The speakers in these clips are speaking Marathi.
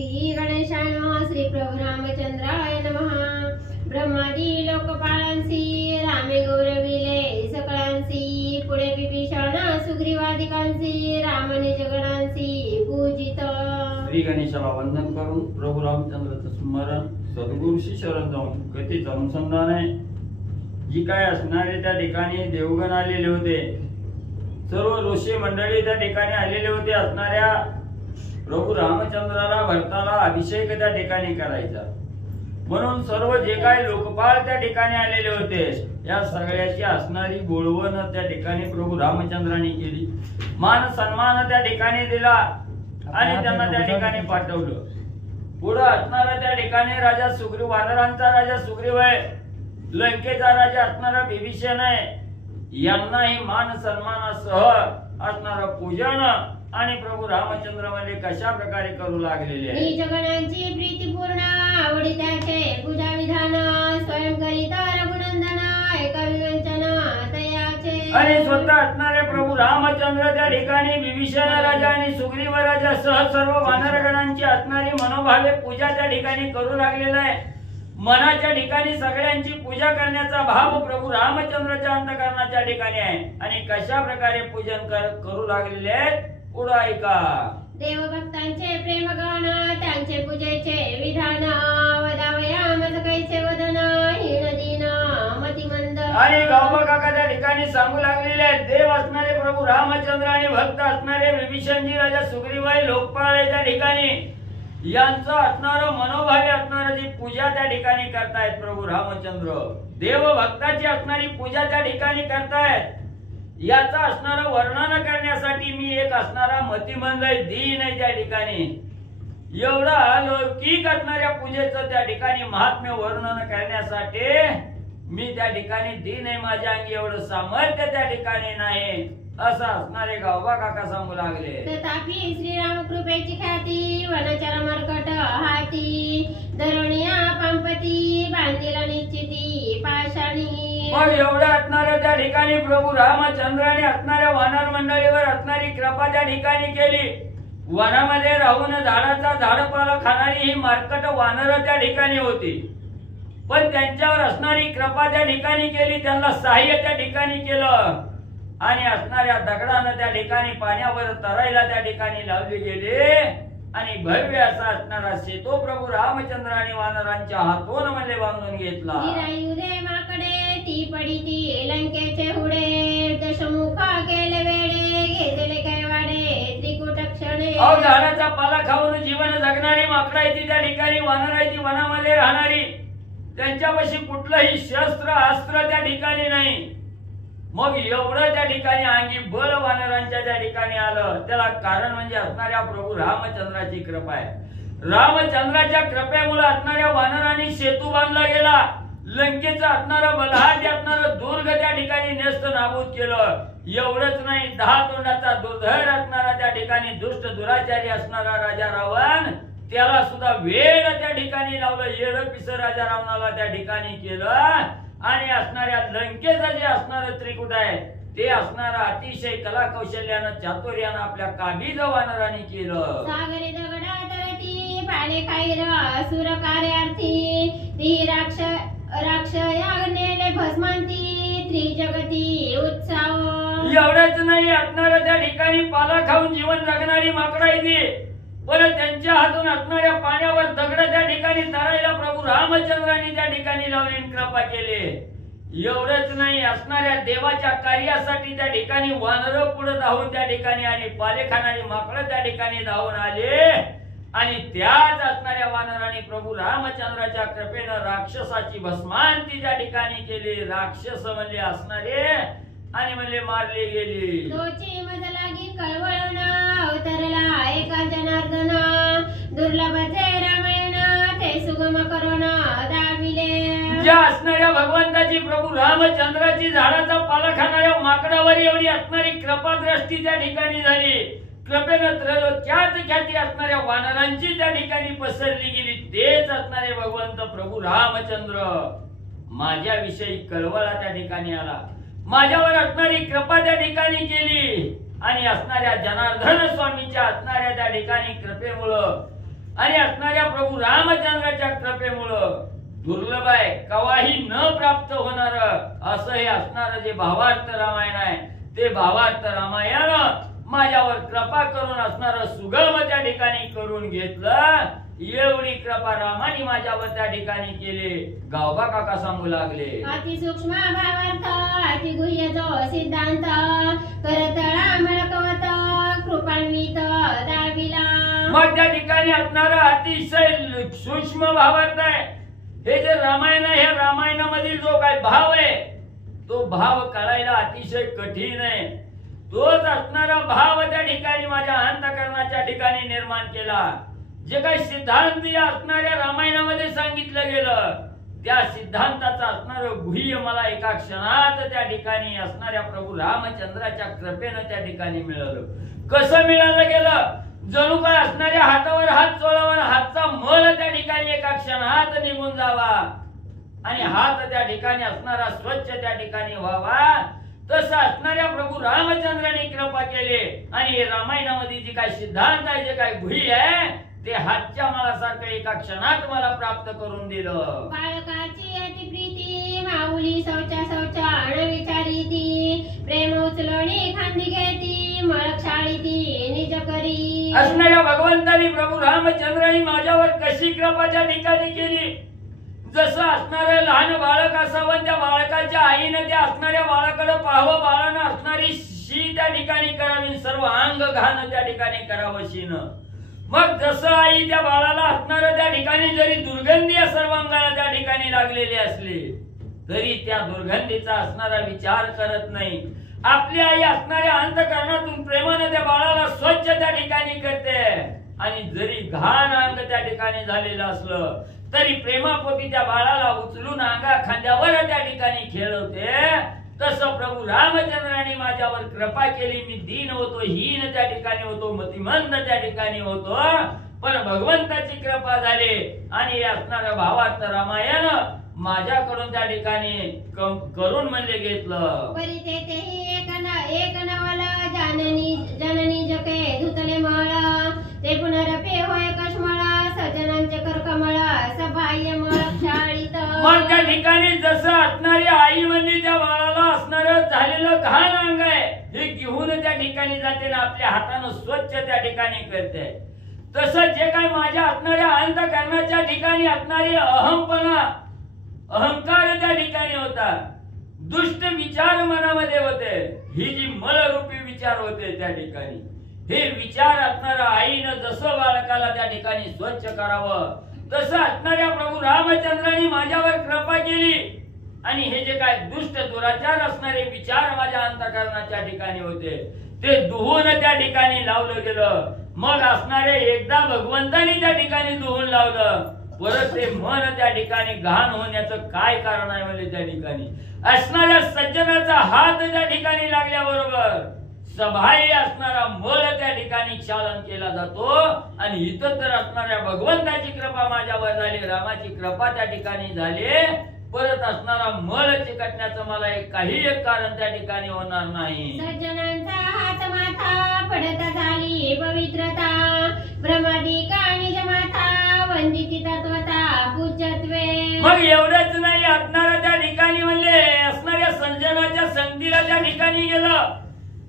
श्री गणेशाय नमः। श्री प्रभु रामचंद्राय नमः। ब्रह्मादी लोकपालांसी रामे गौरविले सकळांसी, पुढे विभीषण सुग्रीवादिकांसी रामने जगणांसी पूजित। श्री गणेशाला वंदन करून प्रभू रामचंद्राचं स्मरण सद्गुरूशी शरण जाऊन कथेचं अनुसंधान आहे। जी काय असणारे त्या ठिकाणी देवगण आलेले होते, सर्व ऋषी मंडळी त्या ठिकाणी आलेले होते। असणाऱ्या प्रभू रामचंद्राला भरताला अभिषेक त्या ठिकाणी करायचा म्हणून सर्व जे काही लोकपाल त्या ठिकाणी आलेले होते, या सगळ्याची असणारी बोलवण त्या ठिकाणी प्रभू रामचंद्रांनी केली। मान सन्मान त्या ठिकाणी दिला आणि त्यांना त्या ठिकाणी पाठवलं। पुढे असणारा त्या ठिकाणी राजा सुग्रीव, वानरांचा राजा सुग्रीव आहे, लंकेचा राजा असणारा विभीषण आहे, यांनाही मान सन्मानासह असणारं पूजन आणि प्रभू रामचंद्र मध्ये कशा प्रकारे करू लागलेले आहे। जगणांची प्रीतीपूर्ण आवडी त्याचे पूजा विधान, स्वयं करिता रघुनंदन एका विवंचन तयाचे। आणि स्वतः असणारे प्रभू रामचंद्र त्या ठिकाणी विभीषण राजा आणि सुग्रीव राजा सह सर्व वानरगणांची असणारी मनोभावे पूजा त्या ठिकाणी करू लागलेला आहे। मनाच्या ठिकाणी सगळ्यांची पूजा करण्याचा भाव प्रभू रामचंद्राच्या अंतःकरणाच्या ठिकाणी आहे। आणि कशा प्रकारे पूजन करू लागलेले आहेत पुढे ऐका। देवभक्तांचे प्रेमगान त्यांचे पूजेचे विधान, वदावयामज कैचे वदन हीन दीन मतिमंद। आणि गावबा काका त्या ठिकाणी सांगू लागलेले आहेत, देव असणारे प्रभू रामचंद्र आणि भक्त असणारे विभीषणजी राजा सुग्रीव लोकपाळ त्या ठिकाणी यांचं असणारं मनोभावे असणारं जी पूजा त्या ठिकाणी करतायत प्रभू रामचंद्र। देव भक्ताची असणारी पूजा त्या ठिकाणी करतायत, याचा असणारं वर्णन करण्यासाठी मी एक असणारा मतिमंद दीन आहे त्या ठिकाणी। एवढा लौकिक असणाऱ्या पूजेचं त्या ठिकाणी महात्म्य वर्णन करण्यासाठी मी त्या ठिकाणी दीन आहे, माझ्या अंगी एवढं सामर्थ्य त्या ठिकाणी नाही, असं असणारे गावबा काका सांगू लागले। तथापि श्रीराम कृपेची ख्याती वनचर मरकट हाती, धरणिया पंपती बांधिला निश्चिती पाषाणी। मग एवढं असणाऱ्या त्या ठिकाणी प्रभू रामचंद्राने असणाऱ्या वानर मंडळीवर असणारी कृपा त्या ठिकाणी केली। वनामध्ये राहून झाडाचा झाडपाला खाणारी ही मार्कट वानर त्या ठिकाणी होती, पण त्यांच्यावर असणारी कृपा त्या ठिकाणी केली, त्यांना सहाय्य त्या ठिकाणी केलं आणि असणाऱ्या दगडानं त्या ठिकाणी पाण्यावर तरायला त्या ठिकाणी लावले गेले आणि भव्य असा असणारा सेतू प्रभू रामचंद्राने वानरांच्या हातून मध्ये बांधून घेतला। माकडे ती पडी ती लंकेचे हुडे, दशमुखा केले वेडे घेतले काय वाडे त्रिकुट क्षणे। झाडाचा पाला खाऊन जीवन जगणारी माकडायची त्या ठिकाणी वानरायची वनामध्ये राहणारी, त्यांच्यापाशी कुठलंही शस्त्र अस्त्र त्या ठिकाणी नाही। मग एवढं त्या ठिकाणी अंगी बळ वानरांच्या त्या ठिकाणी आलं, त्याला कारण म्हणजे असणाऱ्या प्रभू रामचंद्राची कृपा आहे। रामचंद्राच्या कृपेमुळे असणाऱ्या वानरांनी सेतू बांधला गेला, लंकेचं असणारं बलहाट असणारं दुर्ग त्या ठिकाणी नेस्त नाबूद केलं। एवढंच नाही, 10 तोंडाचा दुर्धर असणारा त्या ठिकाणी दुष्ट दुराचारी असणारा राजा रावण, त्याला सुद्धा वेळ त्या ठिकाणी लावलं, येड पिसं राजा रावणाला त्या ठिकाणी केलं आणि असणाऱ्या लंकेचं जे असणारं त्रिकुट आहे ते असणारं अतिशय कला कौशल्यानं चातुर्यानं आपल्या काबीज वानरांनी केलं। सागरी दगडा तरती पाले खाईर असुर कार्यार्थी, ती राक्षयाग्नेले भस्मांती त्रिजगती उत्साह। एवढंच नाही, असणारं त्या ठिकाणी पाला खाऊन जीवन जगणारी माकडायची, पण त्यांच्या हातून असणाऱ्या पाण्यावर दगड त्या ठिकाणी तरायला प्रभू रामचंद्रांनी त्या ठिकाणी लावली कृपा केली। एवढंच नाही, असणाऱ्या देवाच्या कार्यासाठी त्या ठिकाणी वानर पुढे धावून त्या ठिकाणी आणि पाले खाणारी माकडं त्या ठिकाणी धावून आले आणि त्याच असणाऱ्या वानरांनी प्रभू रामचंद्राच्या कृपेनं राक्षसाची भस्मांती त्या ठिकाणी केली। राक्षस म्हणले असणारे आणि म्हणले मारले गेले। तोची मज लागी कळवळण अवतरला एका जनार्दन, दुर्लभचे रामायण ते सुगम करुण दाविले। ज्या असणाऱ्या भगवंताची प्रभू रामचंद्राची झाडाचा पाला खाणाऱ्या माकडावर एवढी असणारी कृपा दृष्टी त्या ठिकाणी झाली, कृपेनं त्रैलोक्यात ख्याती असणाऱ्या वानरांची त्या ठिकाणी पसरली गेली। तेच असणारे भगवंत प्रभू रामचंद्र माझ्याविषयी कळवळा त्या ठिकाणी आला, माझ्यावर असणारी कृपा त्या ठिकाणी केली आणि असणाऱ्या जनार्दन स्वामीच्या असणाऱ्या त्या ठिकाणी कृपेमुळे आणि असणाऱ्या प्रभू रामचंद्राच्या कृपेमुळं दुर्लभ आहे, कवाही न प्राप्त होणार असं हे असणार जे भावार्थ रामायण आहे, ते भावार्थ रामायण माझ्यावर कृपा करून असणार सुगम त्या ठिकाणी करून घेतलं. एवढी कृपा रामाने माझ्यावर त्या ठिकाणी केली. गावबा काका सांगू लागले, अति सूक्ष्म भावार्थ अति गुह्य जो सिद्धांत करतळा मळकवत कृपान्वित दाविला. मग त्या ठिकाणी असणारा अतिशय सूक्ष्म भावार्थ आहे. हे जे रामायण आहे, हे रामायणामधील जो काय भाव आहे, तो भाव कळायला अतिशय कठीण आहे. तोच असणारा भाव त्या ठिकाणी माझ्या अंतःकरणाच्या ठिकाणी निर्माण केला. जे काही सिद्धांत या असणाऱ्या रामायणामध्ये सांगितलं गेलं, त्या सिद्धांताचा असणार गुह्य मला एका क्षणात त्या ठिकाणी असणाऱ्या प्रभू रामचंद्राच्या कृपेनं त्या ठिकाणी मिळालं. कसं मिळालं गेलं? जणू काय असणाऱ्या हातावर हात चोळावा, हातचा मल त्या ठिकाणी एका क्षणात निघून जावा आणि हात त्या ठिकाणी असणारा स्वच्छ त्या ठिकाणी व्हावा. तसं असणाऱ्या प्रभू रामचंद्राने कृपा केली आणि हे रामायणामध्ये जे काही सिद्धांत आहे, जे काही गुह्य आहे, ते हातच्या मलासारखं एका क्षणात मला प्राप्त करून दिलं. बाळकाची अति प्रीती माऊली शौचा शौचा अणविचारी ती प्रेम उचलणी खांदी घेती मळक्षाळी ती निज करी. असणाऱ्या भगवंतानी प्रभू रामचंद्राने माझ्यावर कशी कृपा त्या ठिकाणी केली. जसं असणारं लहान बाळक असावं, त्या बाळकाच्या आईनं त्या असणाऱ्या बाळाकडे पाहावं, बाळानं असणारी शी त्या ठिकाणी करावी, सर्व अंग घाण त्या ठिकाणी करावं शीनं. मग जसं आई त्या बाळाला असणारं त्या ठिकाणी जरी दुर्गंधी सर्वांगाला त्या ठिकाणी लागलेली असली, तरी त्या दुर्गंधीचा असणारा विचार करत नाही. आपली आई असणाऱ्या अंतःकरणातून प्रेमाने त्या बाळाला स्वच्छ त्या ठिकाणी करते आणि जरी घाण अंग त्या ठिकाणी झालेलं असलं तरी प्रेमापोटी त्या बाळाला उचलून अंगा खांद्यावर त्या ठिकाणी खेळवते. तसं प्रभू रामचंद्राने माझ्यावर कृपा केली. मी दीन होतो, हीन त्या ठिकाणी होतो, मतिमंद त्या ठिकाणी होतो, पण भगवंताची कृपा झाली आणि असणारं भावार्थ रामायण माझ्याकडून त्या ठिकाणी करून म्हणजे घेतलं. परिते तेही एक नवल जननी जननी जके धुतले मळ ते पुनरपे होय कश्मळ सजनांचे करकमळ सबाह्य मळ क्षाळीत. मग त्या ठिकाणी जसं असणारी आई म्हणजे त्या बाळाला असणारं झालेलं घाण अंग आहे, हे घेऊन त्या ठिकाणी जाते ना आपल्या हातानं स्वच्छ त्या ठिकाणी करते. तसं जे काही माझ्या असणाऱ्या अंतःकरणाच्या ठिकाणी असणारी अहंपणा, अहंकार त्या ठिकाणी होता, दुष्ट विचार मनामध्ये होते, ही जी मलरूपी विचार होते त्या ठिकाणी, हे विचार असणाऱ्या आईनं जसं बाळकाला त्या ठिकाणी स्वच्छ करावं, तसं असणाऱ्या प्रभू रामचंद्राने माझ्यावर कृपा केली आणि हे जे काय दुष्ट दुराचार असणारे विचार माझ्या अंतःकरणाच्या ठिकाणी होते, ते दुहून त्या ठिकाणी लावलं गेलं. मग असणारे एकदा भगवंतानी त्या ठिकाणी दुहून लावलं, परत ते मन त्या ठिकाणी घाण होण्याचं काय कारण आहे म्हणजे त्या ठिकाणी असणाऱ्या सज्जनाचा हात त्या ठिकाणी लागल्याबरोबर सबाह्य असणारा मल त्या ठिकाणी क्षालन केला जातो आणि इतर तर असणाऱ्या भगवंताची कृपा माझ्यावर झाली, रामाची कृपा त्या ठिकाणी झाली, परत असणारा मल चिकटण्याचं मला काही एक कारण त्या ठिकाणी होणार नाही. सज्जनांचा हात माथा पडत झाली पवित्रता ब्रह्मादिका निज माथा वंदिती तत्वता पूज्यत्वे. मग एवढंच नाही, असणाऱ्या त्या ठिकाणी म्हणजे असणाऱ्या सज्जनाच्या संगतीला त्या ठिकाणी गेलं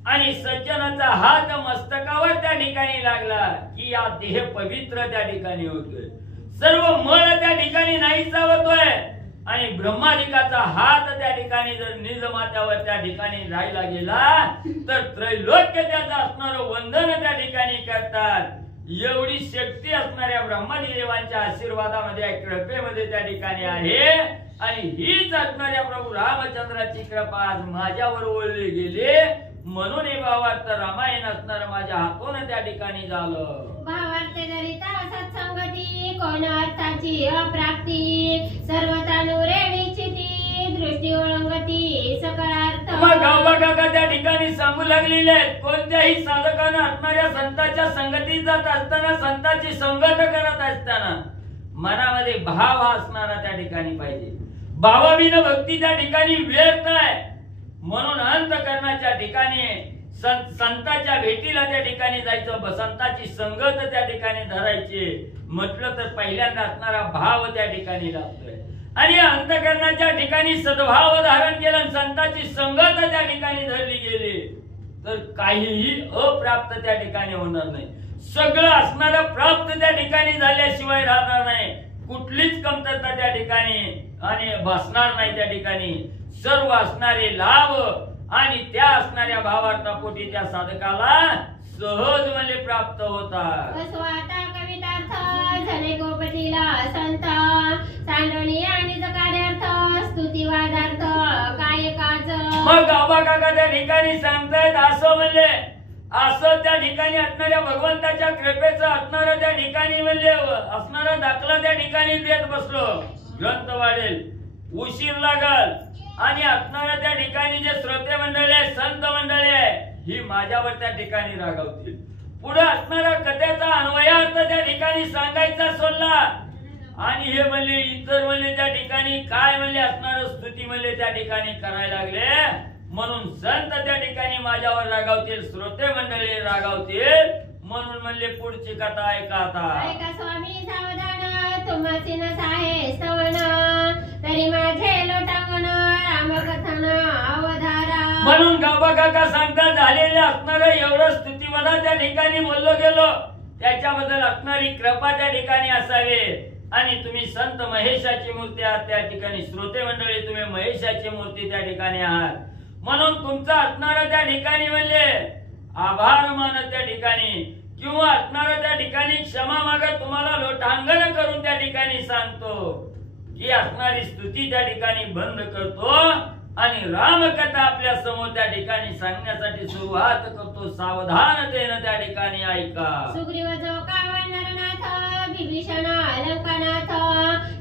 आणि सज्जनाचा हात मस्तकावर त्या ठिकाणी लागला की या देह पवित्र त्या ठिकाणी होतोय, सर्व मळ त्या ठिकाणी नाहीसा होतोय आणि ब्रह्मादिकाचा हात त्या ठिकाणी जर निज माथ्यावर त्या ठिकाणी राहिला गेला तर त्रैलोक्य त्याचं असणारं वंदन त्या ठिकाणी करतात. एवढी शक्ती असणाऱ्या ब्रह्मादी देवांच्या आशीर्वादामध्ये, कृपेमध्ये त्या ठिकाणी आहे आणि हीच असणाऱ्या प्रभू रामचंद्राची कृपा आज माझ्यावर ओढली गेली, म्हणून हे भावार्थ रामायण असणार माझ्या हातून त्या ठिकाणी झालं. भावार्थ दरिता सत्संगती कोण अर्थाची अप्राप्ती सर्वतानुरे निश्चिती दृष्टी ओळंगती सकळार्थ. मग गावबा काका त्या ठिकाणी सांगू लागलेले आहेत, कोणत्याही साधकानं असणाऱ्या संतांच्या संगतीत जात असताना, संतांची संगत करत असताना मनामध्ये भाव हा असणारा त्या ठिकाणी पाहिजे. भावाविना भक्ती त्या ठिकाणी व्यर्थ आहे. म्हणून अंतःकरणाच्या ठिकाणी संतांच्या भेटीला त्या ठिकाणी जायचं, संतांची संगत त्या ठिकाणी धरायची म्हटलं तर पहिल्यांदा असणारा भाव त्या ठिकाणी लागतोय आणि अंतःकरणाच्या ठिकाणी सद्भाव धारण केलं, संतांची संगत त्या ठिकाणी धरली गेली तर काहीही अप्राप्त त्या ठिकाणी होणार नाही. सगळं असणारं प्राप्त त्या ठिकाणी झाल्याशिवाय राहणार नाही. कुठलीच कमतरता त्या ठिकाणी आणि भासणार नाही. त्या ठिकाणी सर्व असणारे लाभ आणि त्या असणाऱ्या भावार्थापोटी त्या साधकाला सहज म्हणजे प्राप्त होतात. स्वतः कवितार्थ झले गोपतीला संत सांडणी आणि कार्यार्थ स्तुतिवादार्थ काय काज. मग गावबा काका त्या ठिकाणी सांगतायत असं म्हणजे असं त्या ठिकाणी असणाऱ्या भगवंताच्या कृपेचं असणारं त्या ठिकाणी म्हणजे असणारा दाखला त्या ठिकाणी देत बसलो. ग्रंथ वाढेल, उशीर लागल आणि असणाऱ्या त्या ठिकाणी जे श्रोते मंडळी आहे, संत मंडळी आहे, ही माझ्यावर त्या ठिकाणी रागावतील. पुढे असणारा कथेचा अन्वयार्थ त्या ठिकाणी सांगायचा सोडला आणि हे म्हणले इतर म्हणले त्या ठिकाणी काय म्हणले असणार स्तुती म्हणले त्या ठिकाणी करायला लागले. म्हणून संत त्या ठिकाणी माझ्यावर रागावतील, श्रोते मंडळी रागावतील. म्हणून म्हणले पुढची कथा ऐका आता. ऐका स्वामी सावधान तुम्हासी न साहे स्तवन तरी माझे लोटांगण रामकथन अवधारा. म्हणून गावबा काका सांगतात झालेले असणार एवढं स्तुतीवना त्या ठिकाणी बोललो गेलो त्याच्याबद्दल असणारी कृपा त्या ठिकाणी असावी. आणि तुम्ही संत महेशाची मूर्ती आहात त्या ठिकाणी, श्रोते मंडळी तुम्ही महेशाची मूर्ती त्या ठिकाणी आहात. म्हणून तुमचा असणारा त्या ठिकाणी म्हणजे आभार मान त्या ठिकाणी किंवा असणारा त्या ठिकाणी क्षमा मागा तुम्हाला लोटांगण करून त्या ठिकाणी सांगतो की असणारी स्तुती त्या ठिकाणी बंद करतो आणि रामकथा आपल्या समोर त्या ठिकाणी सांगण्यासाठी सुरुवात करतो. सावधानतेने त्या ठिकाणी ऐका. सुग्रीव जो कावा नरनाथ विभीषण लंकानाथ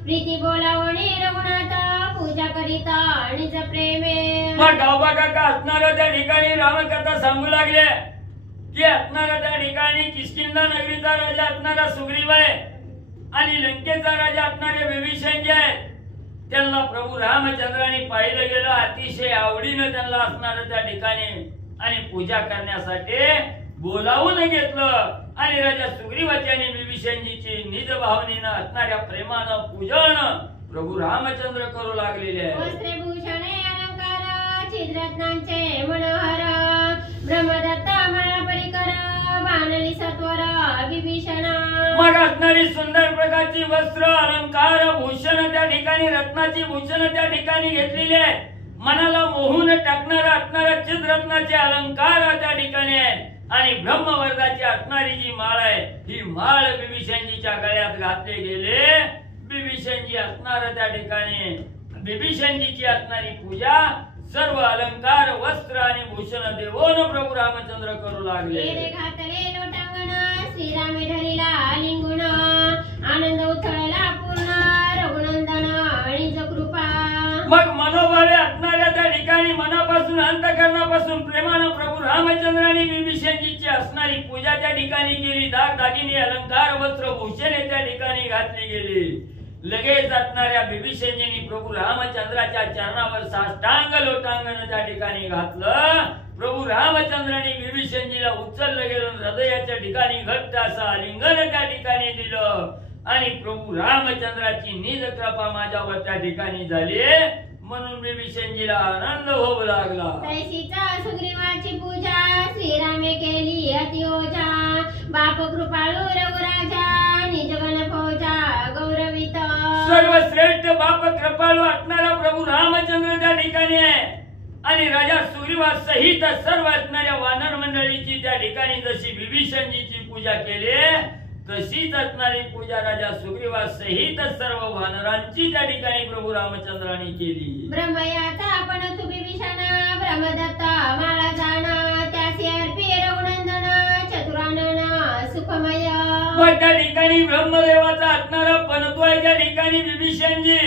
प्रीती बोलावणी रघुनाथ पूजा करिता निज प्रेमे. मग गावबा काका असणाऱ्या त्या ठिकाणी रामकथा सांगू लागले की असणाऱ्या त्या ठिकाणी किष्किंधा नगरीचा राजा असणारा सुग्रीव आहे आणि लंकेचा राजा असणारे विभीषण जे आहे त्यांना प्रभू रामचंद्राने पाहिलं गेलं, अतिशय आवडीनं त्यांना असणारं त्या ठिकाणी आणि पूजा करण्यासाठी बोलावून घेतलं आणि राजा सुग्रीवाची आणि विभीषणजीची निज भावनेनं असणाऱ्या प्रेमानं पूजन प्रभू रामचंद्र करू लागलेले आहे. वस्त्रभूषणे अलंकार छिद्रत्नांचे मनोहर ब्रह्मदत्त माळा परिकर बाणली सत्वर विभीषण. मग असणारी सुंदर प्रकारची वस्त्र अलंकार भूषण त्या ठिकाणी रत्नाची भूषण त्या ठिकाणी घेतलेली आहे. मनाला मोहून टाकणारा असणारा चिद्रत्नाचे अलंकार त्या ठिकाणी आहे आणि ब्रह्मवर्गाची असणारी जी माळ आहे ही माळ विभीषणजीच्या गळ्यात घातले गेले. विभीषणजी असणार त्या ठिकाणी विभीषणजीची असणारी पूजा सर्व अलंकार वस्त्र आणि भूषण देवोन प्रभू रामचंद्र करू लागले. घातले लोटांगण श्रीरामे धरिला लिंगुण आनंद उथळला पूर्ण रघुनंदन आणि कृपा. मग मनोभावे असणाऱ्या त्या ठिकाणी मनापासून अंतःकरणापासून प्रेमानं प्रभू रामचंद्राने विभीषणजीची असणारी पूजा त्या ठिकाणी केली. दागदागिने अलंकार वस्त्र भूषणे त्या ठिकाणी घातली गेली. लगेच असणाऱ्या विभीषणजींनी प्रभू रामचंद्राच्या चरणावर साष्टांग लोटांगण त्या ठिकाणी घातलं. प्रभू रामचंद्राने विभीषणजीला उचललं गेलं, हृदयाच्या ठिकाणी घट्ट असं आलिंगन त्या ठिकाणी दिलं आणि प्रभू रामचंद्राची निज कृपा माझ्यावर त्या ठिकाणी झाली. म्हणून विभीषणजीला आनंद होऊ लागला. तैसीचा सुग्रीवाची पूजा श्रीरामे केली अतिओजा बाप कृपाळू रघुराजा निजगण फौजा गौरवित. सर्वश्रेष्ठ बाप कृपाळू असणारा प्रभू रामचंद्र त्या ठिकाणी आहे आणि राजा सुग्रीवा सहित सर्व असणाऱ्या वानर मंडळीची त्या ठिकाणी जशी विभीषणजीची पूजा केली तशीच असणारी पूजा राजा सुग्रीवा सहित सर्व वानरांची त्या ठिकाणी प्रभू रामचंद्राने केली. ब्रह्मयाचा आपण तू विभीषण ब्रह्मदत्त माळा जाणा त्यासी अर्पी रघुनंदन चतुरानन सुखमय. मग त्या ठिकाणी ब्रह्मदेवाचा असणारा पणतू आहे त्या ठिकाणी विभीषणजी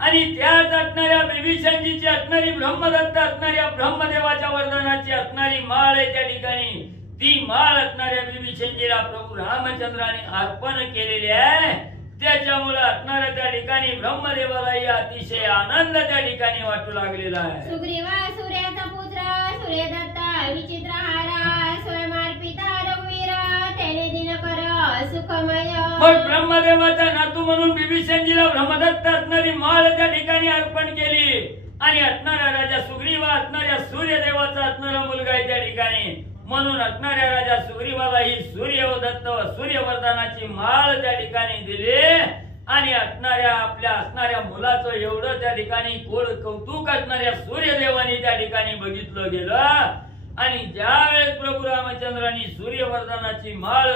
आणि त्याच असणाऱ्या विभीषणजीची असणारी ब्रह्मदत्त असणाऱ्या ब्रह्मदेवाच्या वरदानाची असणारी माळ आहे त्या ठिकाणी. ती माळ असणाऱ्या विभीषणजीला प्रभू रामचंद्राने अर्पण केलेली आहे. त्याच्यामुळे असणाऱ्या त्या ठिकाणी ब्रह्मदेवालाही अतिशय आनंद त्या ठिकाणी वाटू लागलेला आहे. सुग्रीवा सूर्याचा पुत्र सूर्यदत्त विचित्र हारा स्वयंमार पिता रघुवीर तेने दिन कर सुखमय. मग ब्रह्मदेवाचा नातू म्हणून बिभीषणजीला ब्रह्मदत्त असणारी माळ त्या ठिकाणी अर्पण केली आणि असणारा राजा सुग्रीव असणाऱ्या सूर्यदेवाचा असणारा मुलगा आहे त्या ठिकाणी म्हणून असणाऱ्या राजा सुग्रीवाला ही सूर्यदत्त सूर्यवर्धनाची माळ त्या ठिकाणी दिली आणि आपल्या मुलाचं एवढं त्या ठिकाणी कौतुक असणाऱ्या सूर्यदेवानी त्या ठिकाणी बघितलं गेलं आणि ज्यावेळेस प्रभू रामचंद्रांनी सूर्यवर्धनाची माळ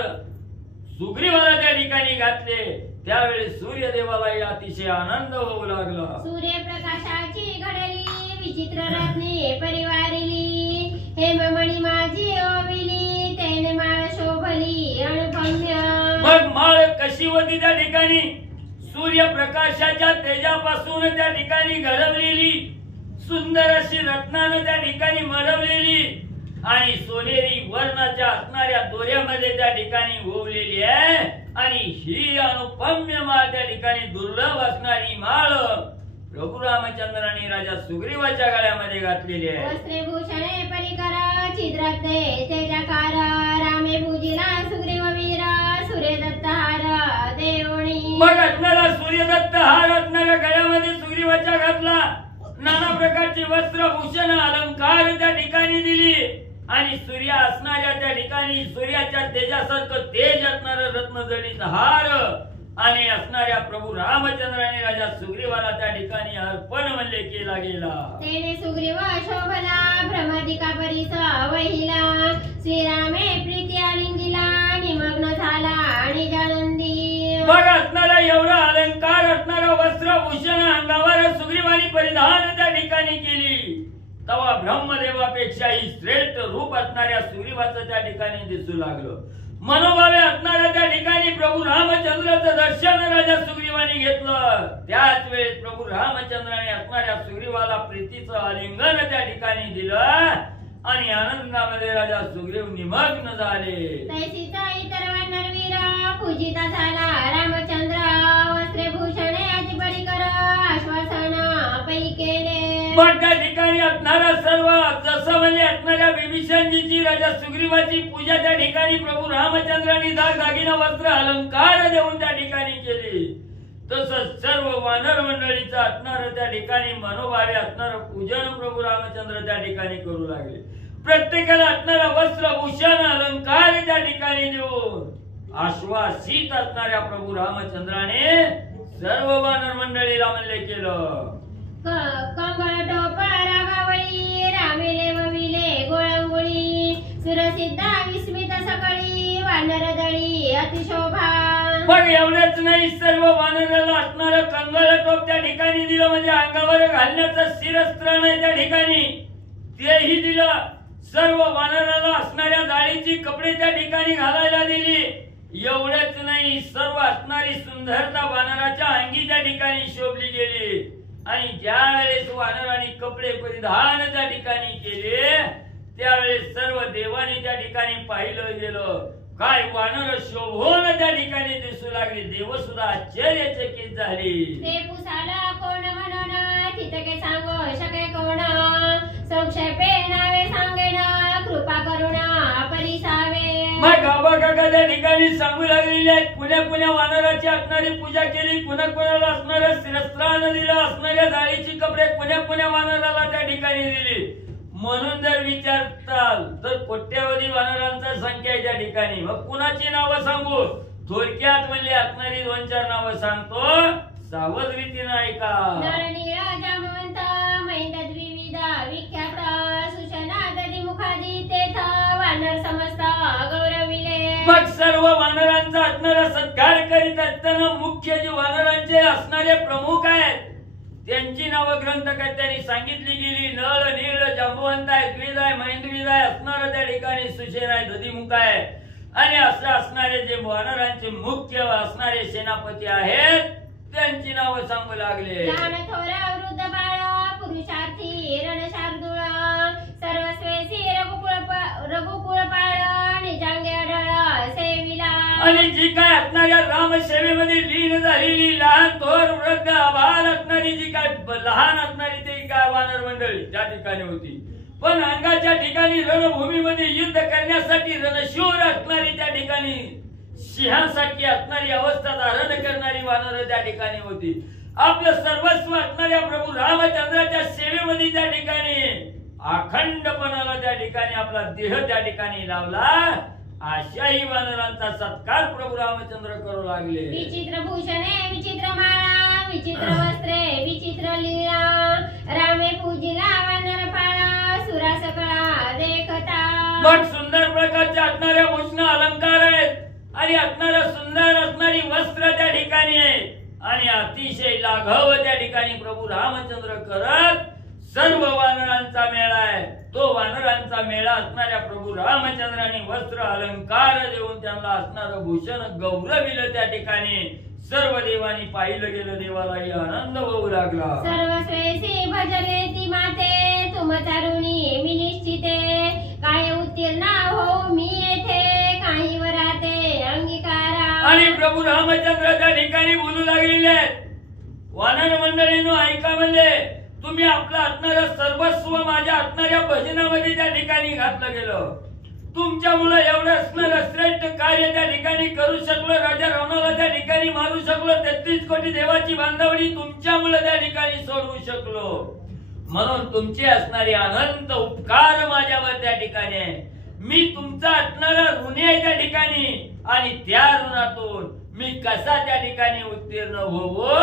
सुग्रीवाला त्या ठिकाणी घातले त्यावेळेस सूर्यदेवालाही अतिशय आनंद होऊ लागला. सूर्यप्रकाशाची घडली विचित्र रत्ने परिवारिली हेममणी माझी ओविली तेने माळ शोभली अनुपम्य. मग माळ कशी होती त्या ठिकाणी सूर्यप्रकाशाच्या तेजापासून त्या ठिकाणी घडवलेली सुंदर अशी रत्नानं त्या ठिकाणी मढवलेली आणि सोनेरी वर्णाच्या असणाऱ्या दोऱ्यामध्ये त्या ठिकाणी ओवलेली आहे आणि ही अनुपम्य माळ त्या ठिकाणी दुर्लभ असणारी माळ प्रभू रामचंद्रांनी राजा सुग्रीवाच्या गळ्यामध्ये घातलेली आहे. वस्त्रे भूषणे परिकर छिद्रते तेजाकार रामे पूजिला सुग्रीव वीरा सूर्यदत्त हार देवणी. मग असणारा सूर्यदत्त हार असणाऱ्या गळ्यामध्ये सुग्रीवाच्या घातला नाना प्रकारची वस्त्र भूषण अलंकार त्या ठिकाणी दिली आणि सूर्य असणाऱ्या त्या ठिकाणी सूर्याच्या तेजासारखं तेज असणारं रत्नजडित हार आणि असणाऱ्या प्रभू रामचंद्राने राजा सुग्रीवाला त्या ठिकाणी अर्पण म्हणले केला गेला. तेने सुग्रीव शोभला भ्रमदिका परिस वहिला श्रीरामे प्रीती आलिंगिला निमग्न झाला आणि जानंदी. मग असणारा एवढा अलंकार असणारा वस्त्रभूषण अंगावर सुग्रीवानी परिधान त्या ठिकाणी केली तेव्हा ब्रह्मदेवापेक्षाही श्रेष्ठ रूप असणाऱ्या सुग्रीवाचं त्या ठिकाणी दिसू लागलं. मनोभावे असणाऱ्या त्या ठिकाणी प्रभू रामचंद्राचं दर्शन राजा सुग्रीवानी घेतलं. त्याच वेळेस प्रभू रामचंद्राने असणाऱ्या सुग्रीवाला प्रीतीचं आलिंगन त्या ठिकाणी दिलं आणि आनंदामध्ये राजा सुग्रीव निमग्न झाले. तैसीचा इतर वानरवीर पूजिता झाला रामचंद्र वस्त्रे भूषणे अति परिकर आश्वासन पै केले. पण त्या ठिकाणी असणारा सर्व जसं म्हणजे असणाऱ्या बिभीषणजीची राजा सुग्रीवाची पूजा त्या ठिकाणी प्रभू रामचंद्रांनी दागिना वस्त्र अलंकार देऊन त्या ठिकाणी केली तसंच सर्व वानर मंडळीचं असणारं त्या ठिकाणी मनोभावे असणारं पूजन प्रभू रामचंद्र त्या ठिकाणी करू लागले. प्रत्येकाला असणारा वस्त्रभूषण अलंकार त्या ठिकाणी देऊन आश्वासित असणाऱ्या प्रभू रामचंद्राने सर्व वानर मंडळीला म्हणले केलं. कंगळ टोप रागावळी रामेले वविले गोळंगुळी सुरसिद्धा विस्मित सकळी वानर दळी अतिशोभा. पण एवढंच नाही सर्व वानराला असणारं कंगळ टोप त्या ठिकाणी दिलं म्हणजे अंगावर घालण्याचं शिरस्त्र नाही त्या ठिकाणी तेही दिलं. सर्व वानराला असणाऱ्या जाळीची कपडे त्या ठिकाणी घालायला दिली. एवढंच नाही सर्व असणारी सुंदरता वानराच्या अंगी त्या ठिकाणी शोभली गेली आणि ज्या वेळेस वानरांनी कपडे परिधान त्या ठिकाणी केले त्यावेळेस सर्व देवांनी त्या ठिकाणी पाहिलं गेलं काय वानर शोभून त्या ठिकाणी दिसू लागले. देव सुद्धा आश्चर्यचकित झाले. ते पुसाला कोण म्हणून ठितके सांगू शके कोण संक्षेपे नावे सांगेन कृपा करुणा परिसावे. मग गावागागा त्या ठिकाणी सांगू लागलेले आहेत. पुण्या वानराची असणारी पूजा केली कुणाला असणारं शिरस्त्रान दिलं असणाऱ्या जाळीची कपडे पुण्या वानराला त्या ठिकाणी दिली. म्हणून जर विचारताल तर कोट्यावधी वानरांचा संख्या आहे त्या ठिकाणी. मग कुणाची नावं सांगू थोडक्यात म्हणजे असणारी 2-4 नावं सांगतो सावध रीतीने ऐका. नळनीळ जामवंत महिंद्विविध विख्यात सुशनादरी मुखादी तेथ वानर समस्त गौरविले. मग सर्व वानरांचा असणारा सत्कार करीत असताना मुख्य जे वानरांचे असणारे प्रमुख आहेत त्यांची नावं ग्रंथकर्त्यांनी सांगितली गेली. नळ नीळ जांबुवंत आहे द्विज आहे महिंद्विज आहे असणारं त्या ठिकाणी सुशेन आहे दधिमुख आहे आणि असं असणारे जे वानरांचे मुख्य असणारे सेनापती आहेत त्यांची नावं सांगू लागले. लहान थोर वृद्ध बाळ पुरुषार्थी रणशार्दूळ सर्वस्वेसी रघुकुळ पाळ निजांगे अढळ सेविला. आणि जी काय असणाऱ्या रामसेवेमध्ये लीन झालेली लहान थोर वृद्ध आबाल असणारी जी काय लहान असणारी ती काय वानर मंडळी त्या ठिकाणी होती. पण अंगाच्या ठिकाणी रणभूमीमध्ये युद्ध करण्यासाठी रणशूर असणारी त्या ठिकाणी सिंहासारखी असणारी अवस्था धारण करणारी वानर त्या ठिकाणी होती. आपलं सर्वस्व असणाऱ्या प्रभू रामचंद्राच्या सेवेमध्ये त्या ठिकाणी अखंडपणाला त्या ठिकाणी आपला देह त्या ठिकाणी लावला. अशाही वानरांचा सत्कार प्रभू रामचंद्र करू लागले. विचित्र भूषणे विचित्र माळा विचित्र वस्त्रे विचित्र लीला रामे पूजिला वानर पाळा सुरा सकळा देखता. मग सुंदर प्रकारच्या असणाऱ्या भूषण अलंकार आहेत आणि असणारा सुंदर असणारी वस्त्र त्या ठिकाणी आहे आणि अतिशय लाघव त्या ठिकाणी प्रभू रामचंद्र करत सर्व वानरांचा मेळा आहे. तो वानरांचा मेळा असणाऱ्या प्रभू रामचंद्राने वस्त्र अलंकार देऊन त्यांना असणारं भूषण गौरविलं. त्या ठिकाणी सर्व देवानी पाहिलं गेलं. देवालाही आनंद होऊ लागला. सर्व स्वेसी भजले ती माते तुम तरुणी मी निश्चिते काय उत्तीर्ण हो मी येथे काही वराते अंगीकारा. आणि प्रभू रामचंद्र त्या ठिकाणी बोलू लागलेले आहेत. वानर मंडळीनो ऐका म्हणले, तुम्ही आपलं असणारं सर्वस्व माझ्या असणाऱ्या भजनामध्ये त्या ठिकाणी घातलं गेलं. तुमच्यामुळे एवढं असणारं श्रेष्ठ कार्य त्या ठिकाणी करू शकलो. राजा रावणाला त्या ठिकाणी मारू शकलो. 33 कोटी देवाची बांधवडी तुमच्यामुळे त्या ठिकाणी सोडवू शकलो. म्हणून तुमचे असणारे अनंत उपकार माझ्यावर त्या ठिकाणी आहे. मी तुमचा असणारा ऋणी आहे त्या ठिकाणी आणि त्या ऋणातून मी कसा त्या ठिकाणी उत्तीर्ण होवो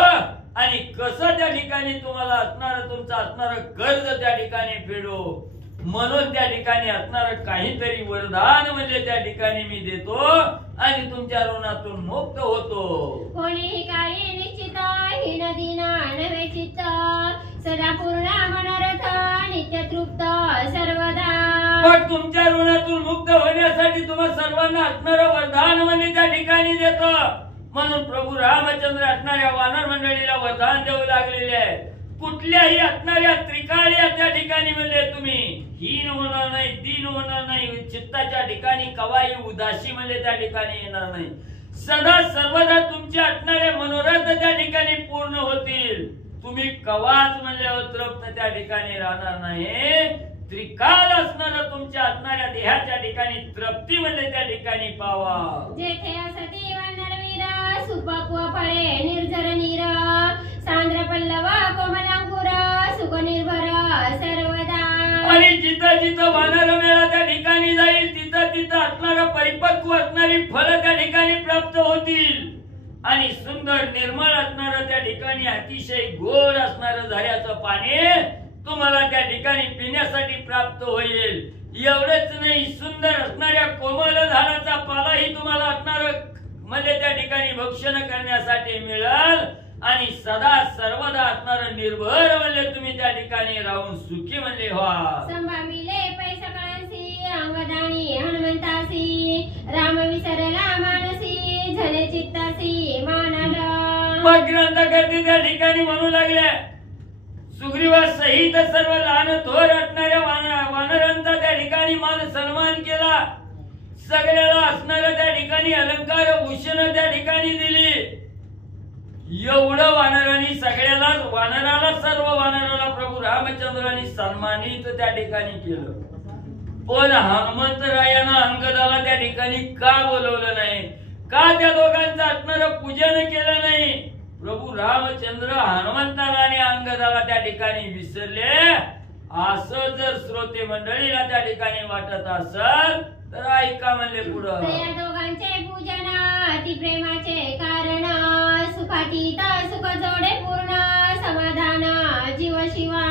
आणि कसं त्या ठिकाणी तुम्हाला असणारं तुमचं असणारं कर्ज त्या ठिकाणी फेडो. म्हणून त्या ठिकाणी असणारं काहीतरी वरदान म्हणजे त्या ठिकाणी मी देतो आणि तुमच्या ऋणातून मुक्त होतो. कोणीही काळी निश्चित हीन दीन नवे चित्त सदा पूर्ण मनोरथ नित्य तृप्त सर्वदा. मग तुमच्या ऋणातून मुक्त होण्यासाठी तुम्हा सर्वांना असणारं वरदान म्हणजे त्या ठिकाणी देतो. म्हणून प्रभू रामचंद्र असणाऱ्या वानर मंडळीला वरदान देऊ लागलेले आहे. कुठल्याही असणाऱ्या त्रिकाळ्या त्या ठिकाणी म्हणजे तुम्ही हीन होणार नाही, दीन होणार नाही, चित्ताच्या ठिकाणी कवाई उदासी म्हणजे त्या ठिकाणी येणार नाही. सदा सर्वदा तुमचे असणारे मनोरथ त्या ठिकाणी पूर्ण होतील. तुम्ही कवाच म्हणजे तृप्त त्या ठिकाणी राहणार नाही. त्रिकाल असणारं तुमच्या असणाऱ्या देहाच्या ठिकाणी तृप्ती म्हणजे त्या ठिकाणी पावा. जेथे असती वानरवीर सुपक्व फळे निर्झर नीर सांद्र पल्लव कोमलांकुर सुख निर्भर सर्वदा. आणि जिथं जिथं वानर मेळा त्या ठिकाणी जाईल तिथं तिथं असणारं परिपक्व असणारी फळं त्या ठिकाणी प्राप्त होतील आणि सुंदर निर्मळ असणारं त्या ठिकाणी अतिशय गोड असणारं झऱ्याचं पाणी तुम्हाला त्या ठिकाणी पिण्यासाठी प्राप्त होईल. एवढेच नाही, सुंदर असणाऱ्या कोमल झाडाचा पालाही तुम्हाला असणार म्हणजे त्या ठिकाणी भक्षण करण्यासाठी मिळेल आणि सदा सर्वदा असणार निर्भर म्हणजे तुम्ही त्या ठिकाणी राहून सुखी म्हणजे व्हा. संभाविले पैसकळांसी अंगदानी हनुमंतासी राम विसरला मानसी झले चित्तासी मानला. मग ग्रंथकर्ते त्या ठिकाणी म्हणू लागले, सुग्रीवा सहित सर्व लहान थोर असणाऱ्या वानरांचा त्या ठिकाणी मान सन्मान केला. सगळ्याला असणाऱ्या त्या ठिकाणी अलंकार भूषण त्या ठिकाणी दिली. एवढं वानरांनी वानराला सर्व वानराला प्रभू रामचंद्रांनी सन्मानित त्या ठिकाणी केलं. पण हनुमंतरायानं अंगदाला त्या ठिकाणी का बोलवलं नाही, का त्या दोघांचं असणारं पूजन केलं नाही. प्रभू रामचंद्र हनुमंताला आणि अंगदाला त्या ठिकाणी विसरले असं जर श्रोते मंडळीला त्या ठिकाणी वाटत असेल तर ऐका म्हणले पुढं. या दोघांचे पूजन अति प्रेमाचे कारण सुखातीत सुख जोडे पूर्ण समाधान जीव शिवा.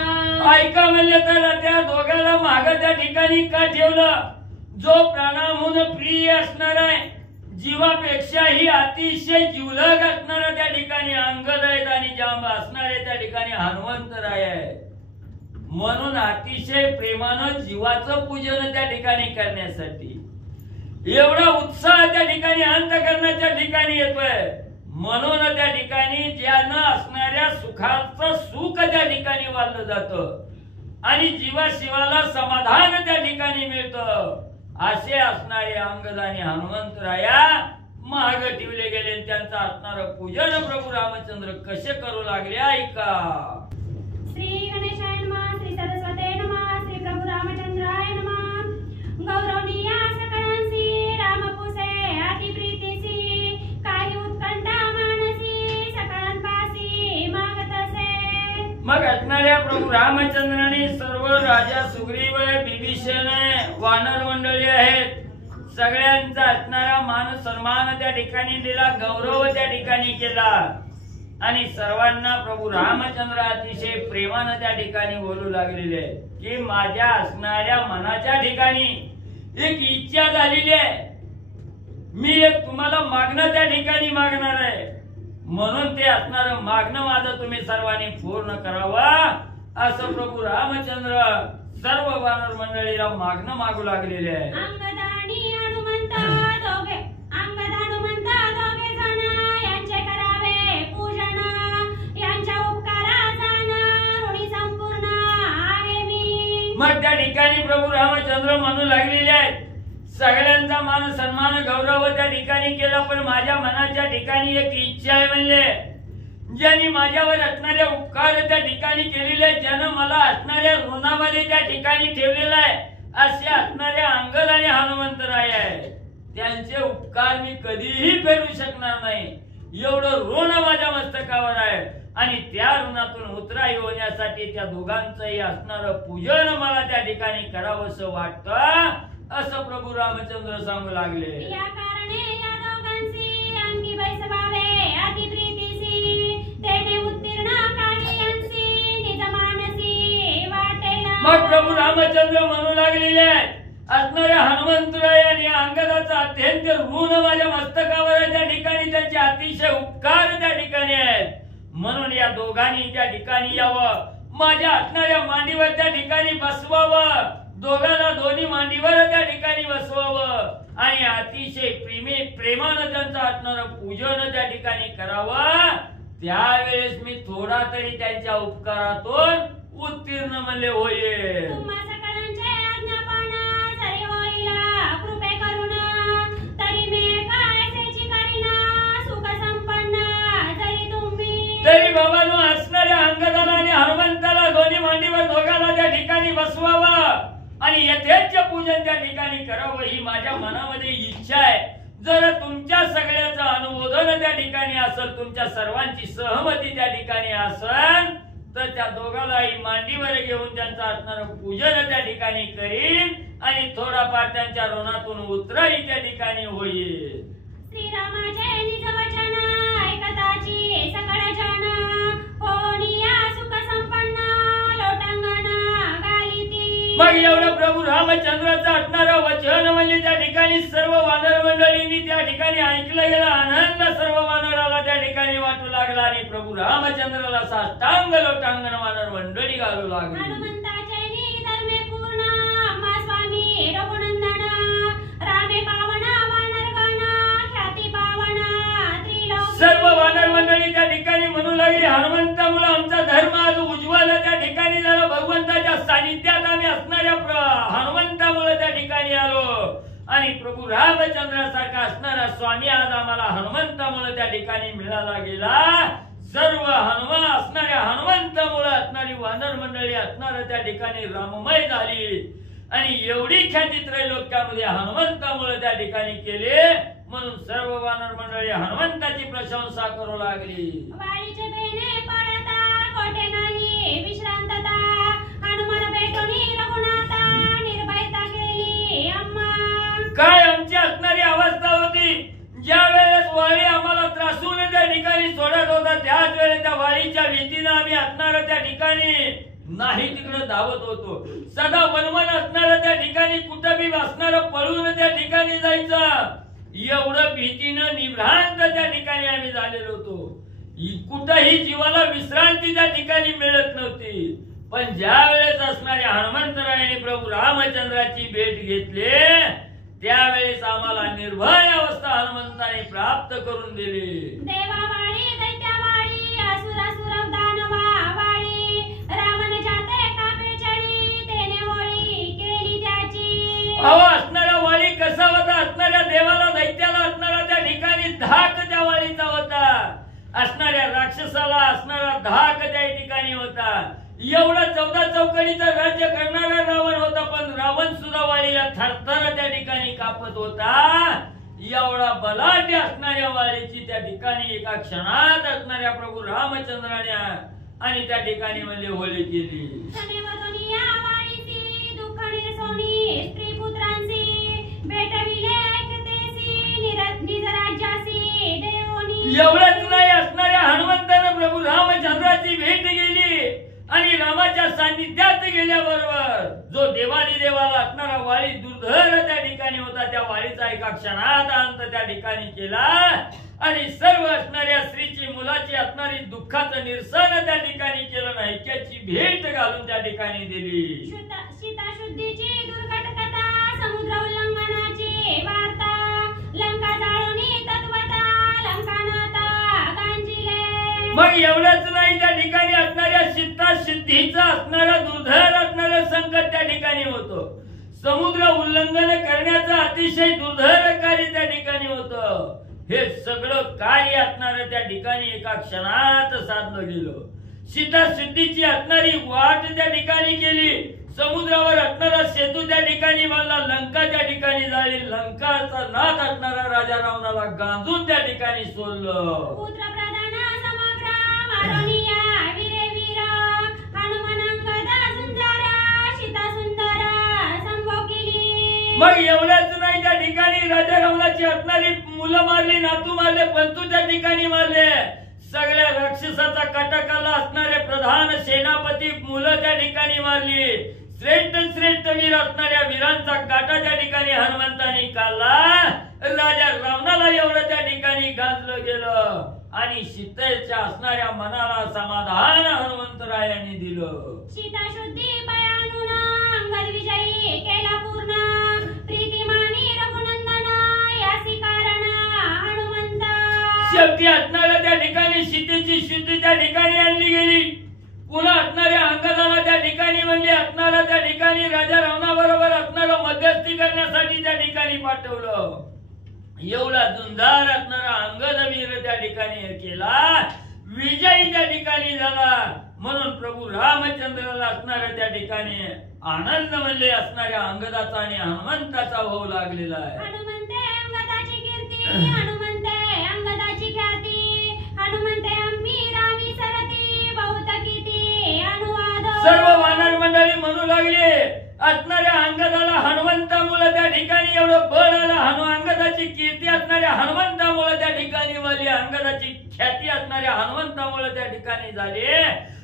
ऐका म्हणले तर त्या दोघांना माग त्या ठिकाणी का ठेवलं. जो प्राणाहून प्रिय असणार आहे, जीवापेक्षाही अतिशय जिवलग असणारा त्या ठिकाणी अंगद आहेत आणि जांब असणारे त्या ठिकाणी हनुमंतराय आहे. म्हणून अतिशय प्रेमानं जीवाचं पूजन त्या ठिकाणी करण्यासाठी एवढा उत्साह त्या ठिकाणी अंतःकरणाच्या ठिकाणी येतोय. म्हणून त्या ठिकाणी ज्यानं असणाऱ्या सुखाचं सुख त्या ठिकाणी वाढलं जातं आणि जीवाशिवाला समाधान त्या ठिकाणी मिळतं. असे असणारे अंगद आणि हनुमंतराया महाग ठेवले गेले. त्यांचं असणारं पूजन प्रभू रामचंद्र कसे करू लागले ऐका. श्री गणेशाय नमः, श्री सरस्वते नमः, श्री प्रभू रामचंद्र मग असणाऱ्या प्रभू रामचंद्राने सर्व राजा सुग्रीव विभीषण वानर मंडळी आहेत सगळ्यांचा असणारा मान सन्मान त्या ठिकाणी दिला, गौरव त्या ठिकाणी केला आणि सर्वांना प्रभू रामचंद्र अतिशय प्रेमानं त्या ठिकाणी बोलू लागलेले की माझ्या असणाऱ्या मनाच्या ठिकाणी एक इच्छा झालेली आहे, मी एक तुम्हाला मागणं त्या ठिकाणी मागणार आहे, म्हणून ते असणार मागणं माझं तुम्ही सर्वांनी पूर्ण करावं असं प्रभू रामचंद्र सर्व वानर मंडळीला मागणं मागू लागलेले आहे. मग त्या ठिकाणी प्रभू रामचंद्र म्हणू लागलेले आहेत सगळ्यांचा मान सन्मान गौरव त्या ठिकाणी केला, पण माझ्या मनाच्या ठिकाणी एक इच्छा आहे म्हणले, ज्यांनी माझ्यावर असणारे उपकार त्या ठिकाणी केलेले, ज्यानं मला असणाऱ्या ऋणामध्ये त्या ठिकाणी ठेवलेला आहे, असे असणारे अंगद आणि हनुमंतराय आहे, त्यांचे उपकार मी कधीही फेडू शकणार नाही, एवढं ऋण माझ्या मस्तकावर आहे आणि त्या ऋणातून उतराई होण्यासाठी त्या दोघांचंही असणारं पूजन मला त्या ठिकाणी करावंसं वाटतं असं प्रभू रामचंद्र सांगू लागले. या कारणे या दोघांची अंगी बैसवावे अति प्रीतीसी तेने उत्तीर्ण काढी यांची निज मानसी वाटेला. मग प्रभू रामचंद्र म्हणू लागलेले आहेत असणाऱ्या हनुमंतराय आणि अंगदाचा अत्यंत ऋण माझ्या मस्तकावर आहे, त्या ठिकाणी त्यांचे अतिशय उपकार त्या ठिकाणी आहेत, म्हणून या दोघांनी त्या ठिकाणी यावं, माझ्या असणाऱ्या मांडीवर त्या ठिकाणी बसवावं, दोघांना दोन्ही मांडीवर त्या ठिकाणी बसवावं आणि अतिशय प्रेमानं त्यांचं असणारं पूजन त्या ठिकाणी करावं, त्यावेळेस मी थोडा तरी त्यांच्या उपकारातून उत्तीर्ण म्हणले होईल. तरी बाबांनो असणाऱ्या अंगदाला आणि हनुमंताला दोन्ही मांडीवर दोघांना त्या ठिकाणी बसवावं आणि यथेच्छ पूजन त्या ठिकाणी करावं ही माझ्या मनामध्ये इच्छा आहे. जर तुमच्या सगळ्याचं अनुमोदन त्या ठिकाणी असेल, तुमच्या सर्वांची सहमती त्या ठिकाणी असेल तर त्या दोघांनाही मांडीवर घेऊन त्यांचं असणारं पूजन त्या ठिकाणी करीन आणि थोडाफार त्यांच्या ऋणातून उतराई त्या ठिकाणी होईल. श्रीरामाचे निज वचन ऐकताची सकळ जन होनिया सुख संपन्न लोटांगण घालिती. मग एवढं प्रभू रामचंद्राचं असणारं वचन म्हणजे त्या ठिकाणी सर्व वानर मंडळींनी त्या ठिकाणी ऐकलं गेलं, आनंद सर्व वानराला त्या ठिकाणी वाटू लागला आणि प्रभू रामचंद्राला साष्टांग लोटांगण वानर मंडळी घालू लागली. हनुमंताचे निधर्मे पूर्ण आम्हा स्वामी रघुनंदन रामे पावन वानरगण ख्याती पावन त्रिलोक. सर्व वानर मंडळी त्या ठिकाणी म्हणू लागली हनुमंतामुळे आमचा धर्म आज उज्ज्वल त्या ठिकाणी झाला, भगवंताच्या सानिध्यात आम्ही असणाऱ्या हनुमंतामुळे त्या ठिकाणी आलो आणि प्रभू रामचंद्रासारखा असणारा स्वामी आज आम्हाला हनुमंतामुळे त्या ठिकाणी मिळाला गेला. सर्व हनुमान असणाऱ्या हनुमंतामुळे असणारी वानर मंडळी असणार त्या ठिकाणी राममय झाली आणि एवढी ख्याती त्रैलोक्यामध्ये हनुमंतामुळे त्या ठिकाणी केले, म्हणून सर्व वानर मंडळी हनुमंताची प्रशंसा करू लागली. वाळीचे बेने पडता कोठे नाही विश्रांतता हनुमान भेटून रघुनाथा निर्भयता केली अम्मा. काय आमची असणारी अवस्था होती, ज्या वेळेस वाळी आम्हाला त्रासून त्या ठिकाणी सोडत होता त्याच वेळेस त्या वाळीच्या भीतीनं आम्ही असणार त्या ठिकाणी नाही तिकडे धावत होतो, सदा वनवन असणार त्या ठिकाणी कुठं बी असणार पळून त्या ठिकाणी जायचं, एवढं भीतीनं निभ्रांत त्या ठिकाणी आम्ही झालेलो होतो, कुठंही जीवाला विश्रांती त्या ठिकाणी मिळत नव्हती. पण ज्या वेळेस असणाऱ्या हनुमंतरायाने प्रभू रामचंद्राची भेट घेतली त्यावेळेस आम्हाला निर्भय अवस्था हनुमंताने प्राप्त करून दिली. देवावाळी दैत्यावाळी असुरासुर दानवावाळी रावण जाते कापे चढी तेने होळी केली त्याची. अहो असणारा वाळी कसा होता, असणाऱ्या देवाला दैत्याला असणारा त्या ठिकाणी धाक त्या वाळीचा होता, असणाऱ्या राक्षसाला असणारा धाक त्या ठिकाणी होता. एवढा 14 चौकडीचं राज्य करणारा रावण होता, पण रावण सुद्धा वाळीला थरथर त्या ठिकाणी कापत होता. एवढा बलाढ्य असणाऱ्या वाळीची त्या ठिकाणी एका क्षणात असणाऱ्या प्रभू रामचंद्राने आणि त्या ठिकाणी म्हणजे होळी केली. एवढंच नाही, असणाऱ्या हनुमंतानं प्रभू रामचंद्राची भेट गेली आणि रामाच्या सान्निध्यात गेल्याबरोबर जो देवानी देवाला असणारा वाळी दुर्धर त्या ठिकाणी होता, त्या वाळीचा एका क्षणात अंत त्या ठिकाणी केला आणि सर्व असणाऱ्या स्त्रीची मुलाची असणारी दुःखाचं निरसन त्या ठिकाणी केलं नाही, ऐक्याची भेट घालून त्या ठिकाणी दिली. सीताशुद्धीची दुर्घट कथा, समुद्र उल्लंघनाची वार्ता, लंका जाळूनी तत्वता, लंकानाथा गांजिले. मग एवढंच नाही, त्या ठिकाणी असणाऱ्या सीताशुद्धीचं असणारं दुर्धर असणारं संकट त्या ठिकाणी होतं. समुद्र उल्लंघन करण्याचं अतिशय दुर्धर कार्य त्या ठिकाणी होतं. हे सगळं कार्य असणारं त्या ठिकाणी एका क्षणात साधलं गेलं. सीताशुद्धीची असणारी वाट त्या ठिकाणी केली, समुद्रावर असणारा सेतू त्या ठिकाणी बांधला, लंका त्या ठिकाणी जाळली, लंकाचा नाथ असणारा राजा रावणाला गांजून त्या ठिकाणी सोडलं. मग एवढंच नाही, त्या ठिकाणी राजा रावणाची असणारी मुलं मारली, नातू मारले, पंतू त्या ठिकाणी मारले, सगळ्या राक्षसाचा कटाकाला असणारे प्रधान सेनापती मुलं त्या ठिकाणी मारली, श्रेष्ठ श्रेष्ठ वीर असणाऱ्या वीरांचा काटा त्या ठिकाणी हनुमंतानी काढला. राजा रावणाला एवढं त्या ठिकाणी गांजलं गेलं आणि सीतेच्या असणाऱ्या मनाला समाधान हनुमंतरायांनी दिलं. सीताशुद्धी पयानुन अंगद विजयी केला पूर्ण, प्रीतिमानी रघुनंदन यासी कारण हनुमंता. शेवटी असणाऱ्या त्या ठिकाणी सीतेची शुद्धी त्या ठिकाणी आणली गेली. पुन्हा असणाऱ्या अंगदाला त्या ठिकाणी म्हणजे असणारा त्या ठिकाणी राजा रावणाबरोबर असणारं मध्यस्थी करण्यासाठी त्या ठिकाणी पाठवलं. एवढा झुंजार असणारा अंगद वीर त्या ठिकाणी केला, विजयी त्या ठिकाणी झाला. म्हणून प्रभू रामचंद्राला असणाऱ्या त्या ठिकाणी आनंद म्हणजे असणाऱ्या अंगदाचा आणि हनुमंताचा होऊ लागलेला आहे. हनुमंते अंगदाची कीर्ती, हनुमंते अंगदाची ख्याती, हनुमंते आम्ही रामी सरती बहुत कीर्ती अनुवाद. सर्व वानर मंडळी म्हणू लागले, असणाऱ्या अंगदाला हनुमंतामुळे त्या ठिकाणी एवढं बळ आलं, अंगदाची कीर्ती असणाऱ्या हनुमंतामुळे त्या ठिकाणी झाली, अंगदाची ख्याती असणाऱ्या हनुमंतामुळे त्या ठिकाणी झाली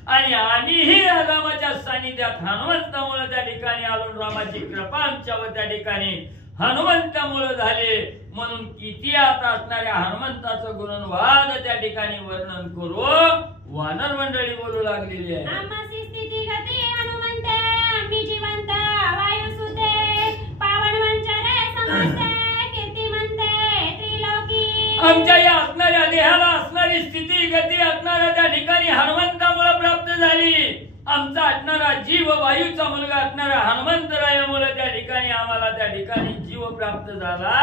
आणि आम्हीही रामाच्या सानिध्यात हनुमंतामुळे त्या ठिकाणी आलो. रामाची कृपा आमच्यावर त्या ठिकाणी हनुमंतामुळे झाले. म्हणून किती आता असणाऱ्या हनुमंताचं गुणवाद त्या ठिकाणी वर्णन करू वानर मंडळी बोलू लागलेली आहे. आम्हासी स्थिती गती हनुमंते, आम्ही जिवंत वायुसुते, पावन वंचरे समंते, कीर्तिमंते त्रिलोकी. आमच्या या असणाऱ्या देहाला असणारी स्थिती गती असणाऱ्या त्या ठिकाणी हनुमंतामुळे प्राप्त झाली. आमचा असणारा जीव वायूचा मुलगा असणारा हनुमंतरायामुळे त्या ठिकाणी आम्हाला त्या ठिकाणी जीव प्राप्त झाला.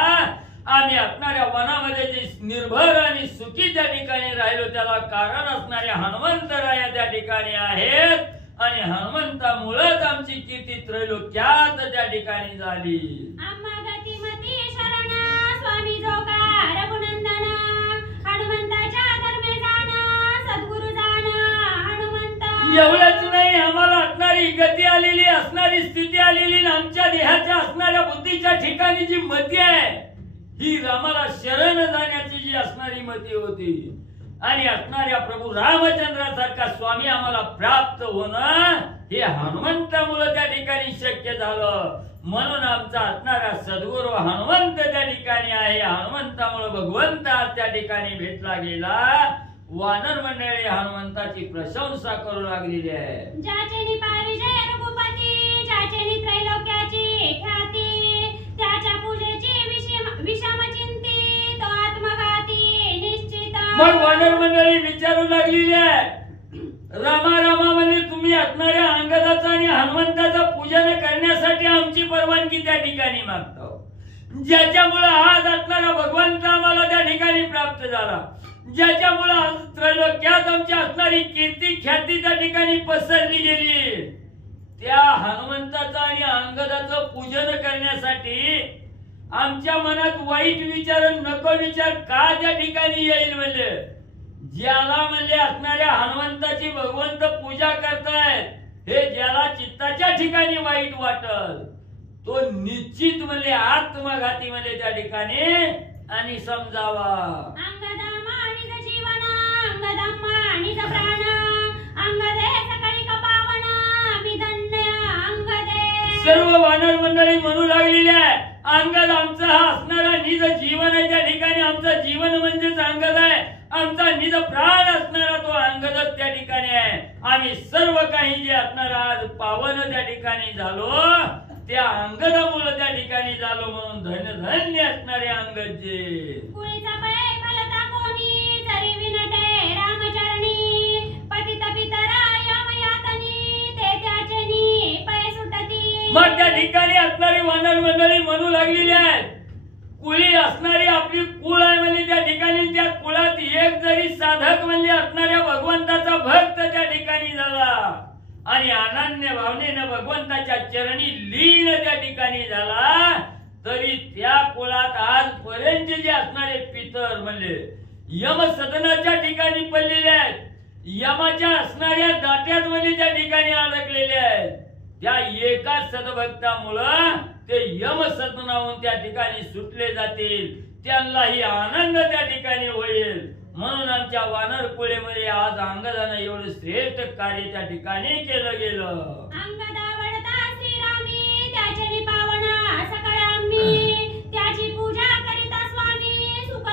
आम्ही असणाऱ्या वनामध्ये जे निर्भर आणि सुखी त्या ठिकाणी राहिलो त्याला कारण असणाऱ्या हनुमंतराया त्या ठिकाणी आहेत आणि हनुमंतामुळेच आमची कीर्ती त्रैलोक्यात त्या ठिकाणी झाली. आम्हा गतिमती शरण स्वामी जोगा रघुनंदन, हनुमंताच्या धर्मे जाण सद्गुरु जाण हनुमंत. एवढंच नाही, आम्हाला असणारी गती आलेली, असणारी स्थिती आलेली, आमच्या देहाच्या असणाऱ्या बुद्धीच्या ठिकाणी जी मती आहे ही रामाला शरण जाण्याची जी असणारी मती होती आणि असणाऱ्या प्रभू रामचंद्रासारखा स्वामी आम्हाला प्राप्त होणं हे हनुमंतामुळे त्या ठिकाणी शक्य झालं. म्हणून आमचा असणारा सद्गुरू हनुमंत त्या ठिकाणी आहे. हनुमंतामुळे भगवंत त्या ठिकाणी भेटला गेला. वानर मंडळी हनुमंताची प्रशंसा करू लागलेली आहे. ज्याचे निपाळ विजय रघुपती, ज्याचे त्रैलोक्याची ख्याती, त्याच्या पूजेची विषम चिंती, तो आत्मघाती निश्चित. मग वानर मंडळी विचारू लागलेली आहे, रामा रामा म्हणजे तुम्ही असणाऱ्या अंगदाचं आणि हनुमंताचं पूजन करण्यासाठी आमची परवानगी त्या ठिकाणी मागतो, ज्याच्यामुळे आज असणारा भगवंत आम्हाला त्या ठिकाणी प्राप्त झाला, ज्याच्यामुळे आज त्रैलोक्यात आमची असणारी कीर्ती ख्याती त्या ठिकाणी पसरली गेली. त्या हनुमंताचं आणि अंगदाचं पूजन करण्यासाठी आमच्या मनात वाईट विचार नको विचार का त्या ठिकाणी येईल म्हणजे ज्याला म्हणजे असणाऱ्या हनुमंताची भगवंत पूजा करतायत, हे ज्याला चित्ताच्या ठिकाणी वाईट वाटल तो निश्चित म्हणजे आत्मघाती म्हणजे त्या ठिकाणी आणि समजावा. अंगदमा आणि जीवन अंगदम्मा आणि प्राण अंगदे सकळी कपावन मी धन्य अंगदे. सर्व वानर मंडळी म्हणू लागलेली आहे, अंगद आमचा हा असणारा निज जीवन आहे, त्या ठिकाणी आमचं जीवन म्हणजेच अंगद आहे, आमचा निज प्राण असणारा तो अंगदच त्या ठिकाणी आहे. आम्ही सर्व काही जे असणार आज पावन त्या ठिकाणी झालो त्या अंगदामुळे त्या ठिकाणी झालो, म्हणून धन्य धन्य असणारे अंगदचे. कुळीचा पै फलता कोणी जरी विनटे रामचरणी पतित पितरा यमयातनी ते त्याचेनी पै सुटती. मग त्या ठिकाणी असणारी वानर मंडळी म्हणू लागलेली आहेत, कुळी असणारी आपली कुळ आहे म्हणजे त्या ठिकाणी त्या कुळात एक जरी साधक म्हणजे असणाऱ्या भगवंताचा भक्त त्या ठिकाणी झाला आणि अनन्य भावनेनं भगवंताच्या चरणी लीन त्या ठिकाणी झाला, तरी त्या कुळात आजपर्यंत जे असणारे पितर म्हणजे यम सदनाच्या ठिकाणी पडलेले आहेत, यमाच्या असणाऱ्या दाट्यात म्हणजे त्या ठिकाणी अडकलेले आहेत, त्या एका सद्भक्तामुळं ते यम सदनाहून त्या ठिकाणी सुटले जातील, त्यांनाही आनंद त्या ठिकाणी होईल. म्हणून आमच्या वानर कुळेमध्ये आज अंगदानं एवढं श्रेष्ठ कार्य त्या ठिकाणी केलं गेलं. अंगदा वडता श्रीरामी त्याचे पावना सकाळ आम्ही त्याची पूजा करिता स्वामी सुख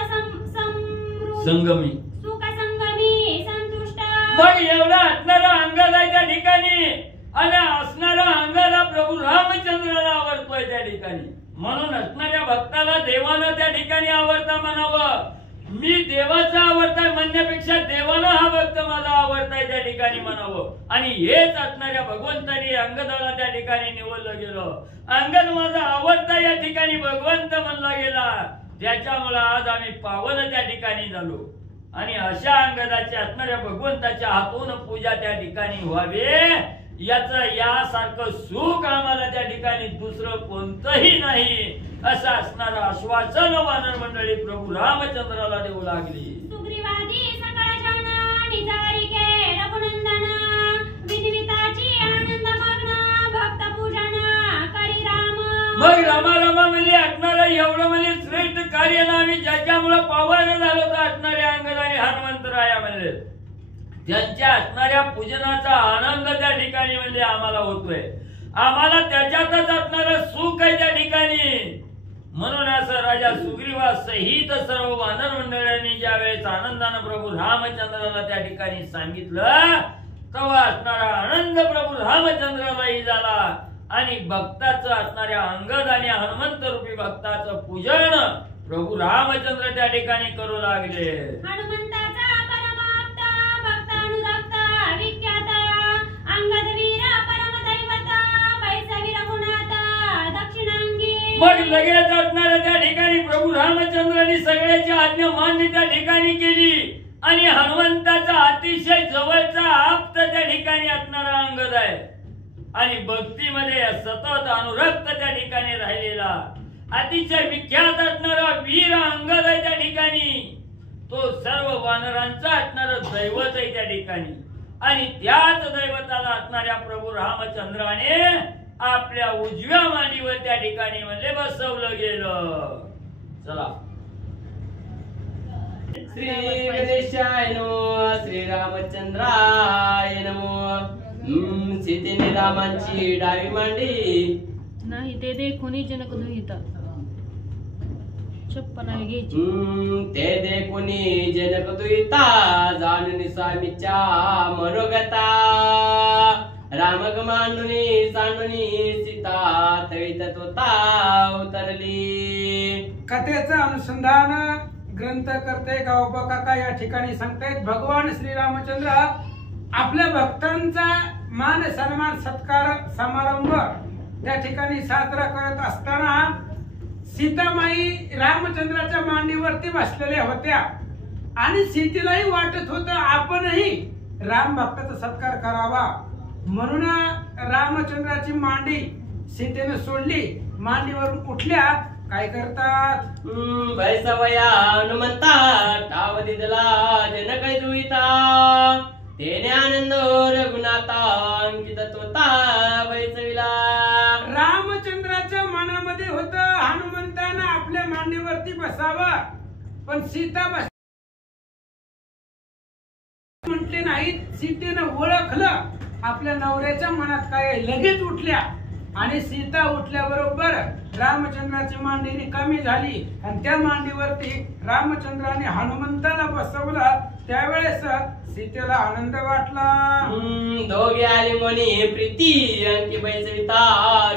संगमी सुख संगमी संतुष्ट. मग एवढा असणारा अंगद आहे त्या ठिकाणी आणि असणारा अंगाला प्रभू रामचंद्राला आवडतोय त्या ठिकाणी, म्हणून असणाऱ्या भक्ताला देवानं त्या ठिकाणी आवडता म्हणावं. मी देवाचा आवडताय म्हणण्यापेक्षा देवानं हा भक्त माझा आवडताय त्या ठिकाणी म्हणावं. आणि हेच असणाऱ्या भगवंतानी अंगदाला त्या ठिकाणी निवडलं गेलं. अंगद माझा आवडता या ठिकाणी भगवंत म्हणला गेला, त्याच्यामुळे आज आम्ही पावन त्या ठिकाणी झालो. आणि अशा अंगदाच्या असणाऱ्या भगवंताच्या हातून पूजा त्या ठिकाणी व्हावे याचं यासारखं सुख आम्हाला त्या ठिकाणी दुसरं कोणतंही नाही, असं असणारं आश्वासन वानर मंडळी प्रभू रामचंद्राला देऊ लागली. सुग्रीवादी सकळ जन निजारिके रघुनंदन विनिविताची आनंद मग्न भक्त पूजन करी राम. मग रामा रामा म्हणजे असणारं एवढं म्हणजे श्रेष्ठ कार्य ना आम्ही ज्याच्यामुळे पावन झालो तर असणारे अंगद आणि हनुमंतराया म्हणले त्यांच्या असणाऱ्या पूजनाचा आनंद त्या ठिकाणी म्हणजे आम्हाला होतोय, आम्हाला त्याच्यातच असणारं सुख आहे त्या ठिकाणी. म्हणून असं राजा सुग्रीवा सहित सर्व वानर मंडळांनी ज्या वेळेस आनंदानं प्रभू रामचंद्राला त्या ठिकाणी सांगितलं तेव्हा असणारा आनंद प्रभू रामचंद्रालाही झाला आणि भक्ताचं असणाऱ्या अंगद आणि हनुमंत रूपी भक्ताचं पूजन प्रभू रामचंद्र त्या ठिकाणी करू लागले. हनुमंताचा परमाप्त भक्तानुरक्त विख्यात अंगद वीर परम दैवत पैसवी रघुनाथ दक्षिणांगी. मग लगेच असणाऱ्या त्या ठिकाणी प्रभू रामचंद्रांनी सगळ्याची आज्ञा मान्य त्या ठिकाणी केली आणि हनुमंताचा अतिशय जवळचा आप्त त्या ठिकाणी असणारा अंगद आहे आणि भक्तीमध्ये सतत अनुरक्त त्या ठिकाणी राहिलेला अतिशय विख्यात असणारा वीर अंगद आहे त्या ठिकाणी. तो सर्व वानरांचा असणारा दैवत आहे त्या ठिकाणी आणि त्याच दैवताला असणाऱ्या प्रभू रामचंद्राने आपल्या उजव्या मांडीवर त्या ठिकाणी म्हणजे बसवलं गेलं. चला श्री गणेशाय नमो श्री रामचंद्राय नमो. सीतेने रामांची डावी मांडी नाही ते देखून जनक दुहिता चप्पल आहे घ्यायची ते देखुनी जनक दुहिता जाणून स्वामीच्या मनोगता रामग मांडुनी सांडुनी सीता तळीत तोता उतरली. कथेचं अनुसंधान ग्रंथकर्ते गावबा काका या ठिकाणी सांगतायत. भगवान श्री रामचंद्र आपल्या भक्तांचा मान सन्मान सत्कार समारंभ त्या ठिकाणी साजरा करत असताना सीतामाई रामचंद्राच्या मांडीवरती बसलेल्या होत्या आणि सीतेलाही वाटत होतं आपणही राम भक्ताचा सत्कार करावा, म्हणून रामचंद्राची मांडी सीतेने सोडली, मांडीवरून उठल्या काय करतात? भैसवया हनुमंता ठाव दिदला जनक दुईता तेने आनंद रघुनाथा अंकित तोता भैसविला. रामचंद्राच्या मनामध्ये होत हनुमंतानं आपल्या मांडीवरती बसावं, पण सीता म्हटले नाहीत. सीतेनं ओळखलं आपल्या नवऱ्याच्या मनात काय, लगेच उठल्या आणि सीता उठल्याबरोबर रामचंद्राची मांडी रिकामी झाली आणि त्या मांडीवरती रामचंद्राने हनुमंताला बसवलं. त्यावेळेस सीतेला आनंद वाटला. दोघे आले मनी प्रीती अंकी बैसविता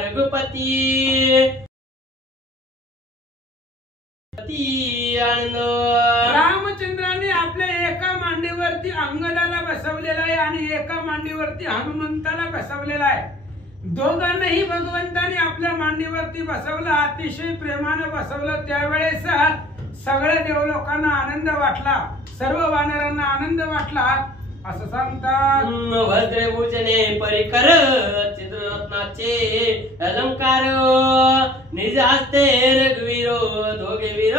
रघुपती आनंद. रामचंद्राने आपल्या एका मांडीवरती अंगदाला बसवलेला आहे आणि एका मांडीवरती हनुमंताला बसवलेला आहे. दोघांनाही भगवंताने आपल्या मांडीवरती बसवलं, अतिशय प्रेमानं बसवलं. त्यावेळेस सगळ्या देवलोकांना आनंद वाटला, सर्व वानरांना आनंद वाटला असं सांगतात. वज्रभूषणे परिकर चित्ररत्नाचे अलंकार निज हस्ते रघुवीरो दोघे वीर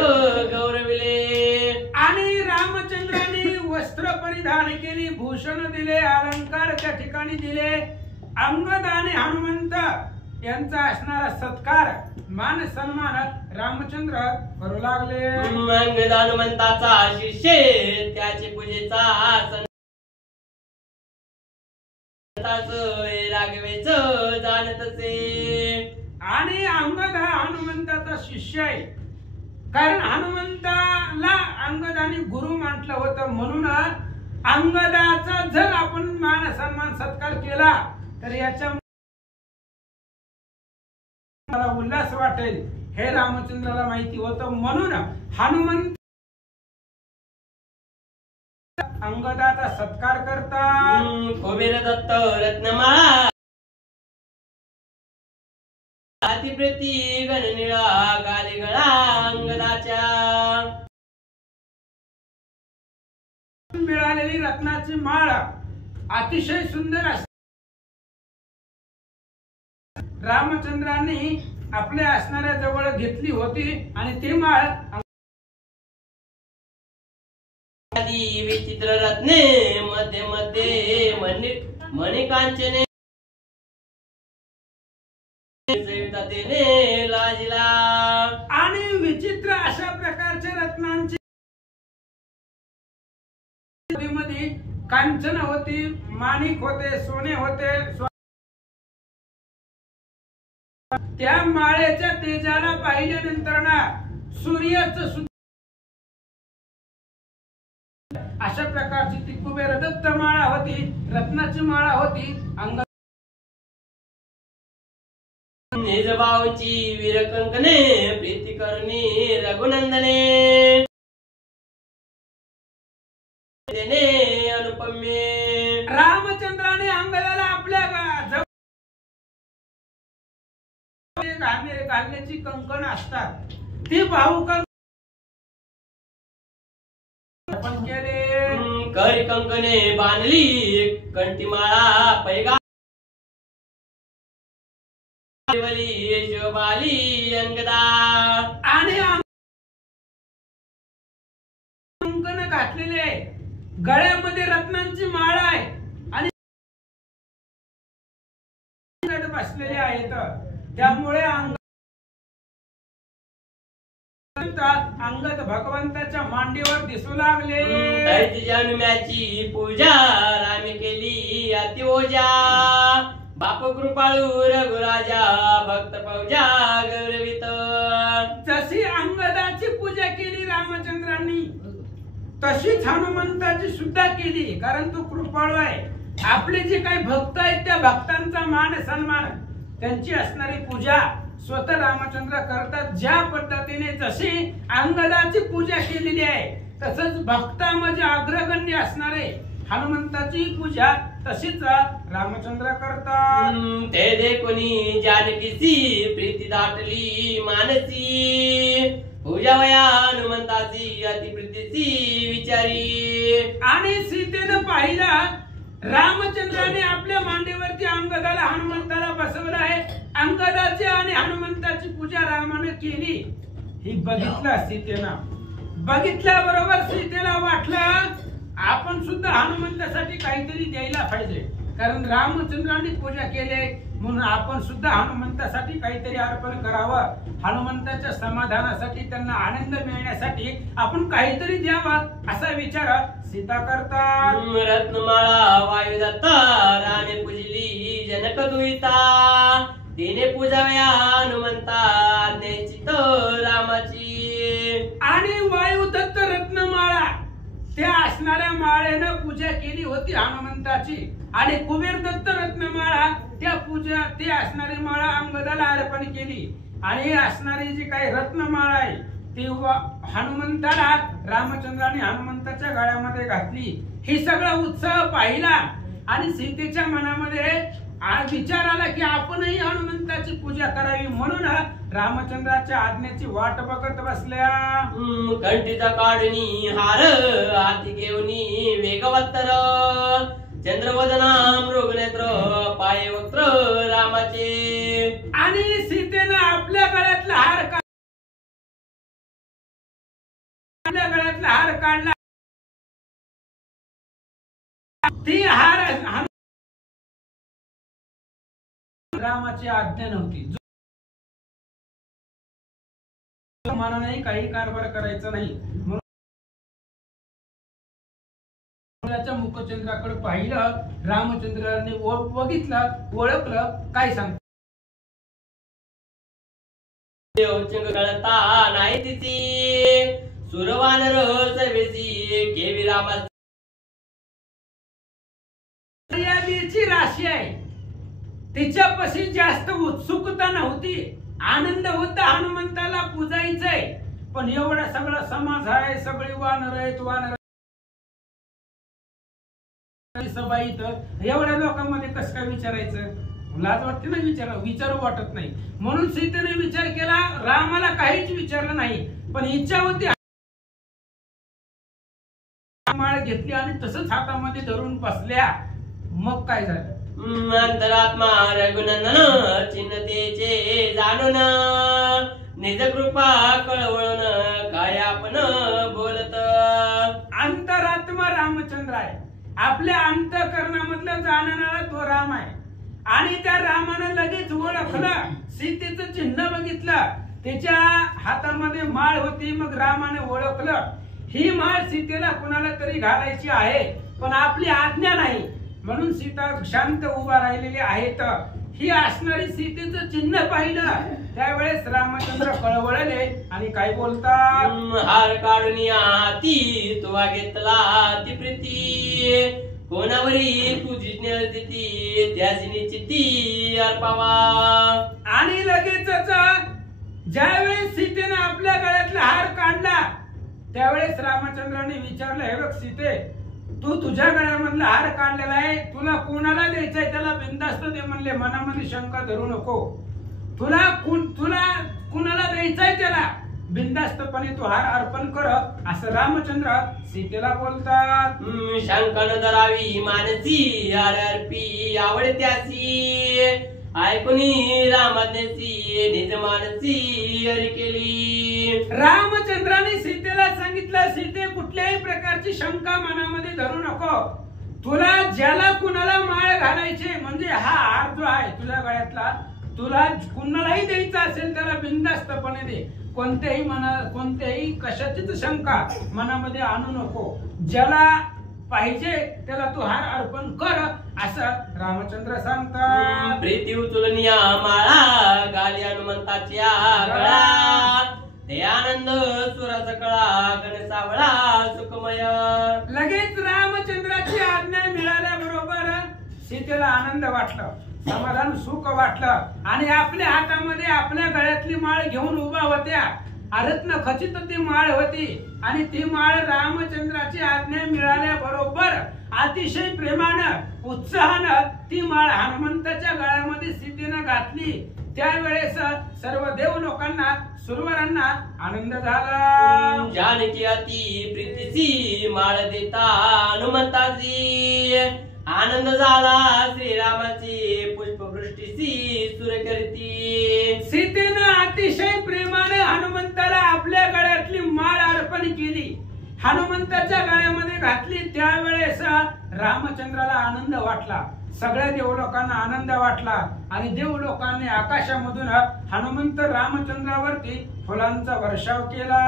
गौरविले. आणि रामचंद्राने वस्त्र परिधान केली, भूषण दिले, अलंकार त्या ठिकाणी दिले. अंगद आणि हनुमंत यांचा असणारा सत्कार मान सन्मान रामचंद्र करू लागले. अंगद हनुमंताचा शिष्य त्याचे पूजेचा राघवेच जाणतसे. आणि अंगद हा हनुमंताचा शिष्य आहे, कारण हनुमंताला अंगदाने गुरु म्हटलं होतं. म्हणून अंगदाचा जर आपण मान सन्मान सत्कार केला तर याच्या उल्हास वाटेल हे रामचंद्राला माहिती होतं. म्हणून हनुमंत अंगदाचा सत्कार करतात. कुबेर दत्त रत्नमाळा अतिप्रेती गणनिळा गाली गळा अंगदाच्या. मिळालेली रत्नाची माळ अतिशय सुंदर असते. रामचंद्रांनी आपल्या असणाऱ्या जवळ घेतली होती आणि ती माळ विचित्र रत्ने मध्ये मध्ये मणिकांचने लाजिला. आणि विचित्र अशा प्रकारच्या रत्नांची मध्ये कांचन होती, माणिक होते, सोने होते. त्या माळेच्या तेजाला पाहिल्यानंतर ना सूर्याचं अशा प्रकारची ती कुबेर दत्त माळा होती, रत्नाची माळा होती. अंग निजभाऊची वीरकंकणे प्रीती करुणी रघुनंदने अनुपम्ये. रामचंद्राने अंगदाला आपल्या घालण्याची कंकण असतात, ती भाऊ केले. करी कंकणे बांधली कंठीमाळा पैगा शोभाली अंगदा. आणि कंकण घातलेले, गळ्यामध्ये रत्नांची माळ आहे आणि बसलेले आहेत. त्यामुळे अंगद भगवंताच्या मांडीवर दिसू लागले. जन्म्याची पूजा रामी केली अति ओजा. बाप कृपाळू रघुराजा भक्त फौजा गौरवित. जशी अंगदाची पूजा केली रामचंद्रांनी, तशीच हनुमंताची सुद्धा केली, कारण तो कृपाळू आहे. आपले जे काही भक्त आहेत त्या भक्तांचा मान सन्मान, त्यांची असणारी पूजा स्वतः रामचंद्र करतात. ज्या पद्धतीने जशी अंगदाची पूजा केलेली आहे, तसंच भक्तामध्ये अग्रगण्य असणारे हनुमंताची पूजा तशीच रामचंद्र करतात. ते देखुनी जानकीची प्रीती दाटली मानसी. पूजावया हनुमंताची अति प्रीतीची विचारी. आणि सीतेनं पाहिलं रामचंद्राने आपल्या मांडीवरती अंगदाला हनुमंताला बसवलं आहे. अंगदाची आणि हनुमंताची पूजा रामाने केली. ही बघितलं सीतेनं. बघितल्याबरोबर सीतेला वाटलं आपण सुद्धा हनुमंतासाठी काहीतरी द्यायला पाहिजे, कारण रामचंद्रांनी पूजा केली म्हणून आपण सुद्धा हनुमंतासाठी काहीतरी अर्पण करावं. हनुमंताच्या समाधानासाठी, त्यांना आनंद मिळण्यासाठी आपण काहीतरी द्यावं असा विचार सीता करतात. रत्नमाळा वायुदत्ता रामे पूजली जनक दुहिता, तिने पूजाव्या हनुमंता निश्चित रामाची. आणि वायुदत्त रत्नमाळा त्या असणाऱ्या माळेनं पूजा केली होती हनुमंताची. आणि कुबेर दत्त रत्नमाळा ते असणारी माळा अंगदाला अर्पण केली. आणि असणारी जी काही रत्नमाळा आहे ती हनुमंताला रामचंद्राने हनुमंताच्या गळ्यामध्ये घातली. ही सगळा उत्सव पाहिला आणि सीतेच्या मनामध्ये विचार आला की आपणही हनुमंताची पूजा करावी, म्हणून रामचंद्राच्या आज्ञेची वाट बघत बसल्या. कंठीचा काढणी हार हाती घेऊनी वेगवत्तर, चंद्रवदना मृगनेत्र पाये वक्त्र रामाचे. आणि सीतेनं आपल्या गळ्यातला हार काढला. ती हार रामाची आज्ञा नव्हती. मनाने काही कारभार करायचा नाही म्हणून मुखचंद्राकडे पाहिलं. रामचंद्राने बघितलं, ओळखलं. काय सांग कळता नाही तिची सुरवानर सवेची केवी रामा. राशी आहे, तिच्यापाशी जास्त उत्सुकता नव्हती. आनंद होता हनुमंताला पूजायचंय, पण एवढा सगळा समाज आहे, सगळी वानर आहेत, वानर सभा इथं एवढ्या लोकांमध्ये कसं काय विचारायचं? लाज वाटते ना, विचारू वाटत नाही. म्हणून सीतेने विचार केला, रामाला काहीच विचारलं नाही, पण इच्छा होती. माळ घेतली आणि तसंच हातामध्ये धरून बसल्या. मग काय झालं? अंतरात्मा रघुनंदन चिन्हतेचे जाणून, निज कृपा कळवळून काय आपण बोलत. अंतरात्मा रामचंद्र आहे, आपल्या अंतःकरणामधलं जाणणारा तो राम आहे. आणि त्या रामानं लगेच ओळखलं, सीतेचं चिन्ह बघितलं, त्याच्या हातामध्ये माळ होती. मग रामाने ओळखलं ही माळ सीतेला कुणाला तरी घालायची आहे, पण आपली आज्ञा नाही. म्हणून सीता शांत उभा राहिलेली आहेत. ही असणारी सीतेचं चिन्ह पाहिलं त्यावेळेस रामचंद्र कळवळले आणि काय बोलतात? हार काढून ती तुवा घेतला ती प्रीती, कोणावरी तुझी स्नेहती त्याची निश्चिती अर्पावा. आणि लगेचच ज्यावेळेस सीतेने आपल्या गळ्यातला हार काढला त्यावेळेस रामचंद्राने विचारलं, हे बघ सीते, तू तुझ्या गळ्यामधला हार काढलेला आहे, तुला कोणाला द्यायचंय त्याला बिनधास्त दे म्हणले, मनामध्ये शंका धरू नको. तुला कुणाला द्यायचंय त्याला बिनधास्तपणे तू हार अर्पण कर असं रामचंद्र सीतेला बोलतात. शंका न धरावी मानसी हार अर्पी आवड त्याची, ऐकुनी रामाज्ञेची निज मानसी हरी केली. रामचंद्राने सीतेला सांगितलं, सीते कुठल्याही प्रकारची शंका मनामध्ये धरू नको. तुला ज्याला कुणाला माळ घालायचे म्हणजे हा हार जो आहे तुझ्या गळ्यातला, तुला कुणालाही द्यायचा असेल त्याला बिनधास्तपणे दे. कोणत्याही कशाचीच शंका मनामध्ये आणू नको. ज्याला पाहिजे त्याला तू हार अर्पण कर असं रामचंद्र सांगतात. प्रीती उचलनिया माळा गाली हनुमंताच्या गळा, ते आनंद सुराचा कळा गणसावळा सुखमय. लगेच रामचंद्राची आज्ञा मिळाल्याबरोबर सीतेला आनंद वाटला, समाधान सुख वाटलं. आणि आपल्या हातामध्ये आपल्या गळ्यातली माळ घेऊन उभा होत्या. रत्न खचित ती माळ होती आणि ती माळ रामचंद्राची आज्ञा मिळाल्याबरोबर अतिशय प्रेमानं उत्साहानं ती माळ हनुमंताच्या गळ्यामध्ये सीतेनं घातली. त्यावेळेस सर्व देव लोकांना सुरवरांना आनंद झाला. जानकी अति प्रीतीची माळ देता हनुमंताची, आनंद झाला श्रीरामाची पुष्पवृष्टीची सुर करती. सीतेनं अतिशय प्रेमानं हनुमंताला आपल्या गळ्यातली माळ अर्पण केली, हनुमंताच्या गळ्यामध्ये घातली। त्यावेळेस रामचंद्राला आनंद वाटला, सगळ्या देवलोकांना आनंद वाटला आणि देवलोकांनी आकाशामधून हनुमंत रामचंद्रावरती फुलांचा वर्षाव केला।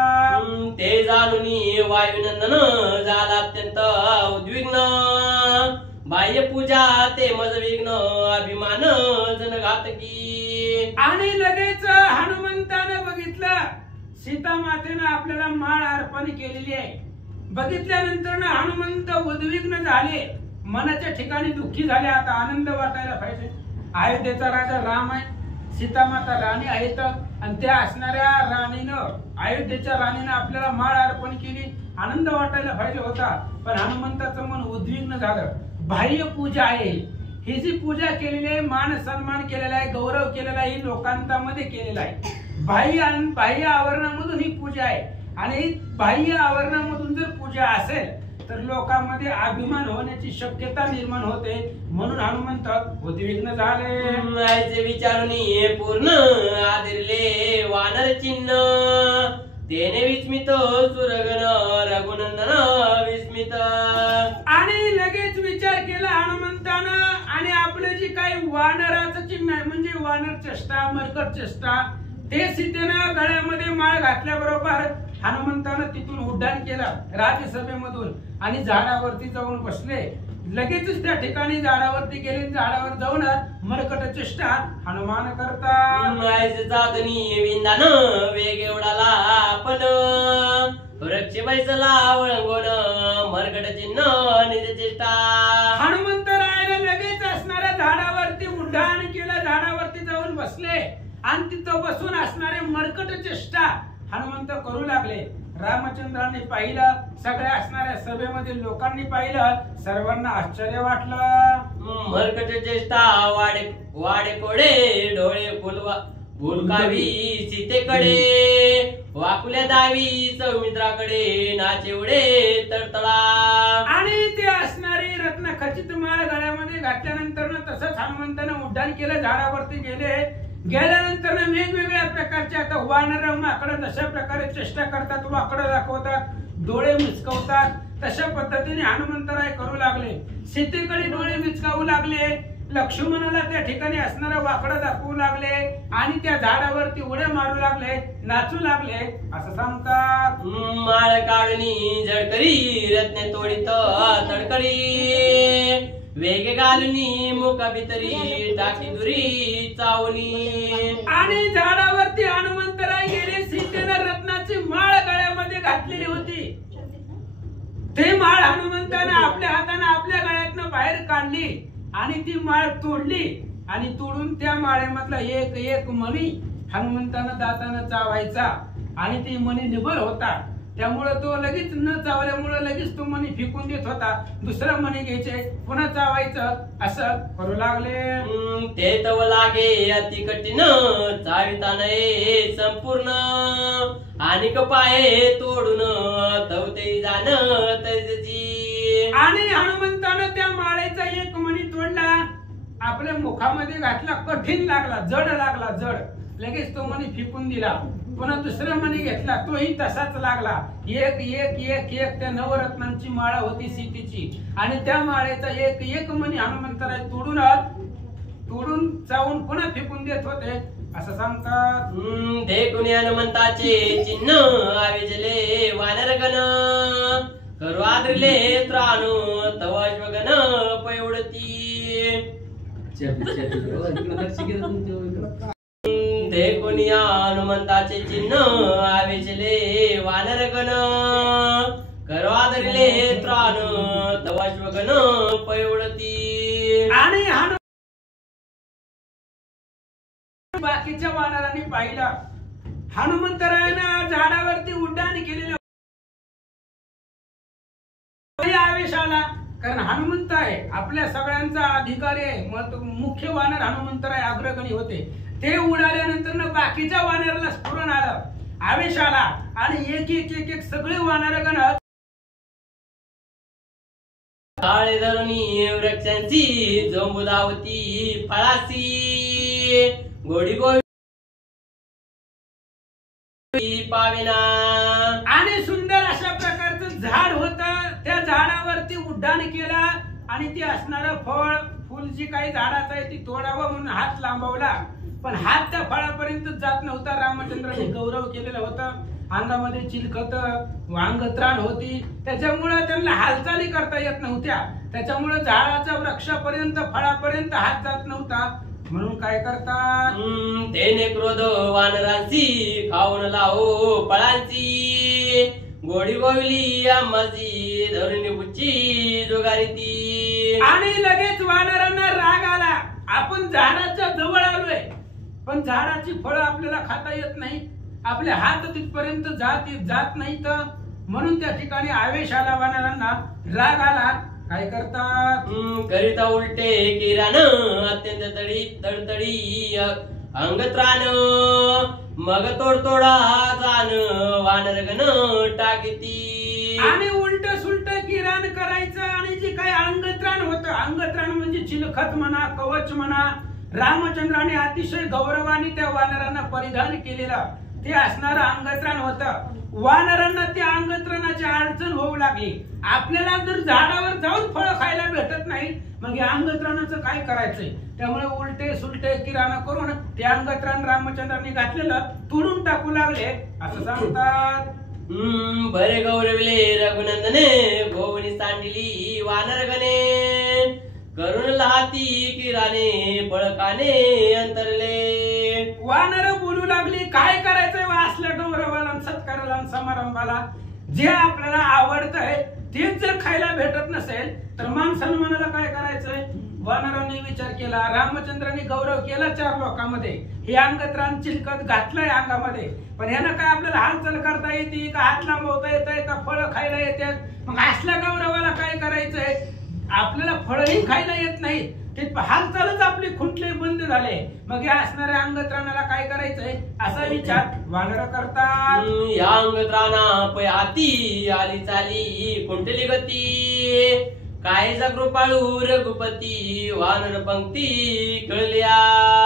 ते जाणून वायुनंदन झाला अत्यंत उद्विग्न, बाह्य पूजा ते मज विघ्न, अभिमान जनघातकी। आणि लगेच हनुमंतानं बघितलं सीता मातेनं आपल्याला माळ अर्पण केलेली आहे। बघितल्यानंतर हनुमंत उद्विग्न झाले, मनाच्या ठिकाणी दुःखी झाले। आता आनंद वाटायला पाहिजे, अयोध्येचा राजा राम आहे, सीता माता राणी आहेत आणि त्या असणाऱ्या राणीनं, अयोध्येच्या राणीनं आपल्याला माळ अर्पण केली, आनंद वाटायला पाहिजे होता। पण हनुमंताचं मन उद्विग्न झालं। बाह्य पूजा आहे, ही जी पूजा केलेली आहे, मान सन्मान केलेला आहे, गौरव केलेला आहे, ही लोकांतामध्ये केलेला आहे। बाह्य आवरणामधून ही पूजा आहे आणि बाह्य आवरणामधून जर पूजा असेल तर लोकांमध्ये अभिमान होण्याची शक्यता निर्माण होते, म्हणून हनुमंत उद्विग्न झाले। आईचे विचारून पूर्ण आदिरले वानर चिन्ह, तेने विस्मित सुरगण रघुनंदन विस्मित। आणि लगेच विचार केला हनुमंतानं आणि आपले जे काही वानराचं चिन्ह आहे, म्हणजे वानर चेष्टा, मरकट चेष्टा, ते सीतेनं गळ्यामध्ये माळ घातल्याबरोबर हनुमंतानं तिथून उड्डाण केलं राज्यसभेमधून आणि झाडावरती जाऊन बसले। लगेचच त्या ठिकाणी झाडावरती गेले, झाडावर जाऊन मरकट चेष्टा हनुमान करतात। जातनी विंदान वेग एवढाला आपण, वृक्ष बैसला वळंगोन मरकट चिन्ह निज चेष्टा। हनुमंतरायाने लगेच असणाऱ्या झाडावरती उड्डाण केलं, झाडावरती जाऊन बसले आणि तिथं बसून असणारे मरकट चेष्टा हनुमंत करू लागले। रामचंद्रांनी पाहिलं, सगळ्या असणाऱ्या सभेमध्ये लोकांनी पाहिलं, सर्वांना आश्चर्य वाटलं। मरकट चेष्टा वाडे वाडे कोडे डोळे फुलवा फुलकावी सीतेकडे, वाकुल्या दावी सौमित्राकडे नाचेवडे तडतडा। आणि ते असणारी रत्न खचित माळ गळ्यामध्ये घातल्यानंतर तसंच हनुमंतानं उड्डाण केलं, झाडावरती गेल्यानंतर वेगवेगळ्या प्रकारचे आता वानर माकडं जशा प्रकारे चेष्टा करतात, वाकडं दाखवतात, डोळे मिचकवतात, तशा पद्धतीने हनुमंतराय करू लागले। सीतेकडे डोळे मिचकावू लागले, लक्ष्मणाला त्या ठिकाणी असणारा वाकडं दाखवू लागले आणि त्या झाडावरती उड्या मारू लागले, नाचू लागले असं सांगतात। माळ काढणी झडकरी रत्ने तोडीत तडकरी, वेग घालूनी मुका भितरी टाकी दुरी चावणी। आणि झाडावरती हनुमंतराय गेले, सीतेनं रत्नाची माळ गळ्यामध्ये घातलेली होती, ते माळ हनुमंतानं आपल्या हाताने आपल्या गळ्यातनं बाहेर काढली आणि ती माळ तोडली आणि तोडून त्या माळेमधला एक एक मणी हनुमंतानं दातानं चावायचा आणि ती मणी निबर होता, त्यामुळे तो लगेच न चावल्यामुळे लगेच तो मणी फेकून देत होता, दुसरा मणी घ्यायचे पुन्हा चावायचं असं करू लागले। ते तव लागे अति कठीण चाविता नये संपूर्ण, आणि पाये तोडून तवते जाण तैसी। आणि हनुमंतानं त्या माळेचा एक मणी तोडला, आपल्या मुखामध्ये घातला, कठीण लागला, जड लागला, जड, लगेच तो मणी फेकून दिला, पुन्हा दुसरा मणी घेतला, तोही तसाच लागला। एक एक एक एक त्या नवरत्नांची माळा होती सीतेची आणि त्या माळेचा एक एक मणी हनुमंतराय तोडून चावून पुन्हा फेकून देत होते असं सांगतात। देखून हनुमंताचे चिन्ह आविजले वानरगण, करू आदरले त्राणू तव अश्वगण पयोडती। देखून हनुमंताचे चिन्ह आविजले वानरगण, करू आदरले त्राणू तव अश्वगण पयोडती। आणि बाकीच्या वानरांनी पाहिलं, हनुमंतरायानं झाडावरती उड्डाण केलेलं आवेश आला, कारण हनुमंत आहे, आपल्या सगळ्यांचा अधिकारी आहे, मुख्य वानर हनुमंतराय अग्रगणी होते, ते उडाल्यानंतर बाकीच्या वानराला स्फुरण आलं, आवेश आला आणि एक एक एक एक सगळे वानरगण काळे धरुणी वृक्षांची जोंबुदावती फळासी, गोडी गोडी पावेना. आणि सुंदर अशा प्रकारचं झाड होतं. त्या झाडावरती उड्डाण केला आणि ते असणारं फळ फुल जी काही झाडाचं आहे ती तोडावं म्हणून हात लांबवला, पण हात त्या फळापर्यंत जात नव्हता. रामचंद्राने गौरव केलेलं होतं. अंगामध्ये चिलखत अंगत्राण होती, त्याच्यामुळे त्यांना हालचाली करता येत नव्हत्या. त्याच्यामुळे झाडाच्या वृक्षापर्यंत फळापर्यंत हात जात नव्हता. म्हणून काय करतात, तेने क्रोध वानरांची खाऊन लावो फळांची. गोडी गोविली आम्हाची धरुणी बुच्ची जोगारी ती. आणि लगेच वानरांना राग आला. आपण झाडाच्या जवळ आलोय, पण झाडाची फळं आपल्याला खाता येत नाही, आपले हात तिथपर्यंत जात नाही. तर म्हणून त्या ठिकाणी आवेश आला, वानरांना राग आला. काय करतात, करिता उलटे किराण अत्यंत तडतडी अंगत्राण. मग तोडतोडा जाण वानरगण टाकीती. आणि उलट सुलट किराण करायचं. आणि जे काही अंगत्राण होतं, अंगत्राण म्हणजे चिलखत म्हणा, कवच म्हणा, रामचंद्राने अतिशय गौरवाने त्या वानरांना परिधान केलेलं ते असणारं अंगत्राण होतं. वानरांना त्या अंगत्राणाची अडचण होऊ लागली. आपल्याला जर झाडावर जाऊन फळं खायला भेटत नाही, मग या अंगत्राणाचं काय करायचंय. त्यामुळे उलटे सुलटे किराणा करून ते अंगत्राण रामचंद्रांनी घातलेलं तोडून टाकू लागले, असं सांगतात. बरे गौरविले रघुनंदने गोवनी सांडली वानरगणे. करून लहाती किराने बळकाने अंतरले. वानर बोलू लागली, काय करायचंय असल्या गौरवाला सत्काराला समारंभाला. जे आपल्याला आवडतंय तेच जर खायला भेटत नसेल तर मान सन्मानाला काय करायचंय. वानरांनी विचार केला, रामचंद्रांनी गौरव केला 4 लोकांमध्ये, हे अंगत्राण चिलकत घातलंय अंगामध्ये, पण ह्यानं काय आपल्याला हालचाल करता येते का, हात लांबवता येत का, फळं खायला येतात. मग असल्या गौरवाला काय करायचंय, आपल्याला फळही खायला येत नाही, ते हालचालच आपली खुंटले बंद झाले, मग या असणाऱ्या अंगत्राणाला काय करायचंय असा विचार वानर करतात. या अंगत्राणा पयाती आली चाली कुंटली गती. काय कृपाळू रघुपती वानर पंक्ती कळल्या.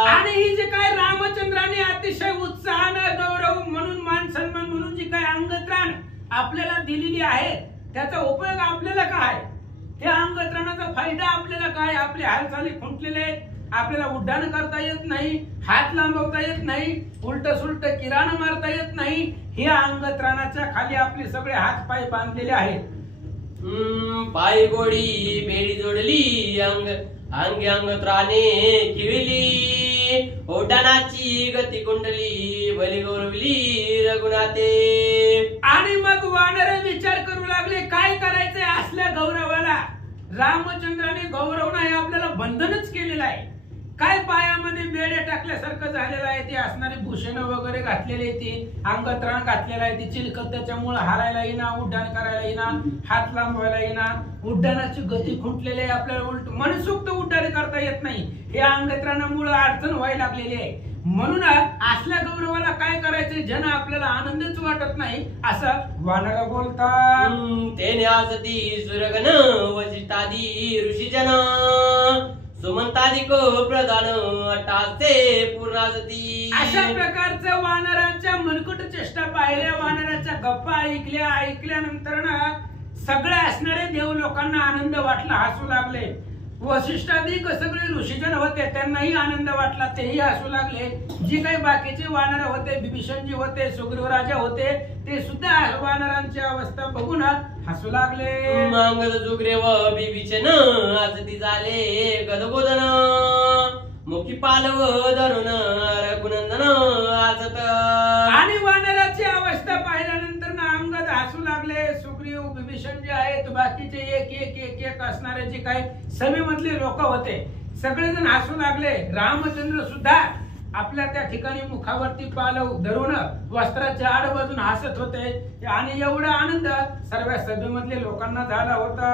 आणि ही जे काय रामचंद्राने अतिशय उत्साहानं गौरव म्हणून मान सन्मान म्हणून जी काय अंगत्राण आपल्याला दिलेली आहे त्याचा उपयोग आपल्याला काय, त्या अंगत्राणाचा फायदा आपल्याला काय. आपले हालचाली खुंटलेले आहेत, आपल्याला उड्डाण करता येत नाही, हात लांबवता येत नाही, उलट सुलट किराणा मारता येत नाही. हे अंगत्राणाच्या खाली आपले सगळे हात पाय बांधलेले आहेत. पाय गोडी बेडी जोडली अंग अंगत्राणे खिळली. ओटानाची गती कुंडली बली गौरवली रघुनाथे. आणि मग वानर विचार करू लागले, काय करायचंय असल्या गौरवाला. रामचंद्राने गौरव नाही आपल्याला बंधनच केलेलं आहे. काय पायामध्ये बेड्या टाकल्यासारखं झालेलं आहे, ते असणारी भूषण वगैरे घातलेले, ते अंगत्राण घातलेलं आहे, ते चिलखत त्याच्यामुळे हारायला येईना, उड्डाण करायला येईना, हात लांबवायला येईना, उड्डाणाची गती खुंटलेली आहे, आपल्याला उलट मनसोक्त उड्डाण करता येत नाही. हे अंगत्राणामुळे अडचण व्हायला लागलेली आहे. म्हणून असल्या गौरवाला काय करायचंय, जन आपल्याला आनंदच वाटत नाही, असं वानर बोलतात. तेने आसती सुरगण वशिष्ठादी ऋषीजन. सुमंतादिक प्रधान अट्टासे पूर्णासती. अशा प्रकारच्या वानरांच्या मनकुट चेष्टा पाहिल्या, वानराच्या गप्पा ऐकल्यानंतर ना सगळे असणारे देव लोकांना आनंद वाटला, हसू लागले. वशिष्ठादिक सगळे ऋषीजन होते, त्यांनाही आनंद वाटला, तेही हसू लागले. जी काही बाकीचे वानर होते, बिभीषणजी होते, सुग्रीव राजा होते, ते सुद्धा वानरांची अवस्था बघून हसू लागले. अंगद सुग्रीव बिभीषण आसती झाले गदगोदन. मुखी पालव धरून रघुनंदन आसत. आणि वानराची अवस्था पाहिल्यानंतर ना अंगद हसू लागले. सुग्रीव बिभीषण जे आहेत, बाकीचे एक असणारे जे काही सभेमधले लोक होते, सगळेजण हसू लागले. रामचंद्र सुद्धा आपल्या त्या ठिकाणी मुखावरती पालव धरून वस्त्राच्या आडबाजून हसत होते. आणि एवढा आनंद सर्व सभेमधल्या लोकांना झाला होता.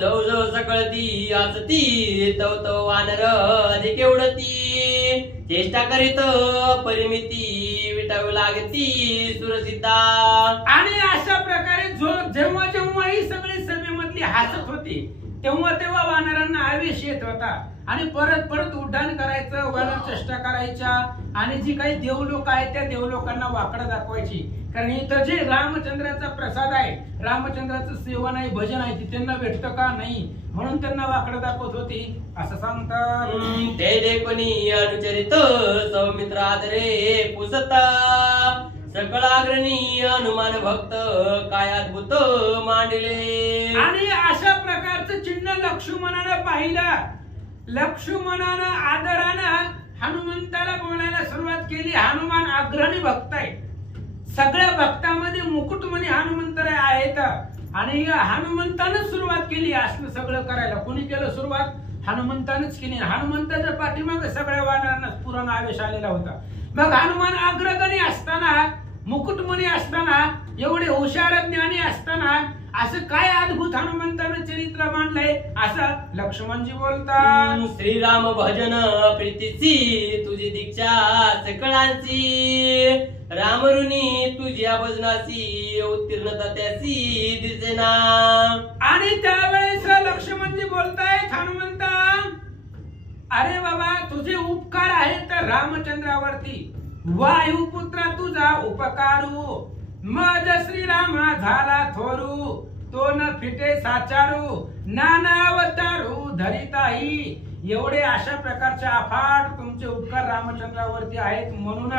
जव जव सकळती आसती तव तव वानर अधिक एवढती. चेष्टा करीत परिमिती विटावी लागती सुरसिद्धा. आणि अशा प्रकारे जेव्हा ही सगळी सभेमधली हसत होती, तेव्हा वानरांना आवेश येत होता. आणि परत परत उड्डाण करायचं, वळण चेष्टा करायच्या आणि जी काही देवलोक आहेत त्या देवलोकांना वाकडं दाखवायची. कारण इथं जे रामचंद्राचा प्रसाद आहे, रामचंद्राचं सेवन आहे, भजन आहे, ते त्यांना भेटतं का नाही, म्हणून त्यांना वाकडं दाखवत होती असं सांगतात. ते देखोनी अनुचरित सौमित्र आदरे पुसता सकळाग्रणी हनुमान भक्त काय अद्भुत मांडले. आणि अशा प्रकारचं चिन्ह लक्ष्मणानं पाहिलं. लक्ष्मणानं आदरानं हनुमंताला बोलायला सुरुवात केली. हनुमान अग्रणी भक्त आहे. सगळ्या भक्तामध्ये मुकुटमणी हनुमंत आहेत आणि हनुमंतानं सुरुवात केली असलं सगळं करायला. कोणी केलं सुरुवात? हनुमंतानंच केली. हनुमंताच्या पाठीमागे सगळ्या वानरांना पूर्ण आवेश आलेला होता. मग हनुमान अग्रगणी असताना, मुकुटमणी असताना, एवढे हुशार ज्ञानी असताना असं काय अद्भुत हनुमंतानं चरित्र मांडलंय असं लक्ष्मणजी बोलतात. श्रीराम भजन प्रीतीची तुझी दीक्षा सकळांची रामरुनी तुझ्या भजनाची उत्तीर्णता त्याची दिसेना. आणि त्यावेळेस लक्ष्मणजी बोलतायत हनुमंता, अरे बाबा तुझे उपकार आहेत रामचंद्रावरती. वायुपुत्रा तुझा उपकारू मज श्रीरामा झाला थोरू. तो न फिटे साचारू नाना अवतारू धरिताही. एवढे अशा प्रकारचे अफाट तुमचे उपकार रामचंद्रावरती आहेत. म्हणून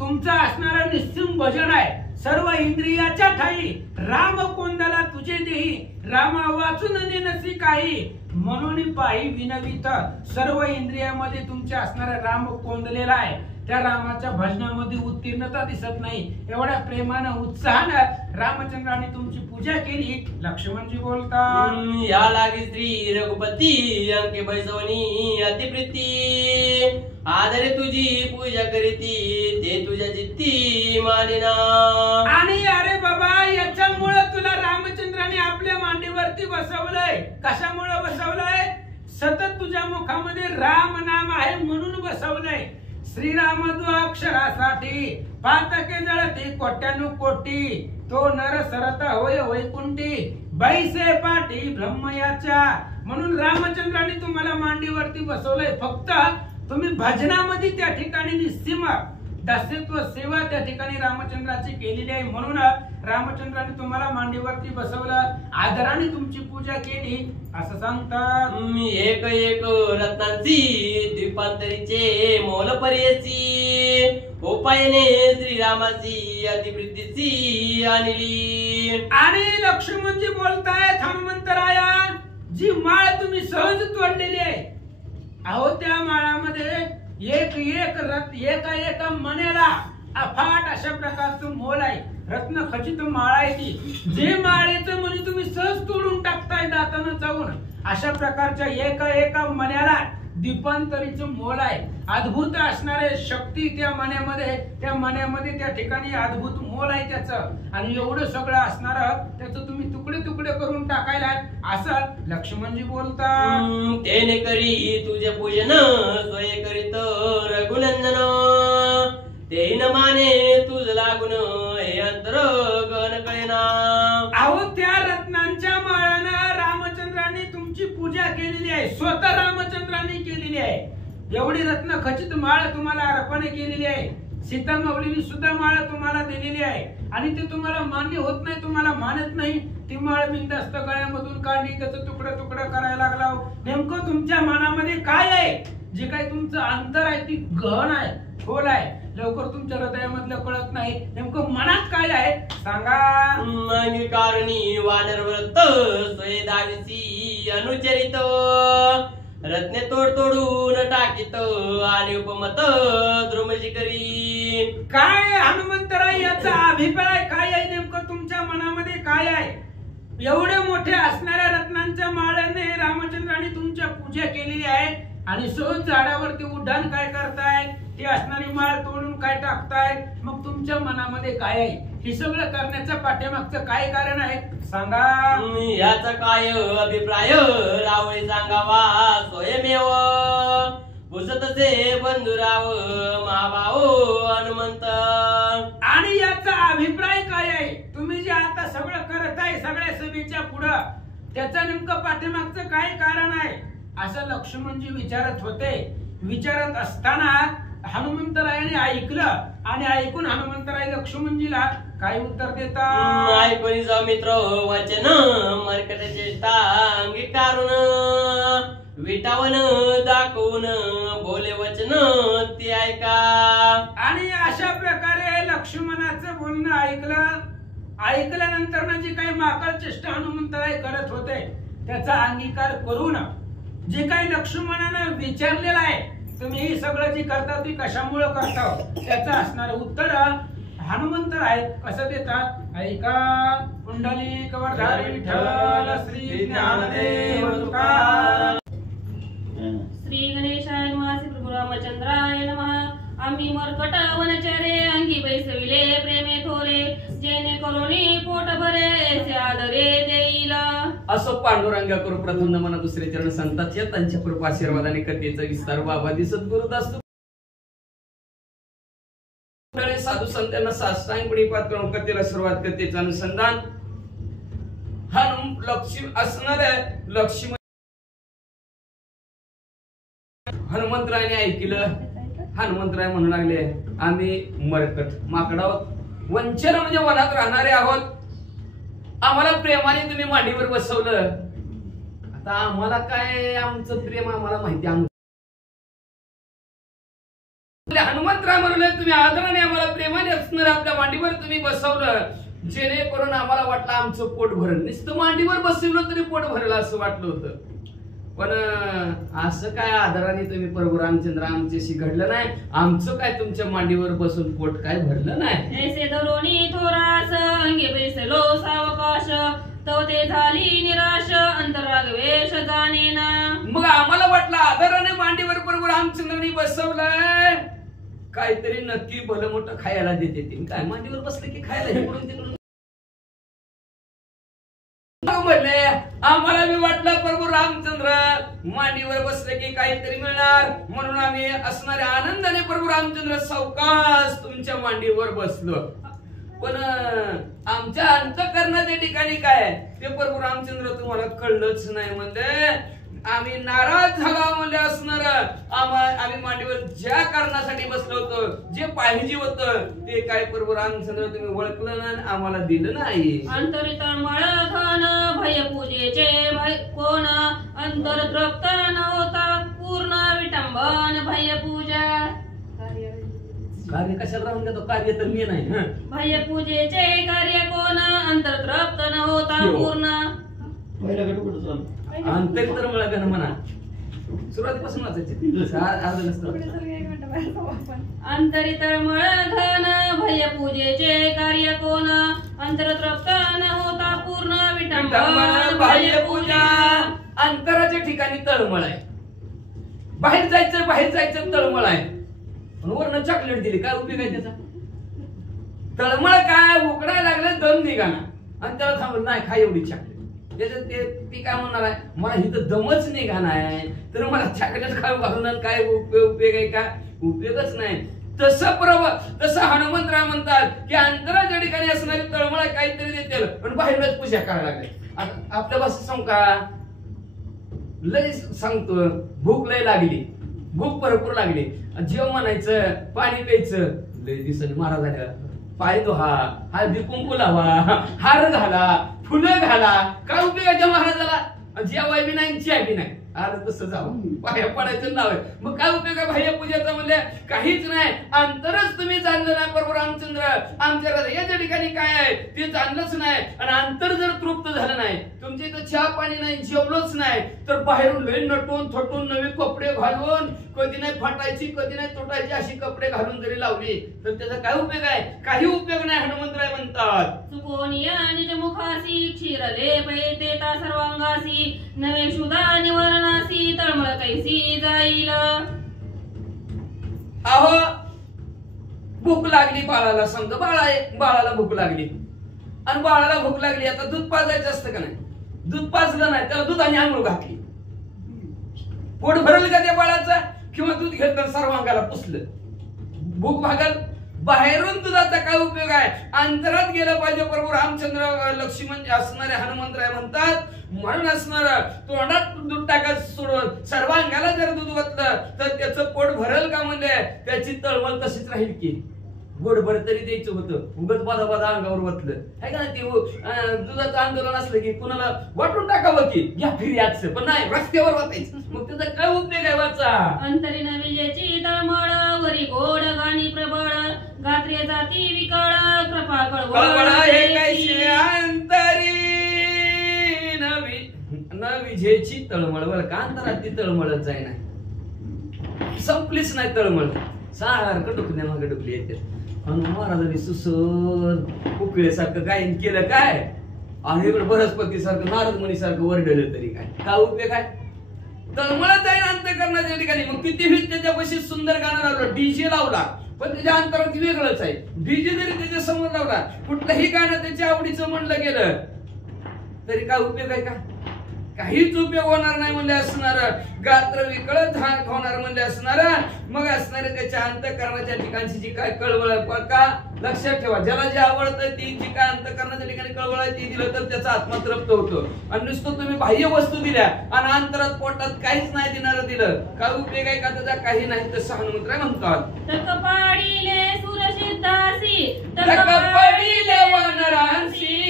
तुमचं असणारं निस्सिम भजन आहे. सर्व इंद्रियाच्या ठाई राम कोंदला तुझे देही. रामा वाचून नसी काही म्हणून पाही विनवित. सर्व इंद्रियामध्ये तुमच्या असणारा राम कोंदलेला आहे. त्या रामाच्या भजनामध्ये उत्तीर्णता दिसत नाही. एवढ्या प्रेमानं उत्साहानं रामचंद्राने तुमची पूजा केली. लक्ष्मणजी बोलतात, या लागी श्री रघुपती अंके बैसवनी अतिप्रीती. आदरे तुझी पूजा करीती ते तुझ्या जित्ती मानिना. आणि अरे बाबा याच्यामुळे तुला रामचंद्राने आपल्या मांडीवरती बसवलंय. कशामुळे बसवलंय? सतत तुझ्या मुखामध्ये राम नाम आहे म्हणून बसवलंय. श्रीराम अक्षरासाठी पातके जळती कोट्यानु कोटी. तो नर सरता होय वैकुंठी बैसे पाठी ब्रह्मयाच्या. म्हणून रामचंद्राने तुम्हाला मांडीवरती बसवलंय. फक्त तुम्ही भजनामध्ये त्या ठिकाणी निस्सीम दास्यत्व सेवा त्या ठिकाणी रामचंद्राची केलेली आहे. म्हणून रामचंद्राने तुम्हाला मांडीवरती बसवलं, आदराने तुमची पूजा केली असं सांगतात. एक एक रत्नांची द्वीपांतरीचे मोल पर्यची उपायने श्रीरामाची अतिप्रीतीची आणली. आणि लक्ष्मणजी बोलतायत हनुमंतराया, जी माळ तुम्ही सहज तोडलेली आहे, अहो त्या माळामध्ये एक एक एका एका मण्याला अफाट अशा प्रकारचं मोल आहे. रत्न खचित माळ आहे ती. जे माळेचं मणी तुम्ही सहज तोडून टाकताय दातानं चावून, अशा प्रकारच्या एका एका मण्याला दीपांतरीचं मोल आहे. अद्भुत असणारे शक्ती त्या मण्यामध्ये त्या ठिकाणी अद्भुत मोल आहे त्याचं. आणि एवढं सगळं असणार त्याचं तुम्ही तुकडे तुकडे करून टाकायला असं लक्ष्मणजी बोलतात. तेने करी तुझे पूजन सोय करीत रघुनंदन. ते न माने तुझ लागून हे अंतर गण कळेना. अहो त्या रत्नांच्या माळानं रामचंद्राने तुमची पूजा केलेली आहे. स्वतः रामचंद्राने केलेली आहे. एवढी रत्न खचित माळ तुम्हाला अर्पण केलेली आहे. सीता माऊलीने सुद्धा माळ तुम्हाला दिलेली आहे. आणि ते तुम्हाला मान्य होत नाही, तुम्हाला मानत नाही. ती माळ बिनधास्त गळ्यामधून काढली, त्याचं तुकडं तुकडं करायला लागला. नेमकं तुमच्या मनामध्ये काय आहे? जे काही तुमचं अंतर आहे ती गहन आहे, खोल आहे. लवकर तुमच्या हृदयामधलं कळत नाही. नेमकं मनात काय आहे सांगा. कारणी वानर व्रत सोय दावीची अनुचरित. रत्ने तोड तोडून टाकीत आणि उपमत द्रुमशी करी. काय हनुमंतराय याचा अभिप्राय काय आहे? नेमकं तुमच्या मनामध्ये काय आहे? एवढे मोठे असणाऱ्या रत्नांच्या माळ्याने रामचंद्राने तुमच्या पूजा केलेली आहे आणि सहज झाडावरती उड्डाण काय करताय? ती असणारी माळ तोडून काय टाकताय? मग तुमच्या मनामध्ये काय आहे? हे सगळं करण्याच्या पाठीमागचं काय कारण आहे सांगा. याचा काय अभिप्राय रावळी सांगावा स्वयमेव. पुसतसे बंधुराव महाभाव हनुमंत. आणि याचा अभिप्राय काय आहे? तुम्ही जे आता सगळं करताय सगळ्या सभेच्या पुढं, त्याचं नेमकं पाठीमागचं काय कारण आहे? असं लक्ष्मणजी विचारत होते. विचारत असताना हनुमंतरायाने ऐकलं आणि ऐकून हनुमंतराय लक्ष्मणजीला काय उत्तर देतात? ऐकून जा मित्र वचन मरकटाचे अंगीकारून विटावन दाखवून बोले वचन ते ऐका. आणि अशा प्रकारे लक्ष्मणाचं बोलणं ऐकल्यानंतर जी काही माकड चेष्टा हनुमंतराय करत होते त्याचा अंगीकार करून जे काही लक्ष्मणानं विचारलेलं आहे, तुम्ही हे सगळं जे करता ते कशामुळे करता, त्याचं असणार उत्तर हनुमंतराय कसं देतात? ऐका. पुंडलिक वरधारी विठ्ठल श्री ज्ञानदेव तुकाराम. श्री गणेशाय नमः. श्री प्रभू रामचंद्राय नमः. आम्ही मरकट वनचरे अंगी बैसविले प्रेमे थोरे, जेणे करोनी पोट भरे ऐसे आदरे देईल. असो पांडुरंगा करू प्रथम नमन दुसरे चरण संतांचे, त्यांच्या कृपा आशीर्वादाने कथेचा विस्तार बाबादी सद्गुरुदास साधू संतांना साष्टांग प्रणिपात करून कथेला सुरुवात, कथेचं अनुसंधान लक्ष्मी असणाऱ्या लक्ष्मी हनुमंतरायाने ऐकलं. हनुमंतराय म्हणू लागले, आम्ही मरकट माकड आहोत, वंचर म्हणजे वनात राहणारे आहोत. आम्हाला प्रेमाने तुम्ही मांडीवर बसवलं. आता आम्हाला काय आमचं प्रेम आम्हाला माहिती. हनुमंतराय म्हणले, तुम्ही आदराने आम्हाला प्रेमाने असणार आपल्या मांडीवर तुम्ही बसवलं, जेणेकरून आम्हाला वाटलं आमचं पोट भरेल. नुसतं मांडीवर बसवलं तरी पोट भरेल असं वाटलं होतं. पण असं काय आदराने तुम्ही प्रभू रामचंद्र आमच्याशी घडलं नाही. आमचं काय तुमच्या मांडीवर बसून पोट काय भरलं नाही. ऐसे धरोनी थोरास अंगे बैसलो सावकाश, तो ते झाली निराश अंतरागवेश जाणेना. मग आम्हाला वाटलं आदराने मांडीवर प्रभू रामचंद्रांनी बसवलंय, काहीतरी नक्की भलं मोठं खायला देते ते. काय मांडीवर बसले की खायला इकडून तिकडून म्हणले. आम्हाला मी वाटलं प्रभू रामचंद्र मांडीवर बसले की काहीतरी मिळणार, म्हणून आम्ही असणाऱ्या आनंदाने प्रभू रामचंद्र सावकाश तुमच्या मांडीवर बसलो. पण आमच्या अंतःकरणाच्या ठिकाणी काय ते प्रभू रामचंद्र तुम्हाला कळलंच नाही. म्हणजे आम्ही नाराज झाला म्हणजे असणार. आम्ही मांडीवर ज्या कारणासाठी बसलो होतो, जे पाहिजे होतं ते काय प्रभू रामचंद्र तुम्ही ओळखलं नाही, आम्हाला दिलं नाही. अंतरित मळघन भयपूजेचे कोण, अंतर तृप्त नव्हता पूर्ण विटंबन भयपूजा. कार्य कशाला राहून देतो? कार्य तर मी नाही. भयपूजेचे कार्य कोण, अंतर तृप्त नव्हता पूर्ण. अंतरितर मळघन म्हणा, सुरुवातीपासून वाचायचे अर्ध नसतं. अंतरित मळघन भयपूजेचे कार्य कोण, अंतर तृप्त नव्हता पूर्ण विटंबन भयपूजा. अंतराच्या ठिकाणी तळमळ आहे, बाहेर जायचं तळमळ आहे. वरनं चॉकलेट दिली, काय उपयोग आहे त्याचा? तळमळ काय उकडायला लागलं, दम निघाला आणि त्याला थांबलं नाही खा एवढी चॉकलेट. त्याच्यात ती काय म्हणणार आहे, मला इथं दमच निघाला आहे तर मला चॉकलेट खाऊ घालून काय उपयोग आहे का? उपयोगच नाही. तसं हनुमंतराय म्हणतात की अंतराच्या ठिकाणी असणारी तळमळ काहीतरी देतील पण बाहेरच पूजा करायला लागले. आपल्या भाषेत सांगू का, लय सांगतो, भूक लय लागली, भूक भरपूर लागली, जेव म्हणायचं, पाणी प्यायचं. लय दिवसांनी महाराज पाय धुहा, हळदी कुंकू लावा, हार घाला, फुलं घाला. काय उपयोगाच्या महाराजाला? जेवाय बी नाही, चिया बी नाही. आज तसं जावं, पाया पडायचं नाव आहे. मग काय उपयोग आहे भाई पूजेचा? म्हणजे काहीच नाही. अंतरच तुम्ही जाणलं नाही प्रभू रामचंद्र. आमच्या हृदयाच्या ठिकाणी काय आहे ते जाणलंच नाही. आणि अंतर जर तृप्त झालं नाही, तुमच्या इथं चहा पाणी नाही, जेवलोच नाही, तर बाहेरून लय नटून थटून नवे कपडे घालून, कधी नाही फाटायची कधी नाही तुटायची अशी कपडे घालून जरी लावली तर त्याचा काय उपयोग आहे? काही उपयोग नाही. हनुमंतराय म्हणतात, सुकोनिया निज मुखासी क्षीरले पैते ता सर्वांगासी, नवे शुदा निवरणासी तळमळ कैसी जाईल. अहो भूक लागली बाळाला, समजा बाळाला भूक लागली आणि बाळाला भूक लागली. आता दूध पाजायचं असतं का नाही? दूध पाजलं नाही, त्याला दुधाने आंघोळ घातली, पोट भरलं का त्या बाळाचा? किंवा दूध घेतलं सर्वांगाला पुसलं, भूक भागल. बाहेरून दुधाचा काय उपयोग आहे? अंतरात गेलं पाहिजे. प्रभू रामचंद्र लक्ष्मण असणारे हनुमंतराय म्हणतात, म्हणून असणार तोंडात दूध टाकायचं सोडून अंगाला जर दूध ओतलं तर त्याचं पोट भरल का म्हणले? त्याची तळमळ तशीच राहील की. गोडभर तरी द्यायचं होतं, उगत बाधा बाधा अंगावर वतलं आहे का ना. ते दुधाचं आंदोलन असलं की कुणाला वाटून टाकावं की घ्या फिरी आजचं, पण नाही रस्त्यावर वाचायचं. मग त्याचा काय उपयोग आहे वाचा? अंतरीन विजेची तळमळ वरी गोड गाणी प्रबळ गात्रे जाती विकळ कृपा कळवळ हे कैसे अंतरी न विजेची तळमळ. बरं का अंतरात ती तळमळच जाय नाही, संपलीच नाही तळमळ. सारखं डुकण्या मागे डुकली येते. आणि महाराजांनी सुसर उकळेसारखं गायन केलं काय, आणि इकडे बृहस्पती सारखं नारद मुनी सारखं वरडलं तरी काय उपयोग काय? तळमळत आहे अंतःकरणाच्या ठिकाणी. मग किती होईल त्याच्यापाशी सुंदर गाणं लावलं, डीजे लावला, पण त्याच्या अंतरात वेगळंच आहे. डीजे जरी त्याच्या समोर लावला, कुठलंही गाणं त्याच्या आवडीचं म्हणलं गेलं तरी काय उपयोग आहे का? काहीच उपयोग होणार नाही म्हणले असणार. गात्र विकळ धाक होणार म्हणले असणार. मग असणारे त्याच्या अंतःकरणाच्या ठिकाणची जी काय कळवळ का लक्षात ठेवा. ज्याला जे आवडतं ती जी काय अंतःकरणाच्या ठिकाणी कळवळ आहे ती दिलं तर त्याचा आत्मा तृप्त होतो. आणि नुसतं तुम्ही बाह्य वस्तू दिल्या आणि अंतरात पोटात काहीच नाही देणार दिलं काय उपयोग आहे का? त्याचा काही नाही. तर हनुमंत म्हणतात तकपाडीले सुरसिद्धासी तकपाडीले वानरांसी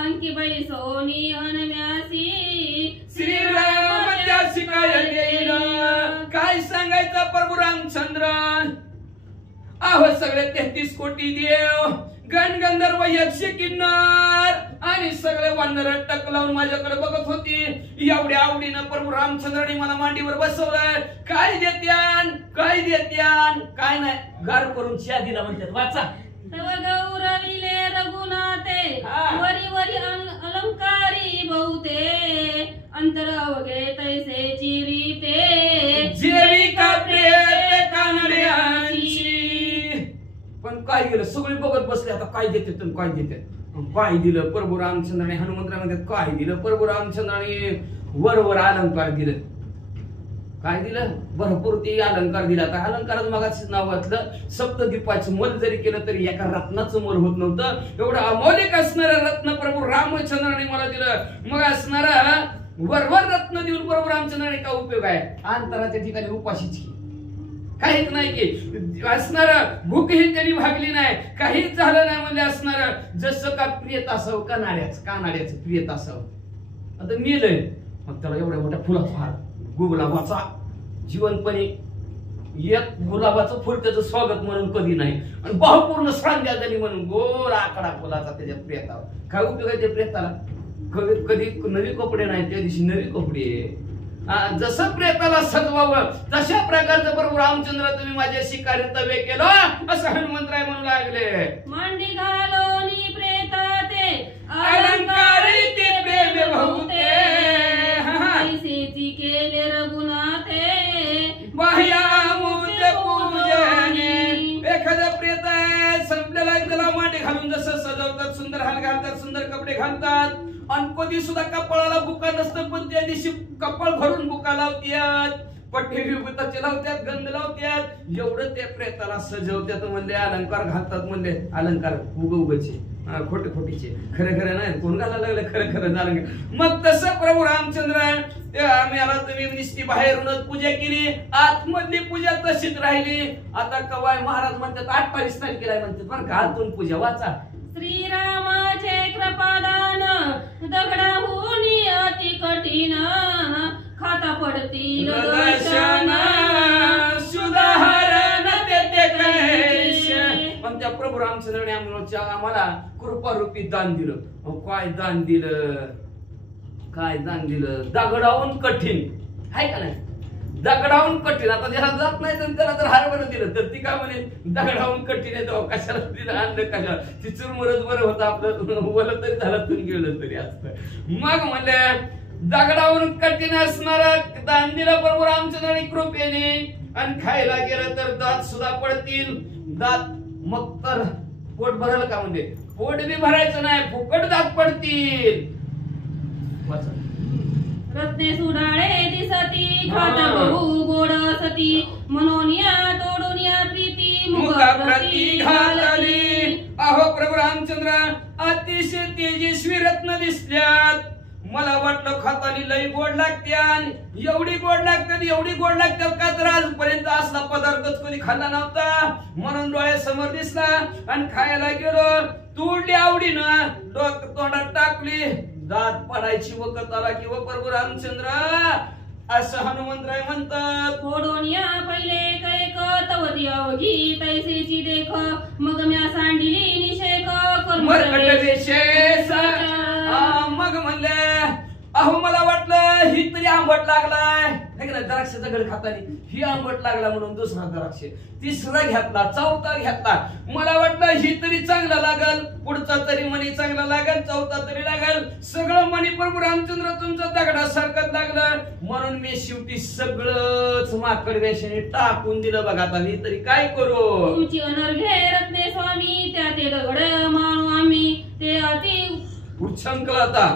अंकी बाई सोनी अनम्यासी श्रीराम त्यासी काय देईल. काय सांगायचं प्रभू रामचंद्र. आहो सगळे 33 कोटी देव गण गंधर्व यक्ष किन्नर आणि सगळे वानर टक लावून माझ्याकडे बघत होती. एवढ्या आवडीनं प्रभू रामचंद्राने मला मांडीवर बसवलं. काय देत्यान काय देत्यान काय नाही गार करून चहा दिला म्हणतात. वाचा तव गौरविले रघुनाथे हा. वरी वरी अलंकारी बहुते अंतर अवघे तैसे चिरीते जेविका प्रेत कानड्यांची. पण काय गेलं सगळे बघत बसले. आता काय देते तर काय देते. काय दिलं प्रभू रामचंद्राने हनुमंतरामध्ये काय दिलं प्रभू रामचंद्राने वर अलंकार दिलं. काय दिलं भरपूर ते अलंकार दिला. आता अलंकारात मगाच नाव घातलं सप्तद्वीपाचं मोल जरी केलं तरी एका रत्नाचं मोल होत नव्हतं. एवढं अमौलिक असणारं रत्न प्रभू रामचंद्राने मला दिलं. मग असणारा वरवर रत्न देऊन प्रभू रामचंद्राने काय उपयोग आहे? अंतराच्या ठिकाणी उपाशीची काहीच नाही की असणार. भूकही त्यांनी भागली नाही, काहीच झालं नाही म्हणजे असणार. जसं का प्रियत असावं कानाड्याचं प्रियत असावं. आता मेलंय मग त्याला एवढ्या मोठ्या फुलाचा हार गुलाबाचा जीवनपणे एक गुलाबाचं फुल त्याचं स्वागत म्हणून कधी नाही आणि बहुपूर्ण श्रांध्याजनी म्हणून गोल आकडा फुलाचा त्याच्या प्रियतावर. काय उपयोग आहे त्या प्रियताला? कधी नवी कपडे नाही त्या दिवशी नवी कपडे. जसं प्रेताला सजवावं तशा प्रकारचं प्रभू रामचंद्र तुम्ही माझ्याशी कर्तव्य केलं असं हनुमंतराय म्हणू लागले. मांडी घालोनी प्रेताते अलंकारी ते प्रेम बहुते ऐसेची केले रघुनाथे बाह्यामुज पूजने. एखादा प्रेत आहे संपलेला त्याला मांडी घालून जसं सजवतात, सुंदर हार घालतात, सुंदर कपडे घालतात आणि कधी सुद्धा कपाळाला बुका नसतं पण त्या दिवशी कपाळ भरून बुका लावतात, पठ्ठे विभूताचे लावतात, गंध लावतात. एवढं त्या प्रेताला सजवतात म्हणले अलंकार घालतात म्हणले. अलंकार उगचे खोटे खोटीचे खरे खरे नाही कोण घालायला लागले खरं खरं झालं. मग तसं प्रभू रामचंद्र आम्हाला तुम्ही निष्ठी बाहेरूनच पूजा केली, आतमधली पूजा तशीच राहिली. आता कवाय महाराज म्हणतात 28 तारखेला म्हणतात बरं का आतून पूजा. वाचा श्रीरामाचे कृपादान दगडाहून अति कठीण खाता पडतील दर्शन सुधारण तेथे कैश. पण त्या प्रभू रामचंद्राने आम्हाला कृपारूपी दान दिलं. काय दान दिलं काय दान दिलं? दगडाहून कठीण आहे का नाही? दगडाहून कठीण. आता ज्याला जात नाही तर त्याला जर हरभर दिलं तर ती काय म्हणे दगडाहून कठीण आहे तो कशाला दिलं आणलं कशाला. ती चुरमुरच बरं होतं आपलं बोलत तरी झालं तून गेलं तरी असतं. मग म्हणले दगडावरून कठीण असणार दान दिलं प्रभू रामचंद्राने कृपेने. आणि खायला गेलं तर दात सुद्धा पडतील. दात मग तर पोट भरल का? म्हणजे पोट बी भरायचं नाही फुकट दात पडतील. रत्ने सुडाळे दिसती खाता बहु गोड सती मनोनिया तोडूनिया प्रीती मुखा प्रती घातली. अहो प्रभू रामचंद्र अतिशय तेजस्वी रत्न दिसल्यात. मला वाटलं खातानी लई गोड लागते आणि एवढी गोड लागतात का तर आजपर्यंत असला पदार्थच कधी खाल्ला नव्हता म्हणून डोळ्यासमोर दिसला आणि खायला गेलो. तोडली आवडीनं, डोकं तोंडात टाकली, दात पडायची वखत आला की व प्रभू रामचंद्र असं हनुमंतराय म्हणतात. फोडून या पहिले कैक तवती अवघी तैसेची देख मग म्या सांडिली निषेक मरकट विशेष मग म्हणले अहो मला वाटलं ही तरी आंबट लागलाय, द्राक्षाचा गड खातानी ही आंबट लागला म्हणून दुसरा द्राक्ष, तिसरा घेतला, चौथा घेतला. मला वाटलं ही तरी चांगला लागल, पुढचा तरी मणी चांगला लागल, चौथा तरी लागल. सगळं मणी प्रभू रामचंद्र तुमचं दगडासारखं लागलं म्हणून मी शेवटी सगळंच माकड वेशाने टाकून दिलं. बघा आता मी तरी काय करू. तुमची अनर्घ्य रत्ने स्वामी त्या ते दगड मानू आम्ही ते अति उच्चंकलता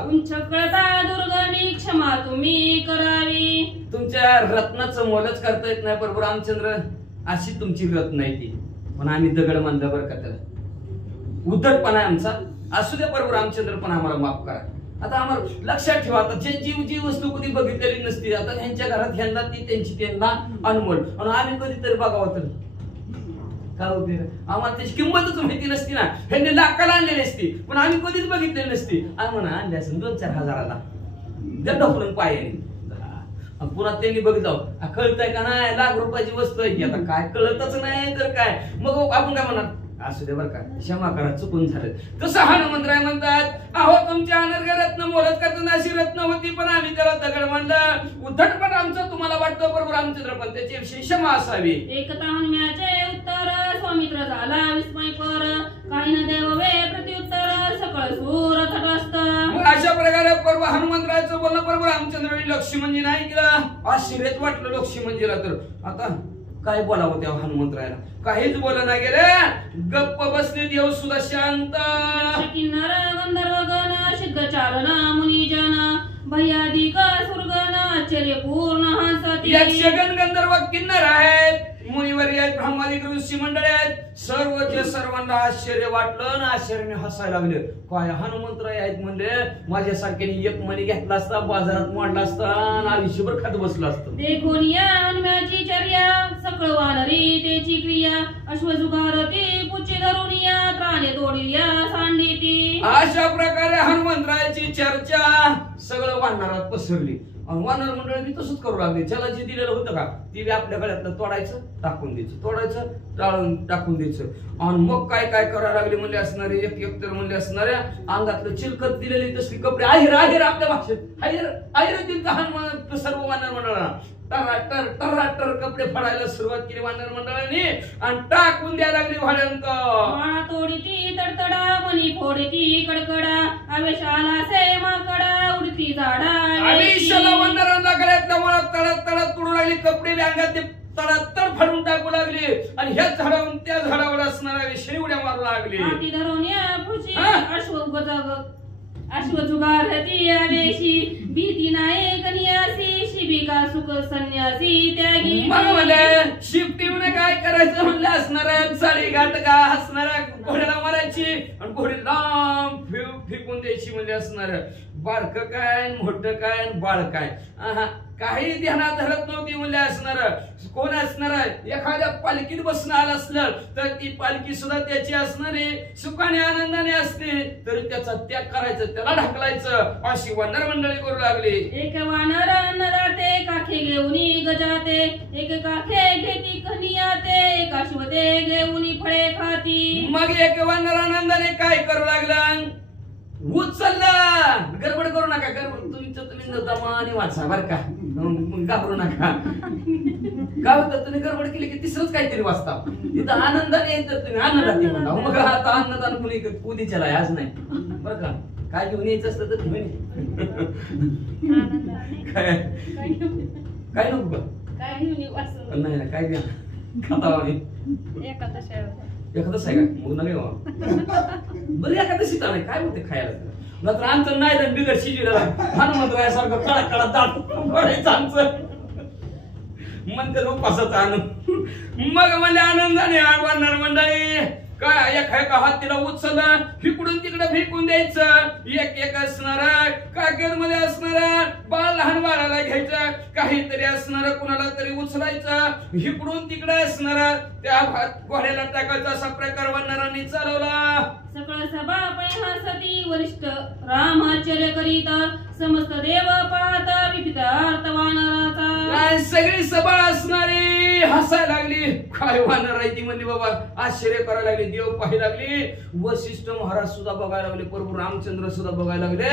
दुर्गणी क्षमा तुम्ही करावी. तुमच्या रत्नाचं मोलच करता येत नाही प्रभू रामचंद्र, अशी तुमची रत्न आहे ती, पण आम्ही दगड मानलं बरं का. त्याला उद्धटपणा आहे आमचा, असू दे प्रभू रामचंद्र पण आम्हाला माफ करा. आता आम्हाला लक्षात ठेवा, आता जी वस्तू कधी बघितलेली नसती, आता ह्यांच्या घरात ह्यांना ती त्यांची त्यांना अनमोल, आणि आम्ही कधीतरी बघावं तर काय उपयोग. आम्हाला त्याची किंमतच माहिती नसती ना. ह्यांनी लाखाला आणलेली असती पण आम्ही कधीच बघितलेली नसती. आम्ही म्हणा आणले असेल 2-4 हजाराला त्या ढकलून पायाने, पुन्हा त्यांनी बघितलं कळतंय का नाही, लाख रुपयाची वस्तू आहे की, आता काय कळतच नाही तर काय, मग आपण काय म्हणणार असू दे बरं का, क्षमा करा, चुकून झालं. तसं हनुमंतराय म्हणतात अहो तुमच्या अनर्घ रत्न मोलत करताना अशी रत्न होती पण आम्ही त्याला दगड म्हणलं. उद्धटपण आमचं तुम्हाला वाटतं प्रभू रामचंद्र, पण त्याच्याविषयी क्षमा असावी. एकता हनुम्याचे उत्तर स्वामित्र झाला विस्मय पर काही न देववे प्रत्युत्तर सकळ सूर तटस्थ. अशा प्रकारे प्रभू हनुमंतरायचं बोलणं प्रभू रामचंद्रांनी लक्ष्मणजी नाही केलं. आश्चर्यच वाटलं लक्ष्मणजीला. तर आता काय बोलावं त्या हनुमंतरायला, काहीच बोलना गेले, गप्प बसले. देव सुद्धा शांत. किन्नर गंधर्व गण सिद्ध चारण मुनिजन भयाधिक सुरगण आश्चर्यपूर्ण हसती. यक्षगण गंधर्व किन्नर आहेत, मुनिवर्य आहेत, ब्रह्मादिक ऋषी मंडळी आहेत. सर्वांना आश्चर्य वाटलं ना आश्चर्याने हसायला लागले. काय हनुमंतराय आहेत म्हणले, माझ्यासारख्याने एक मणी घेतला असता, बाजारात मांडला असता आणि आयुष्यभर खात बसला असतं. देखून या हनुम्याची चर्या सकळ वानरी त्याची क्रिया अश्वजुगारती पुच्ची धरून या त्राणे तोडिया सांडिती. अशा प्रकारे हनुमंतरायाची चर्चा सगळं वानरात पसरली. वानर मंडळ बी तसंच करू लागले. ज्याला जे दिलेलं होतं का ती बी आपल्या गळ्यातलं तोडायचं, टाकून द्यायचं, तोडायचं, टाळून टाकून द्यायचं. आणि मग काय काय करायला लागले म्हणले असणारे, एक तर म्हणले असणाऱ्या अंगातलं चिलकत दिलेली तसली कपडे आहेर आपल्या भाषेत आहेर दिल तर सर्व वानर मंडळाला टराटर कपडे फाडायला सुरुवात केली वानर मंडळाने आणि टाकून द्यायला लागली भाड्यांक. माळा तोडीती तडतडा मनी फोडीती कडकडा आवेश आला से माकडा उडती झाडा आयुष्याला वानरांना गळ्यातल्या मुळात तडत तडत तुडू लागली. कपडे अंगात तडतड फाडून टाकू लागली आणि ह्या झाडावरून त्या झाडावर असणाऱ्या विषयी उड्या मारू लागली. हाती धरून या खुशी अश्वजुगारती आवेशी भीती नाही कन्यासी शिबिका सुख संन्यासी त्यागी. मग म्हणले शिफ्टीने काय करायचं म्हणलं असणाऱ्या साडी गाठ का हसणाऱ्या घोड्याला मारायची आणि घोडी लांब फेकून द्यायची. म्हणजे असणाऱ्या बारक काय मोठं काय बाळ काय काही ध्यानात धरत नव्हती. म्हणजे असणार कोण असणार, एखाद्या पालखीत बसणं आलं असलं तर ती पालखी सुद्धा त्याची असणारी सुखाने आनंदाने असते, तरी त्याचा त्याग करायचं, त्याला ढकलायचं, अशी वानर मंडळी करू लागली. एक वानर अन्न जाते काखे घेऊनी गजाते, एक काखे घेती कनियाते, एक अश्वते घेऊनी फळे खाती. मग एक वानर आनंदाने काय करू लागला, उचलला. गडबड करू नका, तुम्ही दमाने वाचा बर का, घाबरू नका. काय होतं तुम्ही गडबड केली की तिसरंच काहीतरी वाचता. तिथं आनंदाने येतं, तुम्ही आनंदाने म्हणा. मग आता आनंदाने कुणी उद्याच्याला आज नाही बर का. काय घेऊन यायचं असतं तर तुम्ही काय नको का नाही ना काय घ्या खाता एखादं आहे का मग नका बरं एखादं नाही काय होते खायला. नंतर आमचं नाही तर बिगर शिजलेला हनुमंतरायासारखं कडक कडक दाट पडायचं आमचं म्हणते उपासाचा आनंद. मग म्हणजे आनंदाने वानर मंडळी काय एका हातीला उचललं इकडून तिकडे फेकून द्यायचं एक एक असणार कागदमध्ये असणार बाळ लहान बाळाला घ्यायचं काहीतरी असणार कुणाला तरी उचलायचं इकडून तिकडे असणार त्या घोड्याला टाकायचा असा प्रकार वानरांनी चालवला. सकळ सभा हसती वरिष्ठ राम आश्चर्य करीत समस्त देव पाहत विपित अर्थ वानराचा. काय सगळी सभा असणारी हसायला लागली काय वानर आहे ती म्हणली बाबा आश्चर्य करायला लागली देव पाहायला लागली वशिष्ठ महाराज सुद्धा बघायला लागले प्रभू रामचंद्र सुद्धा बघायला लागले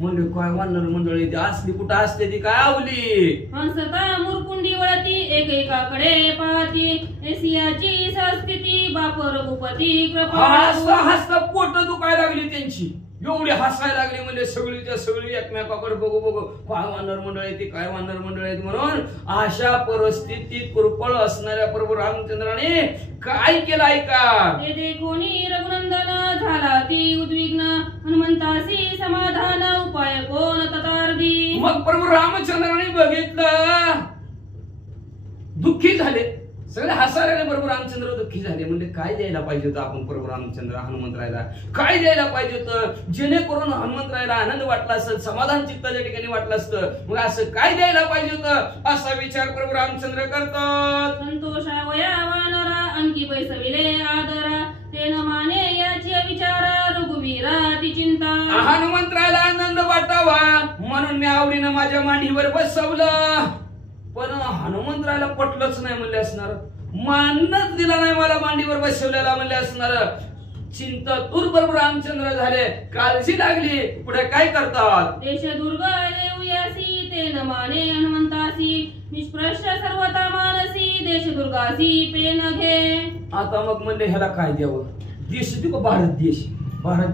म्हणजे काय वानर मंडळी ती असली कुठं असते ती काय आवली. हंसता मुरकुंडी वळती एकेकाकडे पाहती एसियाची संस्थिती बाप रघुपती कृपा. हसता हसता पोट दुखायला लागली त्यांची एवढी हसायला लागली म्हणजे सगळीच्या सगळी एकमेकाकडे बघू बघू काय वानर मंडळ आहे ती काय वानर मंडळ आहे म्हणून अशा परिस्थितीत कृपळ असणाऱ्या प्रभू रामचंद्राने काय केलं ऐका. ते देखोनी रघुनंदन झाला ती उद्विग्न हनुमंतासी समाधान उपाय कोण ततार्दी. मग प्रभू रामचंद्राने बघितलं दुःखी झाले सगळे हसायला बरोबर रामचंद्र दुःखी झाले म्हणजे काय द्यायला पाहिजे होतं आपण प्रभू रामचंद्र हनुमंतरायला काय द्यायला पाहिजे होतं जेणेकरून हनुमंतरायला आनंद वाटला असत समाधान चित्ताच्या ठिकाणी वाटलं असतं मग असं काय द्यायला पाहिजे होतं असा विचार प्रभू रामचंद्र करतात. संतोषावया वानरा अंकी बैसविले आदरा तेन माने याची विचार रघुवीरा ती चिंता. हनुमंतरायला आनंद वाटावा म्हणून मी आवडीनं माझ्या मांडीवर बसवलं पण हनुमंतरायला पटलंच नाही म्हणले असणार मानच दिला नाही मला मांडीवर बसवलेला म्हणले असणार चिंता दूर बरोबर रामचंद्र झाले काळजी लागली पुढे काय करतात. देश दुर्ग येऊयासी तेन माने हनुमंतासी निष्प्रश्य सर्वता मानसी देश दुर्गासी पेन घे. आता मग म्हणले ह्याला काय द्यावं देश देऊ का भारत